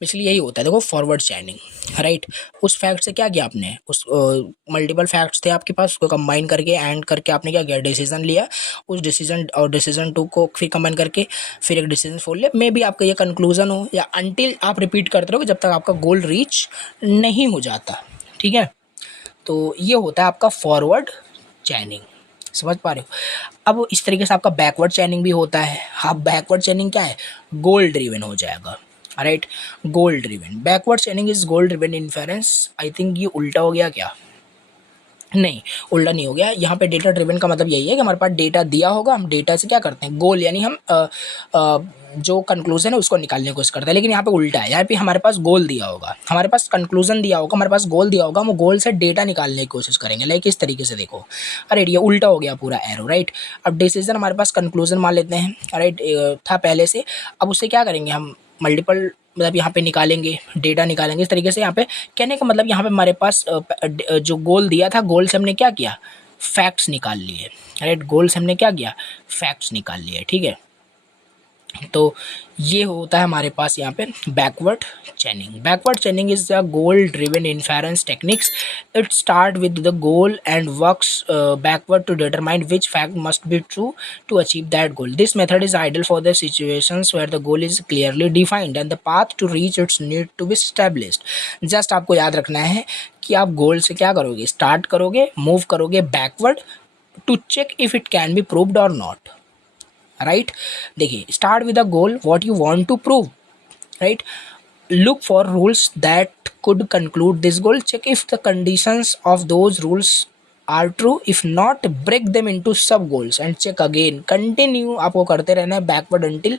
बेसिकली यही होता है। देखो फॉरवर्ड चैनिंग, राइट, उस फैक्ट से क्या किया आपने, उस मल्टीपल फैक्ट्स थे आपके पास, उसको कंबाइन करके एंड करके आपने क्या किया, डिसीजन लिया। उस डिसीजन और डिसीजन 2 को फिर कंबाइन करके फिर एक डिसीजन 4 लिया। मे बी आपका ये कंक्लूजन हो, या अनटिल आप रिपीट करते रहोगे जब तक आपका गोल रीच नहीं हो जाता, ठीक है। तो ये होता है आपका फॉरवर्ड चैनिंग, समझ पा रहे हो। अब इस तरीके से आपका बैकवर्ड चैनिंग भी होता है। हाँ, बैकवर्ड चैनिंग क्या है, गोल ड्रिवन हो जाएगा, right. Goal driven, backward chaining is goal driven inference. I think ये उल्टा हो गया क्या, नहीं, उल्टा नहीं हो गया। यहाँ पे डेटा ड्रिवन का मतलब यही है कि हमारे पास डेटा दिया होगा, हम डेटा से क्या करते हैं, गोल, यानी हम जो कंक्लूजन है उसको निकालने की कोशिश करते हैं। लेकिन यहाँ पे उल्टा है, यहाँ पे हमारे पास गोल दिया होगा, हमारे पास कंक्लूजन दिया होगा, हमारे पास गोल दिया होगा, हम गोल से डेटा निकालने की कोशिश करेंगे। लाइक इस तरीके से देखो, अरे ये उल्टा हो गया पूरा एरो, राइट। अब डिसीजन हमारे पास कंक्लूजन मान लेते हैं, राइट, था पहले से। अब उससे क्या करेंगे हम, मल्टीपल मतलब यहाँ पे निकालेंगे, डेटा निकालेंगे, इस तरीके से। यहाँ पे कहने का मतलब यहाँ पे हमारे पास जो गोल दिया था, गोल से हमने क्या किया, फैक्ट्स निकाल लिए, राइट। गोल से हमने क्या किया, फैक्ट्स निकाल लिए, ठीक है। तो ये होता है हमारे पास यहाँ पे backward chaining. Backward chaining is the goal driven inference techniques. It start with the goal and works backward to determine which fact must be true to achieve that goal. This method is ideal for the situations where the goal is clearly defined and the path to reach its need to be established. Just आपको याद रखना है कि आप गोल से क्या करोगे, start करोगे, मूव करोगे backward to check if it can be proved और नॉट, राइट। देखिए, start with a goal, what you want to prove, right. Look for rules that could conclude this goal, check if the conditions of those rules are true, if not break them into subgoals and check again. Continue आपको करते रहना है backward until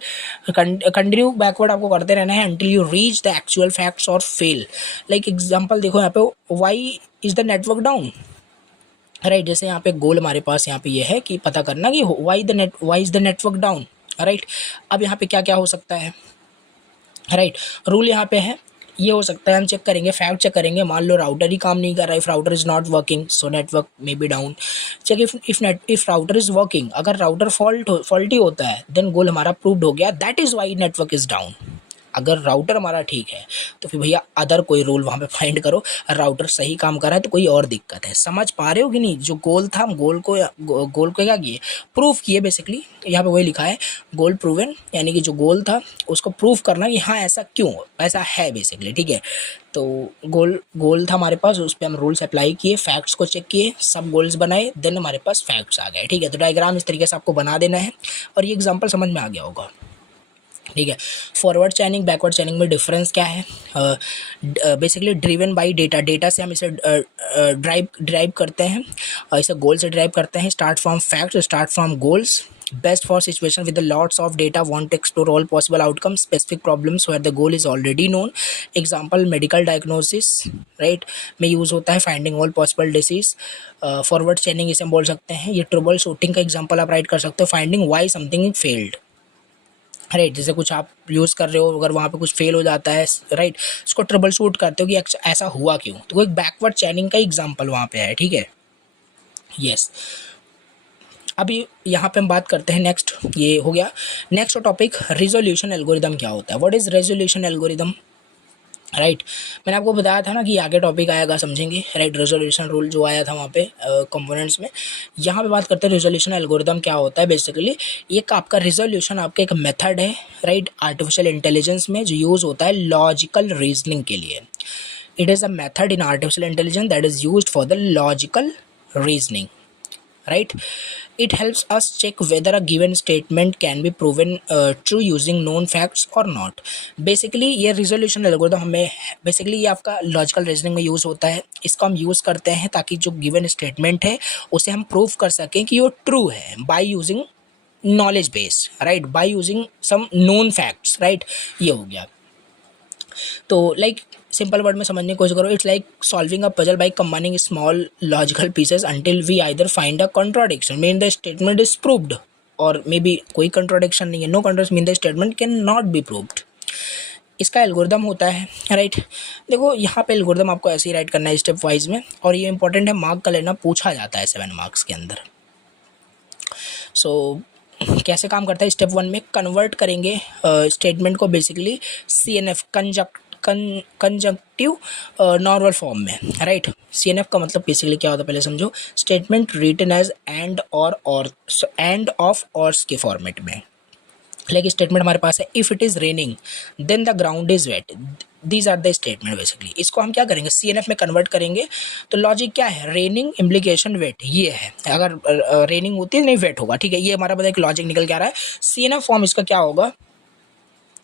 continue backward आपको करते रहना है until you reach the actual facts और fail. Like example देखो यहाँ पे, why is the network down, right. जैसे यहाँ पे गोल हमारे पास यहाँ पे ये है कि पता करना कि why is the network down, right. अब यहाँ पे क्या क्या हो सकता है, राइट। रूल यहाँ पे है, ये हो सकता है, हम चेक करेंगे, फैक्ट चेक करेंगे। मान लो राउटर ही काम नहीं कर रहा है, if router is not working so network may be down. Check if router is working, अगर राउटर फॉल्टी होता है देन गोल हमारा प्रूव्ड हो गया, that is why network is down. अगर राउटर हमारा ठीक है तो फिर भैया अदर कोई रूल वहाँ पे फाइंड करो, राउटर सही काम कर रहा है तो कोई और दिक्कत है। समझ पा रहे हो कि नहीं, जो गोल था हम गोल को क्या किए, प्रूफ किए बेसिकली। यहाँ पे वही लिखा है गोल प्रूवन, यानी कि जो गोल था उसको प्रूफ करना कि हाँ ऐसा क्यों ऐसा है बेसिकली, ठीक है। तो गोल था हमारे पास, उस पर हम रूल्स अप्लाई किए, फैक्ट्स को चेक किए, सब गोल्स बनाए, देन हमारे पास फैक्ट्स आ गए, ठीक है। तो डायग्राम इस तरीके से आपको बना देना है और ये एग्जाम्पल समझ में आ गया होगा, ठीक है। फॉरवर्ड चैनिंग बैकवर्ड चैनिंग में डिफरेंस क्या है, बेसिकली ड्रिवन बाय डेटा से हम इसे ड्राइव करते हैं, इसे गोल से ड्राइव करते हैं। Start from facts, start from goals, best for situation with lots of data, want to explore all possible outcomes, specific problems where the goal is already known. Example medical diagnosis, right, में use होता है, finding all possible disease. Forward chaining इसे हम बोल सकते हैं। ये troubleshooting का एग्जाम्पल आप राइट कर सकते हो, finding why something failed, right. जैसे कुछ आप यूज़ कर रहे हो, अगर वहाँ पे कुछ फेल हो जाता है, राइट, उसको ट्रबल शूट करते हो कि ऐसा हुआ क्यों, तो एक बैकवर्ड चैनिंग का एग्जांपल वहाँ पे है, ठीक है। यस, अभी यहाँ पे हम बात करते हैं नेक्स्ट, ये हो गया नेक्स्ट टॉपिक, रिजोल्यूशन एल्गोरिदम क्या होता है, what is resolution algorithm, right. मैंने आपको बताया था ना कि आगे टॉपिक आएगा, समझेंगे, राइट। रेजोल्यूशन रूल जो आया था वहाँ पे कंपोनेंट्स में, यहाँ पे बात करते हैं रेजोल्यूशन एल्गोरिदम क्या होता है। बेसिकली ये आपका रेजोल्यूशन आपका एक मेथड है, राइट, आर्टिफिशियल इंटेलिजेंस में जो यूज़ होता है लॉजिकल रीजनिंग के लिए। It is a method in artificial intelligence that is used for the logical reasoning, right. It helps us check whether a given statement can be proven true using known facts or not. Basically ये resolution algorithm हमें basically ये आपका logical reasoning में use होता है, इसको हम use करते हैं ताकि जो given statement है उसे हम प्रूव कर सकें कि वो true है by using knowledge base, right, by using some known facts, right. ये हो गया। तो लाइक सिंपल वर्ड में समझने की कोशिश करो, it's like solving a puzzle by combining small logical pieces until we either find a contradiction mean the statement is proved, और मे बी कोई कंट्राडिक्शन नहीं है, no contradiction mean the statement can not be proved. इसका algorithm होता है, right. देखो यहाँ पे एल्गोरिदम आपको ऐसे ही राइट करना है स्टेप वाइज में, और ये इंपॉर्टेंट है, मार्क कर लेना, पूछा जाता है 7 मार्क्स के अंदर। सो कैसे काम करता है, स्टेप 1 में कन्वर्ट करेंगे स्टेटमेंट को basically CNF conjunctive normal form में, राइट। CNF का मतलब बेसिकली क्या होता है पहले समझो, स्टेटमेंट रिटन एज एंड और एंड ऑफ ऑर्स के फॉर्मेट में। लाइक स्टेटमेंट हमारे पास है, if it is raining then the ground is wet, these are the statement basically. इसको हम क्या करेंगे, CNF में कन्वर्ट करेंगे। तो लॉजिक क्या है, रेनिंग इम्प्लीकेशन वेट, ये है, अगर रेनिंग होती है नहीं वेट होगा, ठीक है। ये हमारा बताया कि लॉजिक निकल के आ रहा है। CNF फॉर्म इसका क्या होगा,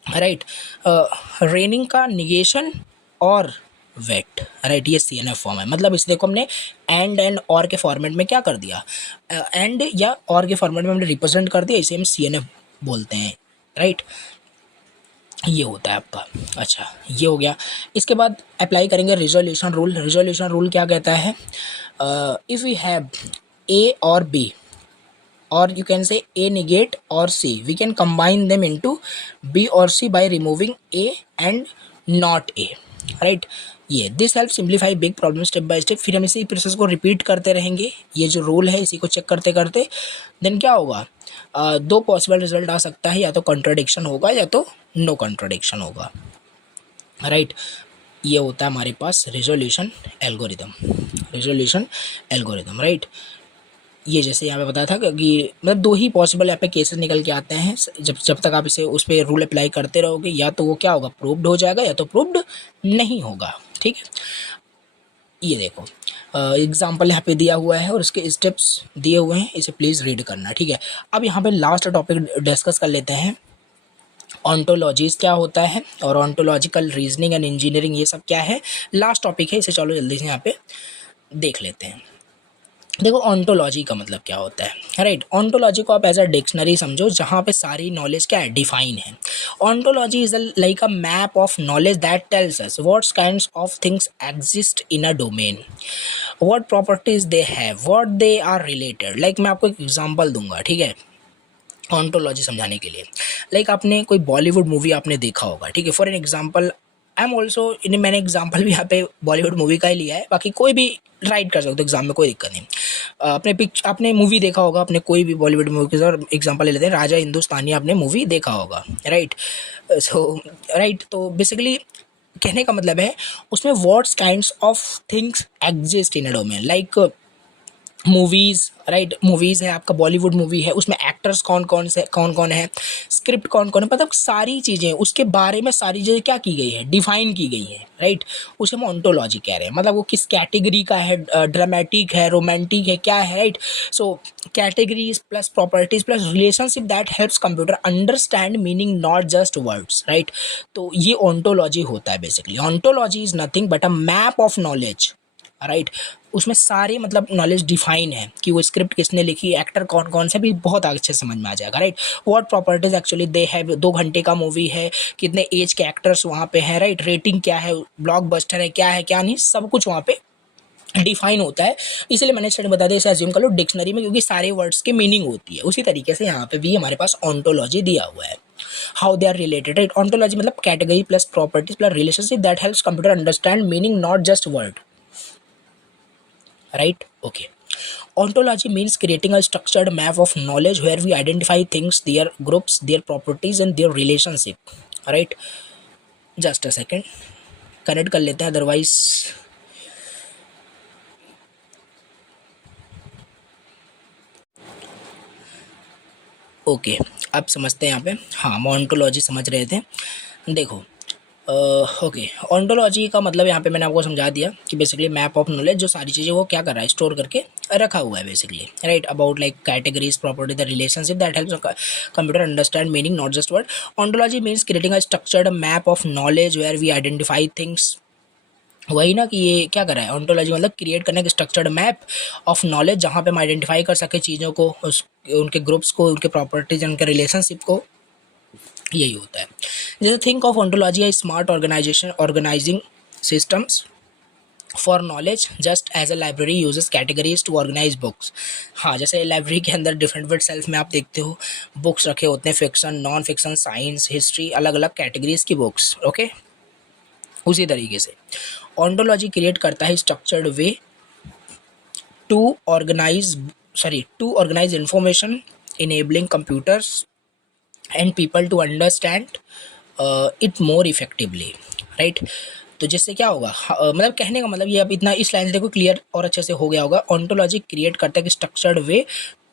राइट, रेनिंग का निगेशन और वेट, राइट, ये CNF फॉर्म है। मतलब इसे देखो हमने एंड और के फॉर्मेट में क्या कर दिया, एंड या और के फॉर्मेट में हमने रिप्रेजेंट कर दिया, इसे हम CNF बोलते हैं, राइट। ये होता है आपका। अच्छा, ये हो गया। इसके बाद अप्लाई करेंगे रिजोल्यूशन रूल। रिजोल्यूशन रूल क्या कहता है, इफ़ वी हैव A और B, or you can say A negate or C, we can combine them into B or C by removing A and not A, right. ये this help simplify big problem step by step. फिर हम इसी process को repeat करते रहेंगे, ये जो rule है इसी को चेक करते करते देन क्या होगा, 2 पॉसिबल रिजल्ट आ सकता है, या तो कॉन्ट्राडिक्शन होगा या तो नो कॉन्ट्राडिक्शन होगा, राइट। ये होता है हमारे पास resolution algorithm, resolution algorithm, right. ये जैसे यहाँ पे बताया था कि मतलब 2 ही पॉसिबल यहाँ पे केसेस निकल के आते हैं, जब तक आप इसे उस पर रूल अप्लाई करते रहोगे, या तो वो क्या होगा, प्रूव्ड हो जाएगा, या तो प्रूव्ड नहीं होगा, ठीक है। ये देखो एग्जाम्पल यहाँ पे दिया हुआ है और इसके स्टेप्स दिए हुए हैं, इसे प्लीज़ रीड करना, ठीक है। अब यहाँ पे लास्ट टॉपिक डिस्कस कर लेते हैं, ऑन्टोलॉजीज क्या होता है और ऑन्टोलॉजिकल रीजनिंग एंड इंजीनियरिंग, ये सब क्या है, लास्ट टॉपिक है, इसे चलो जल्दी से यहाँ पे देख लेते हैं। देखो ऑन्टोलॉजी का मतलब क्या होता है, राइट। ऑन्टोलॉजी को आप एज अ डिक्शनरी समझो जहाँ पे सारी नॉलेज क्या है, डिफाइन है। Ontology is like a map of knowledge that tells us what kinds of things exist in a domain, what properties they have, what they are related. Like मैं आपको एक एग्जांपल दूंगा, ठीक है, ऑन्टोलॉजी समझाने के लिए। लाइक आपने कोई बॉलीवुड मूवी आपने देखा होगा, ठीक है, for an example I am also in, मैंने एग्जांपल भी यहाँ पे बॉलीवुड मूवी का ही लिया है, बाकी कोई भी राइट कर सकते हो एग्जाम में, कोई दिक्कत नहीं। आपने मूवी देखा होगा, आपने कोई भी बॉलीवुड मूवी के और एग्जांपल ले लेते हैं, राजा हिंदुस्तानी आपने मूवी देखा होगा, राइट। सो राइट, तो बेसिकली कहने का मतलब है उसमें what's kinds of things exist in a domain, like movies, right. Movies है आपका, बॉलीवुड मूवी है, उसमें एक्टर्स कौन कौन है, स्क्रिप्ट कौन कौन है, मतलब सारी चीज़ें उसके बारे में, सारी चीज़ें क्या की गई है, डिफाइन की गई है, राइट। उसे हम ऑन्टोलॉजी कह रहे हैं, मतलब वो किस कैटेगरी का है, ड्रामेटिक है, रोमांटिक है, क्या है, right. So categories plus properties plus relationship that helps computer understand meaning not just words, right. तो ये ऑन्टोलॉजी होता है basically. Ontology is nothing but a map of knowledge, right. उसमें सारे मतलब नॉलेज डिफाइन है कि वो स्क्रिप्ट किसने लिखी, एक्टर कौन कौन से, भी बहुत अच्छे समझ में आ जाएगा, right. What properties actually they have, 2 घंटे का मूवी है, कितने एज के एक्टर्स वहाँ पे हैं, राइट, रेटिंग क्या है, ब्लॉकबस्टर है, क्या है क्या नहीं, सब कुछ वहाँ पे डिफाइन होता है। इसलिए मैंने स्टडी बता दिया, इसे अज्यूम कर लो डिक्शनरी में, क्योंकि सारे वर्ड्स की मीनिंग होती है। उसी तरीके से यहाँ पे भी हमारे पास ऑन्टोलॉजी दिया हुआ है, how they are related, right. Ontology मतलब category plus properties plus relationship that helps computer understand meaning not just word, right? Okay. Ontology means creating a structured map of knowledge where we identify things, their groups, their properties and their relationship, right? Just a second, connect कर लेते हैं, otherwise okay. अब समझते हैं यहाँ पे, हाँ हम ऑन्टोलॉजी समझ रहे थे। देखो ओके, ऑन्टोलॉजी का मतलब यहाँ पे मैंने आपको समझा दिया कि बेसिकली मैप ऑफ नॉलेज, जो सारी चीज़ें वो क्या कर रहा है, स्टोर करके रखा हुआ है basically, right. About like categories, property, the relationship that helps computer understand meaning not just word. Ontology means creating a structured map of knowledge where we identify things, वही ना कि ये क्या कर रहा है, ऑन्टोलॉजी मतलब क्रिएट करने के स्ट्रक्चर्ड मैप ऑफ नॉलेज, जहाँ पे हम आइडेंटिफाई कर सके चीज़ों को, उनके ग्रुप्स को, उनके प्रॉपर्टीज, उनके रिलेशनशिप को, यही होता है। जैसे think of ontology smart organization organizing systems for knowledge, just as a library uses categories to organize books. हाँ, जैसे लाइब्रेरी के अंदर डिफरेंट सेल्फ में आप देखते हो बुक्स रखे होते हैं, fiction, non fiction, science, history, अलग अलग कैटेगरीज की बुक्स, ओके। उसी तरीके से ऑन्टोलॉजी क्रिएट करता है structured way to organize to organize information, enabling computers and people to understand it more effectively, right. तो जिससे क्या होगा, मतलब कहने का मतलब ये, अब इतना इस लाइन से देखो क्लियर और अच्छे से हो गया होगा। ऑन्टोलॉजी क्रिएट करता है कि structured way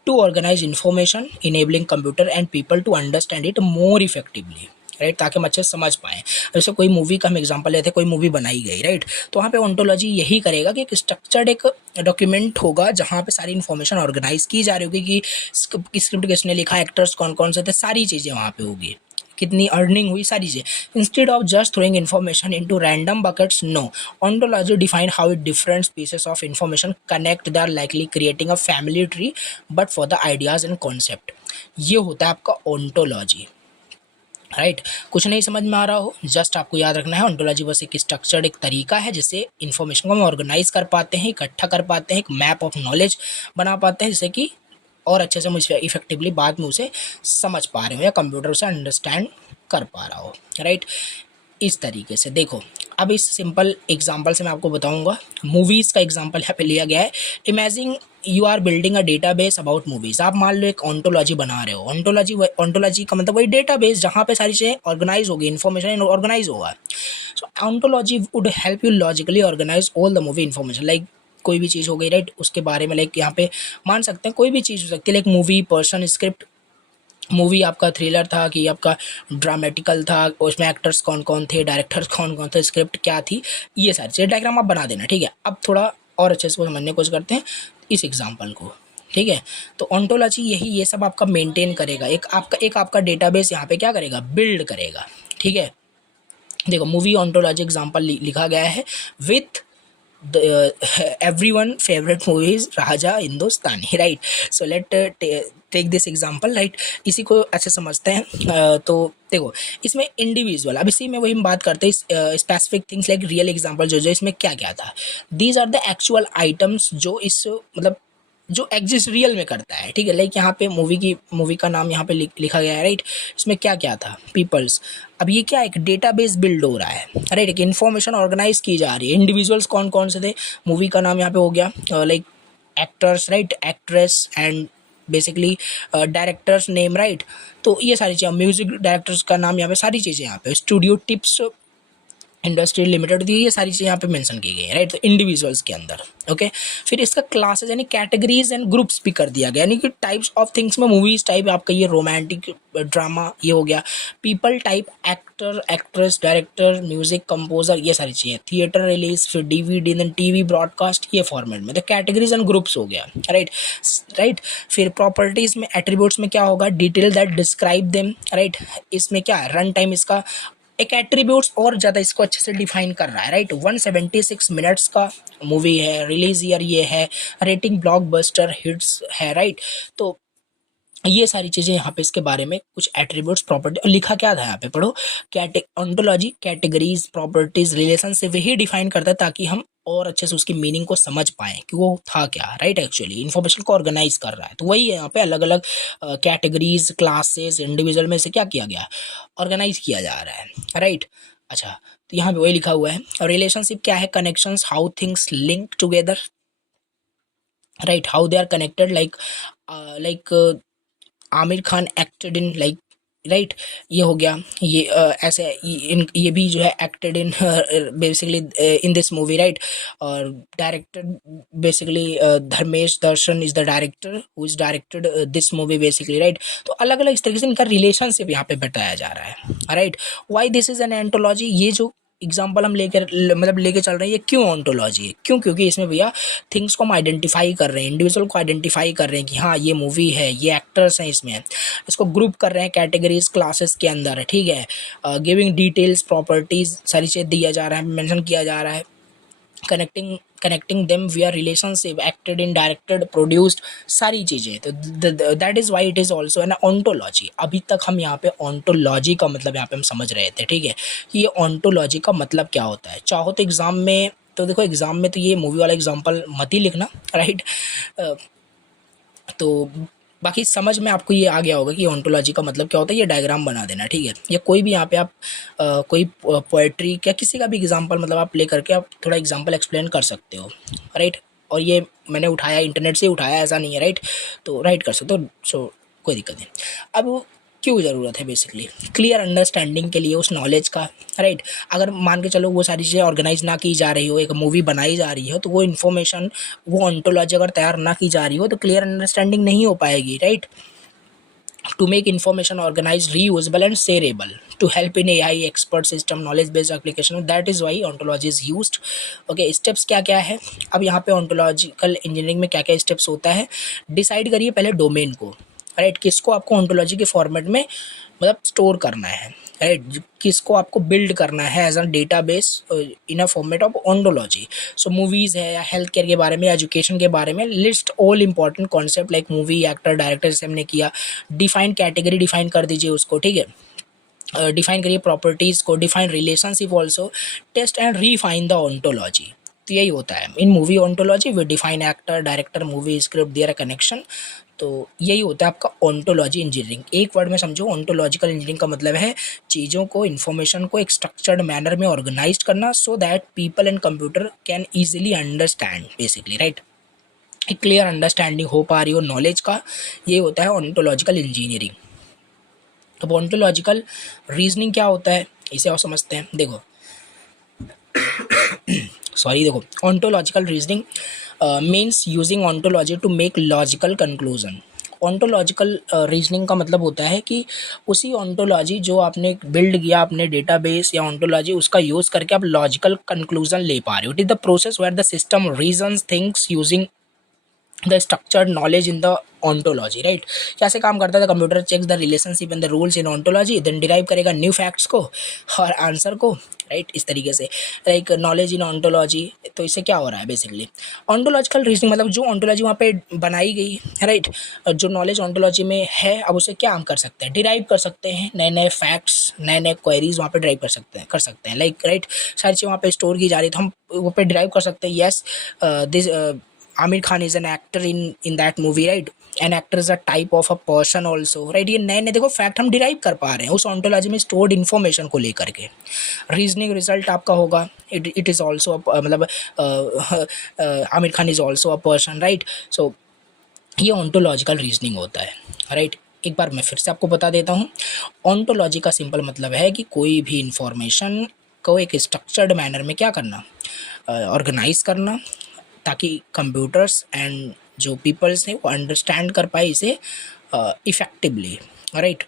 to organize information, enabling computer and people to understand it more effectively, right, ताकि हम अच्छे से समझ पाएँ। जैसे कोई मूवी का हम एग्जांपल लेते हैं, कोई मूवी बनाई गई, राइट, तो वहाँ पे ऑन्टोलॉजी यही करेगा कि एक स्ट्रक्चर्ड एक डॉक्यूमेंट होगा जहाँ पे सारी इन्फॉर्मेशन ऑर्गेनाइज की जा रही होगी कि स्क्रिप्ट किसने लिखा, एक्टर्स कौन कौन से थे, सारी चीज़ें वहाँ पे होगी, कितनी अर्निंग हुई, सारी चीज़ें। Instead of just throwing information into random buckets, no, ontology define how it different pieces of information connect, they are likely creating a family tree but for the ideas and concept। ये होता है आपका ontology, right. कुछ नहीं समझ में आ रहा हो, जस्ट आपको याद रखना है ऑन्टोलॉजी बस एक स्ट्रक्चर्ड एक तरीका है जिससे इन्फॉर्मेशन को हम ऑर्गेनाइज कर पाते हैं, इकट्ठा कर पाते हैं, एक मैप ऑफ नॉलेज बना पाते हैं, जिससे कि और अच्छे से मुझे इफेक्टिवली बाद में उसे समझ पा रहे हो या कंप्यूटर से अंडरस्टैंड कर पा रहा हो, राइट। इस तरीके से देखो, अब इस सिंपल एग्जांपल से मैं आपको बताऊंगा। मूवीज़ का एग्जांपल यहाँ पे लिया गया है। Imagine you are building a database about movies. आप मान लो एक ऑन्टोलॉजी बना रहे हो। ऑन्टोलॉजी का मतलब वही डेटाबेस जहाँ पे सारी चीज़ें ऑर्गेनाइज होगी, इन्फॉर्मेशन ऑर्गेनाइज होगा। So ontology would help you logically organise all the movie information, like कोई भी चीज़ हो गई, राइट, उसके बारे में, लाइक यहाँ पे मान सकते हैं कोई भी चीज़ हो सकती है, like movie, person, script. Movie आपका थ्रिलर था कि आपका ड्रामेटिकल था, उसमें एक्टर्स कौन कौन थे, डायरेक्टर्स कौन कौन थे, स्क्रिप्ट क्या थी, ये सारी चीज़ें डायग्राम आप बना देना, ठीक है। अब थोड़ा और अच्छे से समझने की कोशिश करते हैं इस एग्जाम्पल को, ठीक है। तो ऑन्टोलॉजी यही ये सब आपका मेंटेन करेगा, एक आपका डेटाबेस यहाँ पे क्या करेगा, बिल्ड करेगा, ठीक है। देखो मूवी ऑन्टोलॉजी एग्जाम्पल लिखा गया है with everyone favorite movie is Raja Hindustani, right? So let take this example, right. इसी को अच्छे समझते हैं। तो देखो इसमें इंडिविजुअल, अब इसी में वही हम बात करते हैं specific things like real example जो जो इसमें क्या क्या था। These are the actual items जो इस मतलब जो एग्जिस्ट रियल में करता है, ठीक है। लाइक यहाँ पे मूवी का नाम यहाँ पे लिखा गया है, राइट। इसमें क्या क्या था, पीपल्स। अब ये क्या एक डेटाबेस बिल्ड हो रहा है, राइट। एक इन्फॉर्मेशन ऑर्गेनाइज की जा रही है। इंडिविजुअल्स कौन कौन से थे, मूवी का नाम यहाँ पे हो गया like actors, right, actress and basically directors name, right. तो ये सारी चीज़ें, म्यूजिक डायरेक्टर्स का नाम यहाँ पे, सारी चीज़ें यहाँ पे, स्टूडियो टिप्स इंडस्ट्री लिमिटेड दी, ये सारी चीज़ें यहाँ पे मेंशन की गई है, राइट। तो इंडिविजुअल्स के अंदर, ओके। फिर इसका क्लासेस यानी कैटेगरीज एंड ग्रुप्स भी कर दिया गया, यानी कि टाइप्स ऑफ थिंग्स में मूवीज टाइप आपका ये रोमांटिक ड्रामा ये हो गया, people type actor actress director music composer ये सारी चीज़ें, थिएटर रिलीज, फिर डीवीडी देन टीवी ब्रॉडकास्ट ये फॉर्मेट में, तो कैटेगरीज एंड ग्रुप्स हो गया, राइट राइट। फिर प्रॉपर्टीज में एट्रीब्यूट्स में क्या होगा, detail that describe them, right. इसमें क्या है, रन टाइम इसका एक एट्रीब्यूट्स और ज़्यादा इसको अच्छे से डिफाइन कर रहा है, राइट। 176 मिनट्स का मूवी है, रिलीज ईयर ये है, रेटिंग ब्लॉकबस्टर हिट्स है, राइट। तो ये सारी चीज़ें यहाँ पे इसके बारे में कुछ एट्रीब्यूट्स प्रॉपर्टी, और लिखा क्या था यहाँ पे पढ़ो, ऑन्टोलॉजी कैटेगरीज प्रॉपर्टीज रिलेशनशिप ही डिफाइन करता है, ताकि हम और अच्छे से उसकी मीनिंग को समझ पाएँ कि वो था क्या, राइट। एक्चुअली इन्फॉर्मेशन को ऑर्गेनाइज कर रहा है, तो वही है यहाँ पे अलग अलग कैटेगरीज क्लासेस इंडिविजुअल में से क्या किया गया, ऑर्गेनाइज किया जा रहा है, राइट। अच्छा, तो यहाँ पे वही लिखा हुआ है। और रिलेशनशिप क्या है, connections, how things link together, right, how they are connected, like Aamir Khan acted in like, right. ये हो गया, ये ऐसे ये भी जो है acted in basically in this movie, right. और directed basically Dharmesh Darshan is the director who is directed this movie basically, right. तो अलग अलग इस तरीके से इनका रिलेशनशिप यहाँ पे बताया जा रहा है, right. Why this is an ontology, ये जो एग्जाम्पल हम मतलब लेके चल रहे हैं, ये क्यों ऑन्टोलॉजी है, क्यों, क्योंकि इसमें भैया थिंग्स को हम आइडेंटिफाई कर रहे हैं, इंडिविजुअल को आइडेंटिफाई कर रहे हैं कि हाँ ये मूवी है, ये एक्टर्स हैं इसमें, इसको ग्रुप कर रहे हैं कैटेगरीज क्लासेस के अंदर, ठीक है। गिविंग डिटेल्स प्रॉपर्टीज सारी चीज़ दिया जा रहा है, मेंशन किया जा रहा है। Connecting them via relationship, acted in directed produced, सारी चीज़ें। तो that is why it is also an ontology. अभी तक हम यहाँ पे ऑन्टोलॉजी का मतलब यहाँ पे हम समझ रहे थे, ठीक है, कि ये ऑन्टोलॉजी का मतलब क्या होता है। चाहो तो एग्ज़ाम में, तो देखो एग्ज़ाम में तो ये मूवी वाला एग्जाम्पल मत ही लिखना, राइट। तो बाकी समझ में आपको ये आ गया होगा कि ऑन्टोलॉजी का मतलब क्या होता है, ये डायग्राम बना देना, ठीक है। या कोई भी यहाँ पे आप कोई पोएट्री या किसी का भी एग्जांपल मतलब आप ले करके आप थोड़ा एग्जांपल एक्सप्लेन कर सकते हो, राइट। और ये मैंने उठाया इंटरनेट से उठाया, ऐसा नहीं है, राइट। तो राइट कर सकते हो, सो कोई दिक्कत नहीं। अब क्यों ज़रूरत है, बेसिकली क्लियर अंडरस्टैंडिंग के लिए उस नॉलेज का, राइट। अगर मान के चलो वो सारी चीज़ें ऑर्गेनाइज ना की जा रही हो, एक मूवी बनाई जा रही हो, तो वो इन्फॉर्मेशन, वो ऑन्टोलॉजी अगर तैयार ना की जा रही हो, तो क्लियर अंडरस्टैंडिंग नहीं हो पाएगी, right. To make information organized, reusable and shareable, to help in AI expert system knowledge based application, that is why ontology is used. Okay, steps क्या क्या है, अब यहाँ पे ontological engineering में क्या क्या steps होता है, डिसाइड करिए पहले डोमेन को, राइट। किसको आपको ontology के फॉर्मेट में मतलब स्टोर करना है, राइट। किसको आपको बिल्ड करना है as a database in a format of ontology. So movies है या हेल्थ केयर के बारे में, एजुकेशन के बारे में, list all important concept like movie actor director, जैसे हमने किया। डिफाइन कैटेगरी डिफाइन कर दीजिए उसको, ठीक है। डिफाइन करिए प्रॉपर्टीज़ को, define relationship also, test and refine the ontology. तो यही होता है in movie ontology, we define actor director movie script their connection. तो यही होता है आपका ओंटोलॉजी इंजीनियरिंग। एक वर्ड में समझो, ओंटोलॉजिकल इंजीनियरिंग का मतलब है चीज़ों को, इन्फॉर्मेशन को एक स्ट्रक्चर्ड मैनर में ऑर्गेनाइज करना, so that people and computer can easily understand basically, right. एक क्लियर अंडरस्टैंडिंग हो पा रही हो नॉलेज का, ये होता है ओंटोलॉजिकल इंजीनियरिंग। अब ओंटोलॉजिकल रीजनिंग क्या होता है, इसे और समझते हैं। देखो सॉरी, देखो ontological reasoning means using ontology to make logical conclusion। ontological reasoning का मतलब होता है कि उसी ontology जो आपने बिल्ड किया अपने डेटाबेस या ontology, उसका यूज़ करके आप लॉजिकल कंक्लूजन ले पा रहे हो। It is the process where the system reasons things using the structured knowledge in the ontology, right. कैसे काम करता है, computer checks the relationship and the rules in ontology, then derive करेगा न्यू फैक्ट्स को और आंसर को, right. इस तरीके से लाइक नॉलेज इन ontology, तो इससे क्या हो रहा है बेसिकली, ऑन्टोलॉजिकल रीजनिंग मतलब जो ऑन्टोलॉजी वहाँ पे बनाई गई है, राइट, जो नॉलेज ऑन्टोलॉजी में है, अब उसे क्या हम कर सकते हैं, डिराइव कर सकते हैं, नए नए फैक्ट्स, नए नए क्वेरीज वहाँ पे ड्राइव कर सकते हैं लाइक, राइट, सारी चीज़ वहाँ पे स्टोर की जा रही है, तो हम वहाँ पे ड्राइव कर सकते हैं। Yes, this Aamir Khan is an actor in that movie, right, an actor is a type of a person also, right. ये नए नए देखो फैक्ट हम डिराइव कर पा रहे हैं उस ऑन्टोलॉजी में स्टोर्ड इन्फॉर्मेशन को लेकर के। रीजनिंग रिजल्ट आपका होगा, इट इज़ ऑल्सो मतलब Aamir Khan is also a person, right. So ये ऑन्टोलॉजिकल रीजनिंग होता है, राइट। एक बार मैं फिर से आपको बता देता हूँ, ऑन्टोलॉजी का सिंपल मतलब है कि कोई भी इंफॉर्मेशन को एक स्ट्रक्चर्ड मैनर में क्या करना, ऑर्गेनाइज करना, ताकि कंप्यूटर्स एंड जो पीपल्स हैं वो अंडरस्टैंड कर पाए इसे इफ़ेक्टिवली, राइट।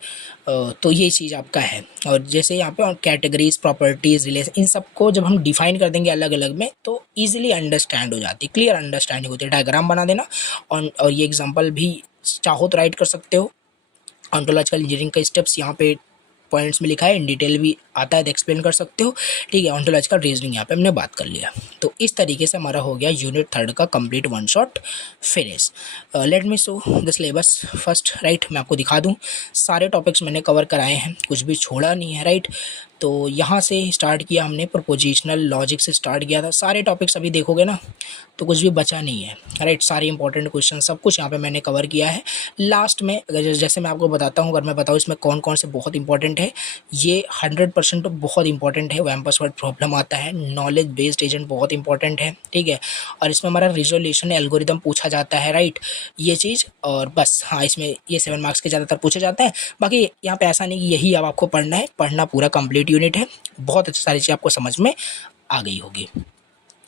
तो ये चीज़ आपका है। और जैसे यहाँ पे कैटेगरीज, प्रॉपर्टीज़, रिलेशन, इन सबको जब हम डिफाइन कर देंगे अलग अलग में तो ईजिली अंडरस्टैंड हो जाती है, क्लियर अंडरस्टैंडिंग होती है। डायग्राम बना देना और ये एग्जांपल भी चाहो तो राइट कर सकते हो। ऑन्टोलॉजिकल इंजीनियरिंग का स्टेप्स यहाँ पे पॉइंट्स में लिखा है, इन डिटेल भी आता है तो एक्सप्लेन कर सकते हो, ठीक है। ऑन्टोलॉजिकल रीजनिंग यहाँ पे हमने बात कर लिया। तो इस तरीके से हमारा हो गया यूनिट 3 का complete one shot finish. Let me show the syllabus first, right. मैं आपको दिखा दूँ, सारे टॉपिक्स मैंने कवर कराए हैं, कुछ भी छोड़ा नहीं है, राइट। तो यहाँ से स्टार्ट किया हमने, प्रोपोजिशनल लॉजिक से स्टार्ट किया था। सारे टॉपिक्स अभी देखोगे ना तो कुछ भी बचा नहीं है, राइट। सारे इंपॉर्टेंट क्वेश्चन सब कुछ यहाँ पे मैंने कवर किया है। लास्ट में जैसे मैं आपको बताता हूँ, अगर मैं बताऊँ इसमें कौन कौन से बहुत इंपॉर्टेंट है, ये 100% तो बहुत इंपॉर्टेंट है। वैम्पस वर्ड प्रॉब्लम आता है, नॉलेज बेस्ड एजेंट बहुत इंपॉर्टेंट है, ठीक है। और इसमें हमारा रिजोल्यूशन एल्गोरिदम पूछा जाता है, राइट, ये चीज़। और बस हाँ, इसमें ये 7 मार्क्स के ज़्यादातर पूछे जाते हैं। बाकी यहाँ पे ऐसा नहीं कि यही अब आपको पढ़ना है, पढ़ना पूरा कंप्लीट यूनिट है। बहुत अच्छी सारी चीज़ आपको समझ में आ गई होगी,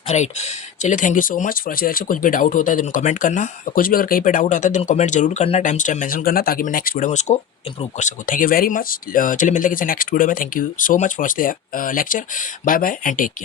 राइट। चलिए, thank you so much for watching. कुछ भी डाउट होता है तो कमेंट करना, कुछ भी अगर कहीं पे डाउट आता है तो कमेंट जरूर करना, टाइम से टाइम मेंशन करना, ताकि मैं नेक्स्ट वीडियो में उसको इंप्रूव कर सकूँ। Thank you very much. चलिए मिलते हैं किसी नेक्स्ट वीडियो में। Thank you so much for watching the lecture. Bye bye and take care.